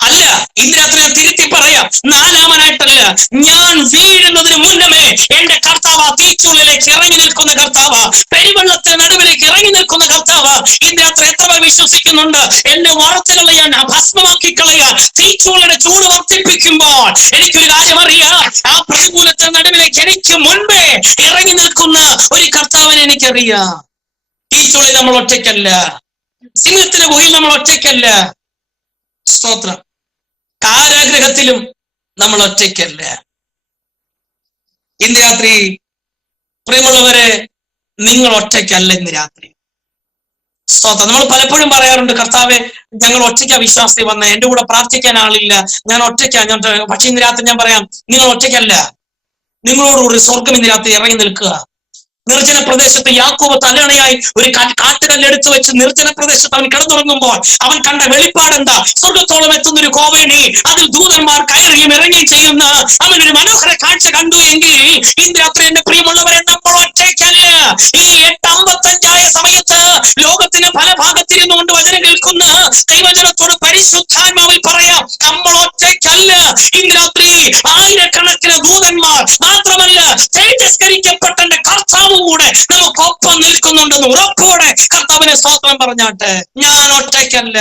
അല്ല, ഇന്ന് രാത്രി ഞാൻ തിരുത്തി പറയാം, നാലാമനായിട്ടല്ല, ഞാൻ വീഴുന്നതിന് മുന്നമേ എന്റെ കർത്താവ് തീച്ചുള്ളിലേക്ക് ഇറങ്ങി നിൽക്കുന്ന കർത്താവ്, പെരുവെള്ളത്തിന് നടുവിലേക്ക് ഇറങ്ങി നിൽക്കുന്ന കർത്താവ്. ഇന്ന് രാത്രി എത്ര പേർ വിശ്വസിക്കുന്നുണ്ട്? എന്നെ വാർത്തകളയാൻ ഭസ്മമാക്കി കളയാൻ തീച്ചുള്ളിയുടെ ചൂട് വർദ്ധിപ്പിക്കുമ്പോൾ എനിക്കൊരു കാര്യം അറിയാം, ആ പ്രതികൂലത്തിന് നടുവിലേക്ക് എനിക്ക് മുൻപേ ഇറങ്ങി നിൽക്കുന്ന ഒരു കർത്താവിനെ എനിക്കറിയാം. തീച്ചുള്ളിൽ നമ്മൾ ഒറ്റയ്ക്കല്ല, സിംഹത്തിന് ഗുഹയിൽ നമ്മൾ ഒറ്റയ്ക്കല്ല. സ്തോത്രം. കാരാഗ്രഹത്തിലും നമ്മൾ ഒറ്റയ്ക്കല്ല. ഇന്ന് രാത്രി പ്രിയമുള്ളവരെ, നിങ്ങൾ ഒറ്റയ്ക്കല്ല ഇന്ന് രാത്രി. സ്തോത്രം. നമ്മൾ പലപ്പോഴും പറയാറുണ്ട്, കർത്താവെ ഞങ്ങൾ ഒറ്റയ്ക്കാ വിശ്വാസത്തിൽ വന്നേ, എന്റെ കൂടെ പ്രാർത്ഥിക്കാൻ ആളില്ല, ഞാൻ ഒറ്റയ്ക്കാ. പക്ഷെ ഇന്ന് രാത്രി ഞാൻ പറയാം, നിങ്ങൾ ഒറ്റയ്ക്കല്ല. നിങ്ങളോടുകൂടി സ്വർഗം ഇന്ന് രാത്രി ഇറങ്ങി നിൽക്കുക. നിർജ്ജന പ്രദേശത്ത് യാക്കോബ് തലയണയായി ഒരു കാട്ടുകല്ലെടുത്ത് വെച്ച് നിർജ്ജന പ്രദേശത്ത് അവൻ കിടന്നുറങ്ങുമ്പോൾ അവൻ കണ്ട വെളിപ്പാടെന്താ? സ്വർഗത്തോളം എത്തുന്ന ഒരു കോവേണി, അതിൽ ദൂതന്മാർ കയറിയും ഇറങ്ങുകയും ചെയ്യുന്ന അവനൊരു മനോഹര കാഴ്ച കണ്ടു. എങ്കിൽ ഇന്ന് രാത്രി എന്റെ പ്രിയമുള്ളവരെ, നമ്മൾ ഒറ്റയ്ക്കല്ല. ഈ 8:55 സമയത്ത് ലോകത്തിന് പല ഭാഗത്തിരുന്നു കൊണ്ട് വചനം കേൾക്കുന്ന ദൈവജനത്തോട് പരിശുദ്ധാത്മാവിൽ പറയാം, നമ്മൾ ഒറ്റയ്ക്കല്ല. ഇന്ന് രാത്രി ആയിരക്കണക്കിന് ദൂതന്മാർ, മാത്രമല്ല തേജസ്കരിക്കപ്പെട്ട കർത്താവ് കൂടെ നമുക്കൊപ്പം നിൽക്കുന്നുണ്ടെന്ന് ഉറപ്പോടെ കർത്താവിനെ സ്തോത്രം പറഞ്ഞാട്ടെ. ഞാൻ ഒറ്റയ്ക്കല്ല.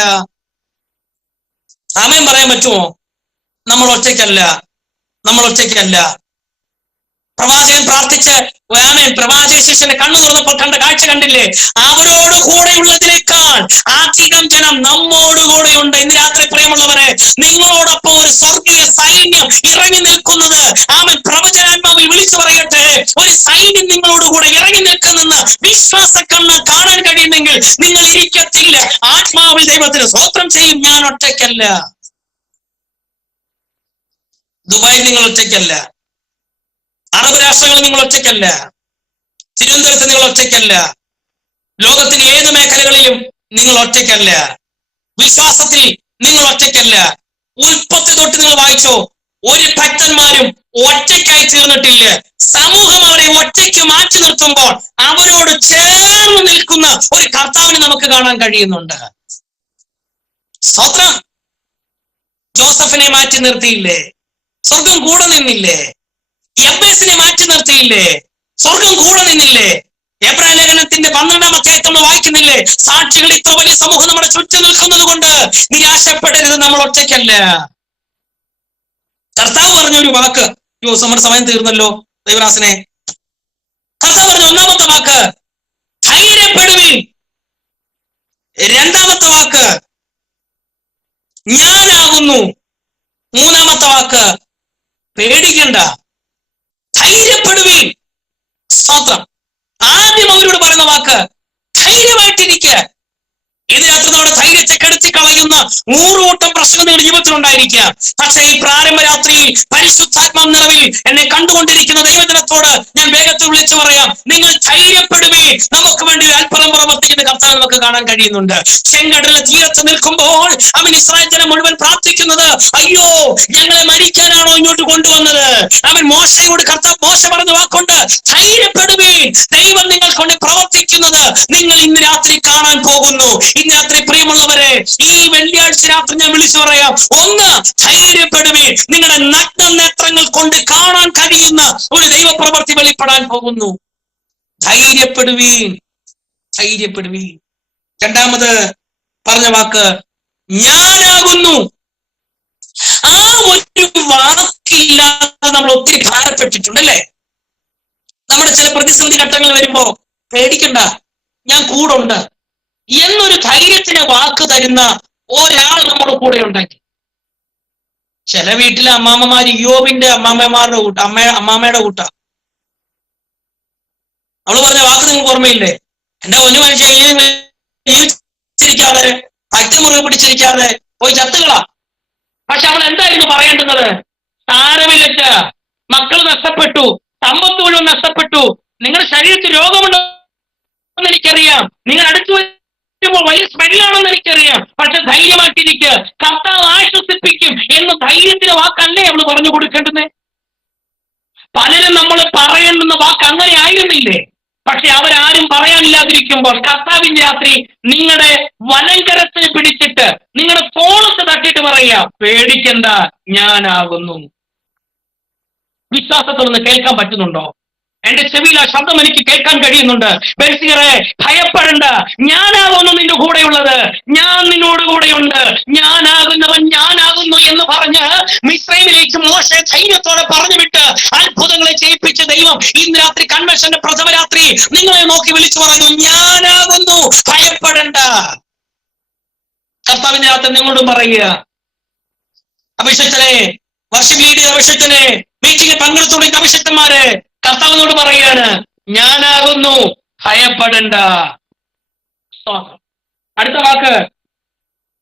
ആമേൻ പറയാൻ പറ്റുമോ? നമ്മൾ ഒറ്റയ്ക്കല്ല, നമ്മൾ ഒറ്റയ്ക്കല്ല. പ്രവാചകൻ പ്രാർത്ഥിച്ച് പ്രവാചക ശിഷ്യന്റെ കണ്ണു തുറന്നപ്പോൾ കണ്ട കാഴ്ച കണ്ടില്ലേ? അവരോട് കൂടെയുള്ളതിനേക്കാൾ അധികം ജനം നമ്മോടുകൂടെയുണ്ട്. ഇന്ന് രാത്രി പ്രിയമുള്ളവരെ, നിങ്ങളോടൊപ്പം ഒരു സ്വർഗീയ സൈന്യം ഇറങ്ങി നിൽക്കുന്നത് ആമൻ പ്രവചനാത്മാവിൽ വിളിച്ചു പറയട്ടെ, ഒരു സൈന്യം നിങ്ങളോടുകൂടെ ഇറങ്ങി നിൽക്കുന്നെന്ന് വിശ്വാസ കണ്ണ് കാണാൻ കഴിയുമെങ്കിൽ നിങ്ങൾ ഇരിക്കത്തില്ല, ആത്മാവിൽ ദൈവത്തിന് സ്തോത്രം ചെയ്യും. ഞാൻ ഒറ്റയ്ക്കല്ല. ദുബായിൽ നിങ്ങൾ ഒറ്റയ്ക്കല്ല, അറബ് രാഷ്ട്രങ്ങളിൽ നിങ്ങൾ ഒറ്റയ്ക്കല്ല, തിരുവനന്തപുരത്ത് നിങ്ങൾ ഒറ്റയ്ക്കല്ല, ലോകത്തിന്റെ ഏത് മേഖലകളിലും നിങ്ങൾ ഒറ്റയ്ക്കല്ല. വിശ്വാസത്തിൽ നിങ്ങൾ ഒറ്റയ്ക്കല്ല. ഉൽപ്പത്തി തൊട്ട് നിങ്ങൾ വായിച്ചോ, ഒരു ഭക്തന്മാരും ഒറ്റയ്ക്കായി തീർന്നിട്ടില്ല. സമൂഹം അവരെ ഒറ്റയ്ക്ക് മാറ്റി നിർത്തുമ്പോൾ അവരോട് ചേർന്ന് നിൽക്കുന്ന ഒരു കർത്താവിനെ നമുക്ക് കാണാൻ കഴിയുന്നുണ്ട്. സ്തോത്രം. ജോസഫിനെ മാറ്റി നിർത്തിയില്ലേ? സ്വർഗം കൂടെ നിന്നില്ലേ? യബ്ബേസിനെ മാറ്റി നിർത്തിയില്ലേ? സ്വർഗം കൂടെ നിന്നില്ലേ? എബ്രായ ലേഖനത്തിന്റെ 12-ാം അധ്യായത്തിൽ നമ്മൾ വായിക്കുന്നില്ലേ? സാക്ഷികൾ ഇത്ര വലിയ സമൂഹം നമ്മുടെ ചുറ്റും നിൽക്കുന്നത് കൊണ്ട് നിരാശപ്പെടരുത്, നമ്മൾ ഒറ്റയ്ക്കല്ല. കർത്താവ് പറഞ്ഞൊരു വാക്ക്, നമ്മുടെ സമയം തീർന്നല്ലോ ദൈവദാസനെ. കർത്താവ് പറഞ്ഞ ഒന്നാമത്തെ വാക്ക് ധൈര്യപ്പെടുവിൻ. രണ്ടാമത്തെ വാക്ക് ഞാനാകുന്നു. മൂന്നാമത്തെ വാക്ക് പേടിക്കണ്ട, ധൈര്യപ്പെടുവിൻ. സ്തോത്രം. ആദ്യം അവരോട് പറയുന്ന വാക്ക് ധൈര്യമായിട്ടിരിക്കുക. ഇത് രാത്രി നമ്മുടെ ധൈര്യത്തെ കെടുത്തി കളയുന്ന 100 കൂട്ടം പ്രശ്നം നിങ്ങളുടെ ജീവിതത്തിൽ ഉണ്ടായിരിക്കാം. പക്ഷേ ഈ പ്രാരംഭ രാത്രിയിൽ പരിശുദ്ധാത്മാ നിറവിൽ എന്നെ കണ്ടുകൊണ്ടിരിക്കുന്ന ദൈവജനത്തോട് ഞാൻ വേഗത്തിൽ വിളിച്ചു പറയാം, നിങ്ങൾ ധൈര്യപ്പെടുവേ. നമുക്ക് വേണ്ടി ഒരു അത്ഭുതം പ്രവർത്തിക്കുന്ന കർത്താവ് നമുക്ക് കാണാൻ കഴിയുന്നുണ്ട്. ചെങ്കടലിലെ തീരത്ത് നിൽക്കുമ്പോൾ അവൻ ഇസ്രായേൽ ജനം മുഴുവൻ പ്രാർത്ഥിക്കുന്നത്, അയ്യോ ഞങ്ങളെ മരിക്കാനാണോ ഇങ്ങോട്ട് കൊണ്ടുവന്നത്? അവൻ മോശയോട് മോശ പറഞ്ഞ വാക്കുണ്ട്, ധൈര്യപ്പെടുവേ, ദൈവം നിങ്ങൾ കൊണ്ട് പ്രവർത്തിക്കുന്നത് നിങ്ങൾ ഇന്ന് രാത്രി കാണാൻ പോകുന്നു. ഇന്ന് രാത്രി പ്രിയമുള്ളവരെ, ഈ വെള്ളിയാഴ്ച രാത്രി ഞാൻ വിളിച്ചു പറയാം, ഒന്ന് ധൈര്യപ്പെടുവേ. നിങ്ങളുടെ നഗ്ന നേത്രങ്ങൾ കൊണ്ട് കാണാൻ കഴിയുന്ന ഒരു ദൈവപ്രവൃത്തി വെളിപ്പെടാൻ പോകുന്നു. ധൈര്യപ്പെടുവീൻ, ധൈര്യപ്പെടുവീൻ. രണ്ടാമത് പറഞ്ഞ വാക്ക് ഞാനാകുന്നു. ആ ഒരു വാക്കില്ലാതെ നമ്മൾ ഒത്തിരി ഭാരപ്പെട്ടിട്ടുണ്ടല്ലേ? നമ്മുടെ ചില പ്രതിസന്ധി ഘട്ടങ്ങൾ വരുമ്പോ പേടിക്കണ്ട, ഞാൻ കൂടെ ഉണ്ട് എന്നൊരു ധൈര്യത്തിന് വാക്ക് തരുന്ന ഒരാൾ നമ്മുടെ കൂടെ ഉണ്ടാക്കി. ചില വീട്ടിലെ അമ്മാമ്മമാർ യോബിന്റെ അമ്മാമ്മമാരുടെ അമ്മാമ്മയുടെ കൂട്ട. അവള് പറഞ്ഞ വാക്ക് നിങ്ങൾക്ക് ഓർമ്മയില്ലേ? എന്റെ ഒരു മനുഷ്യൻ ജീവിച്ചിരിക്കാതെ, ഭക്തമുറുകെ പിടിച്ചിരിക്കാതെ പോയി ചത്തുകളാ. പക്ഷെ അവൾ എന്തായിരുന്നു പറയേണ്ടുന്നത്? സാരമില്ല, മക്കൾ നഷ്ടപ്പെട്ടു, സമ്പത്ത് മുഴുവൻ നഷ്ടപ്പെട്ടു, നിങ്ങളുടെ ശരീരത്തിൽ രോഗമുണ്ടെന്ന് എനിക്കറിയാം, നിങ്ങൾ അടുത്തു വരുമ്പോൾ വലിയ സ്മെല്ലാണെന്ന് എനിക്കറിയാം, പക്ഷെ ധൈര്യമായിട്ടിരിക്കുക, കർത്താവ് ആശ്വസിപ്പിക്കും എന്ന് ധൈര്യത്തിന്റെ വാക്കല്ലേ അവള് പറഞ്ഞു കൊടുക്കേണ്ടത്? പലരും നമ്മൾ പറയേണ്ടുന്ന വാക്ക് അങ്ങനെ ആയിരുന്നില്ലേ? പക്ഷെ അവരാരും പറയാനില്ലാതിരിക്കുമ്പോൾ കർത്താവിന്റെ രാത്രി നിങ്ങളുടെ വലങ്കരത്തിൽ പിടിച്ചിട്ട് നിങ്ങളുടെ തോളത്ത് തട്ടിയിട്ട് പറയുക, പേടിക്കണ്ട, ഞാനാകുന്നു. വിശ്വാസത്തോടൊന്ന് കേൾക്കാൻ പറ്റുന്നുണ്ടോ? എന്റെ ചെവിയിൽ ആ ശബ്ദം എനിക്ക് കേൾക്കാൻ കഴിയുന്നുണ്ട്. ബെൻസിയറെ, ഭയപ്പെടണ്ട, ഞാനാകുന്നു നിന്റെ കൂടെയുള്ളത്, ഞാൻ നിന്നോട് കൂടെയുണ്ട്, ഞാനാകുന്നവൻ ഞാനാകുന്നു എന്ന് പറഞ്ഞ് മിസ്രൈമിലേക്ക് മോശെ ധൈര്യത്തോടെ പറഞ്ഞു വിട്ട് അത്ഭുതങ്ങളെ ചെയ്യിപ്പിച്ച ദൈവം ഇന്ന് രാത്രി കൺവെൻഷന്റെ പ്രഥമ രാത്രി നിങ്ങളെ നോക്കി വിളിച്ചു പറഞ്ഞു, ഞാനാകുന്നു, ഭയപ്പെടണ്ട. കർത്താവിന്റെ രാത്രി നിങ്ങളോടും പറയുക. അഭിഷക്തനെ, വർഷിപ്പ് ലീഡ് ചെയ്ത അഭിഷക്തനെ, മീറ്റിംഗിൽ പങ്കെടുത്തുകൊണ്ടിരുന്ന അഭിഷക്തന്മാരെ, കർത്താവിനോട് പറയുകയാണ്, ഞാനാകുന്നു, ഭയപ്പെടണ്ട. അടുത്ത വാക്ക്,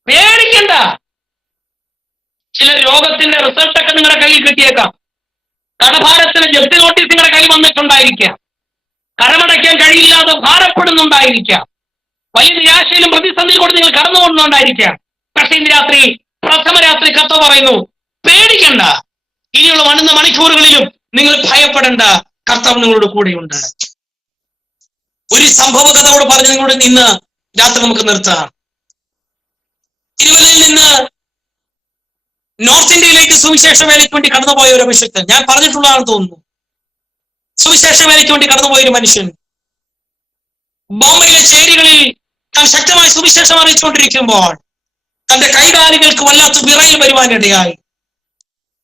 പേടിക്കണ്ട. ചില രോഗത്തിന്റെ റിസൾട്ടൊക്കെ നിങ്ങളുടെ കയ്യിൽ കിട്ടിയേക്കാം. കടഭാരത്തിന് ജപ്തി നോട്ടീസ് നിങ്ങളുടെ കയ്യിൽ വന്നിട്ടുണ്ടായിരിക്കാം. കടമടയ്ക്കാൻ കഴിയില്ലാതെ ഭാരപ്പെടുന്നുണ്ടായിരിക്കാം. വലിയ നിരാശയിലും പ്രതിസന്ധിയിൽ കൂടി നിങ്ങൾ കടന്നു പോകുന്നുണ്ടായിരിക്കാം. പക്ഷെ ഇന്ന് രാത്രി, പ്രഥമ രാത്രി കർത്താവ് പറയുന്നു, പേടിക്കണ്ട. ഇനിയുള്ള വന്നുന്ന മണിക്കൂറുകളിലും നിങ്ങൾ ഭയപ്പെടേണ്ട, കർത്താവ് നിങ്ങളുടെ കൂടെയുണ്ട്. ഒരു സംഭവ കഥയോട് പറഞ്ഞ് നിങ്ങളോട് ഇന്ന് രാത്രി നമുക്ക് നിർത്താം. തിരുവല്ലയിൽ നിന്ന് നോർത്ത് ഇന്ത്യയിലേക്ക് സുവിശേഷ വേലയ്ക്ക് വേണ്ടി കടന്നുപോയ ഒരു അഭിഷക്തൻ, ഞാൻ പറഞ്ഞിട്ടുള്ളതാണെന്ന് തോന്നുന്നു. സുവിശേഷ വേലയ്ക്ക് വേണ്ടി കടന്നുപോയ ഒരു മനുഷ്യൻ ബോംബെയിലെ ചേരികളിൽ താൻ ശക്തമായി സുവിശേഷം അറിയിച്ചുകൊണ്ടിരിക്കുമ്പോൾ തന്റെ കൈകാലുകൾക്ക് വല്ലാത്ത വിറയിൽ വരുവാനിടയായി.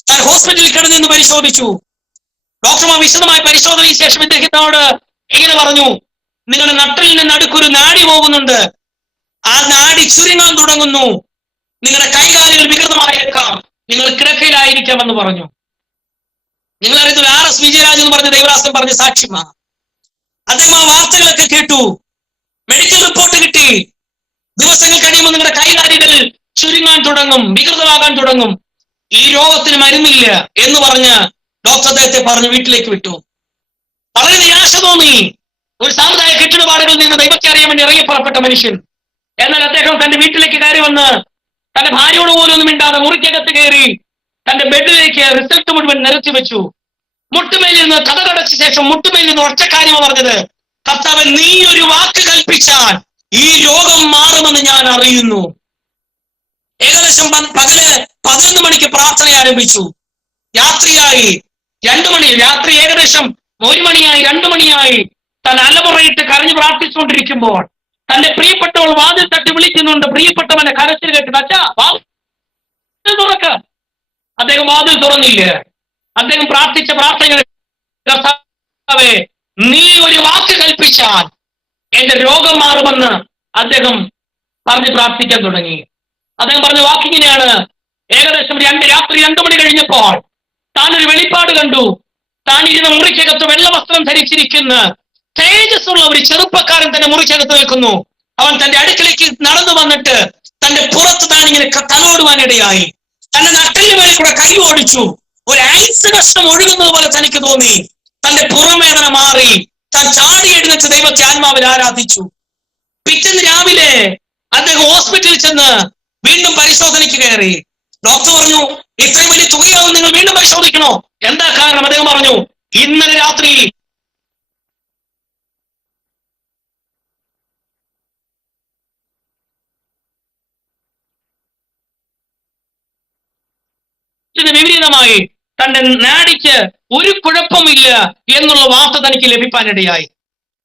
താൻ ഹോസ്പിറ്റലിൽ കിടന്നു പരിശോധിച്ചു. ഡോക്ടർമാർ വിശദമായ പരിശോധനയ്ക്ക് ശേഷം ഇദ്ദേഹത്തോട് ഇങ്ങനെ പറഞ്ഞു, നിങ്ങളുടെ നട്ടലിൽ നിന്ന് അടുക്കൊരു നാടി പോകുന്നുണ്ട്, ആ നാടി ചുരുങ്ങാൻ തുടങ്ങുന്നു, നിങ്ങളുടെ കൈകാലുകൾ വികൃതമായേക്കാം, നിങ്ങൾ കിടക്കയിലായിരിക്കാമെന്ന് പറഞ്ഞു. നിങ്ങൾ അറിയത്തില്ല, RS വിജയരാജ് എന്ന് പറഞ്ഞ ദൈവദാസൻ പറഞ്ഞ സാക്ഷ്യമാണ്. അദ്ദേഹം ആ വാർത്തകളൊക്കെ കേട്ടു, മെഡിക്കൽ റിപ്പോർട്ട് കിട്ടി. ദിവസങ്ങൾ കഴിയുമ്പോൾ നിങ്ങളുടെ കൈകാലുകൾ ചുരുങ്ങാൻ തുടങ്ങും, വികൃതമാകാൻ തുടങ്ങും, ഈ രോഗത്തിന് മരുന്നില്ല എന്ന് പറഞ്ഞ് ഡോക്ടർ അദ്ദേഹത്തെ പറഞ്ഞ് വീട്ടിലേക്ക് വിട്ടു. വളരെ നിരാശ തോന്നി. ഒരു സാമുദായിക കെട്ടിടപാടുകളിൽ നിന്ന് ദൈവത്തെ അറിയാൻ വേണ്ടി ഇറങ്ങി പുറപ്പെട്ട മനുഷ്യൻ. എന്നാൽ അദ്ദേഹം തന്റെ വീട്ടിലേക്ക് കയറി വന്ന് തന്റെ ഭാര്യയോട് പോലും ഒന്നും മിണ്ടാതെ മുറിക്കകത്ത് കയറി തന്റെ ബെഡിലേക്ക് റിസൾട്ട് മുഴുവൻ നിറച്ചു വെച്ചു. മുട്ടുമേലിൽ നിന്ന് കഥ കടച്ച ശേഷം മുട്ടുമേലിൽ നിന്ന് ഒറ്റ കാര്യമാണ് പറഞ്ഞത്, കർത്താവ്, നീ ഒരു വാക്ക് കൽപ്പിച്ചാൽ ഈ രോഗം മാറുമെന്ന് ഞാൻ അറിയുന്നു. ഏകദേശം പകല് 11 മണിക്ക് പ്രാർത്ഥന ആരംഭിച്ചു. രാത്രിയായി 2 മണി, രാത്രി ഏകദേശം 1 മണിയായി, 2 മണിയായി. താൻ അലമുറയിട്ട് കരഞ്ഞു പ്രാർത്ഥിച്ചുകൊണ്ടിരിക്കുമ്പോൾ തന്റെ പ്രിയപ്പെട്ടവൾ വാതിൽ തട്ടി വിളിക്കുന്നുണ്ട്. പ്രിയപ്പെട്ടവന്റെ കരച്ചിൽ കേട്ടിട്ട്, അച്ഛാ വാതിൽ തുറക്ക്. അദ്ദേഹം വാതിൽ തുറന്നില്ല. അദ്ദേഹം പ്രാർത്ഥിച്ച പ്രാർത്ഥന, കർത്താവേ, നീ ഒരു വാക്ക് കൽപ്പിച്ചാൽ എന്റെ രോഗം മാറുമെന്ന് അദ്ദേഹം പറഞ്ഞ് പ്രാർത്ഥിക്കാൻ തുടങ്ങി. അദ്ദേഹം പറഞ്ഞ വാക്കിങ്ങനെയാണ്, ഏകദേശം രാത്രി 2 മണി കഴിഞ്ഞപ്പോൾ താനൊരു വെളിപ്പാട് കണ്ടു. താൻ ഇരുന്ന മുറിക്കകത്ത് വെള്ളവസ്ത്രം ധരിച്ചിരിക്കുന്ന തേജസ്സുള്ള ഒരു ചെറുപ്പക്കാരൻ തന്റെ മുറിക്കകത്ത് നിൽക്കുന്നു. അവൻ തന്റെ അടുക്കലേക്ക് നടന്നു വന്നിട്ട് തന്റെ പുറത്ത് താൻ ഇങ്ങനെ തലോടുവാനിടയായി. തന്റെ നട്ടലിന് മേലിൽ കൂടെ കൈ ഓടിച്ചു. ഒരു ഐസ് കഷ്ണം ഒഴുകുന്നത് പോലെ തനിക്ക് തോന്നി. തന്റെ പുറംവേദന മാറി. താൻ ചാടി എഴുന്നേറ്റ് ദൈവത്തെ ആത്മാവിൽ ആരാധിച്ചു. പിറ്റേന്ന് രാവിലെ അദ്ദേഹം ഹോസ്പിറ്റലിൽ ചെന്ന് വീണ്ടും പരിശോധനയ്ക്ക് കയറി. ഡോക്ടർ പറഞ്ഞു, ഇത്രയും വലിയ തുകയാവും, നിങ്ങൾ വീണ്ടും പരിശോധിക്കണോ? എന്താ കാരണം? അദ്ദേഹം പറഞ്ഞു, ഇന്നലെ രാത്രി വിപരീതമായി തന്റെ നാടിക്ക് ഒരു കുഴപ്പമില്ല എന്നുള്ള വാർത്ത തനിക്ക് ലഭിക്കാനിടയായി.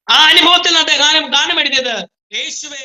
ആ അനുഭവത്തിൽ അദ്ദേഹം ഗാനം എഴുതിയത്, യേശുവേ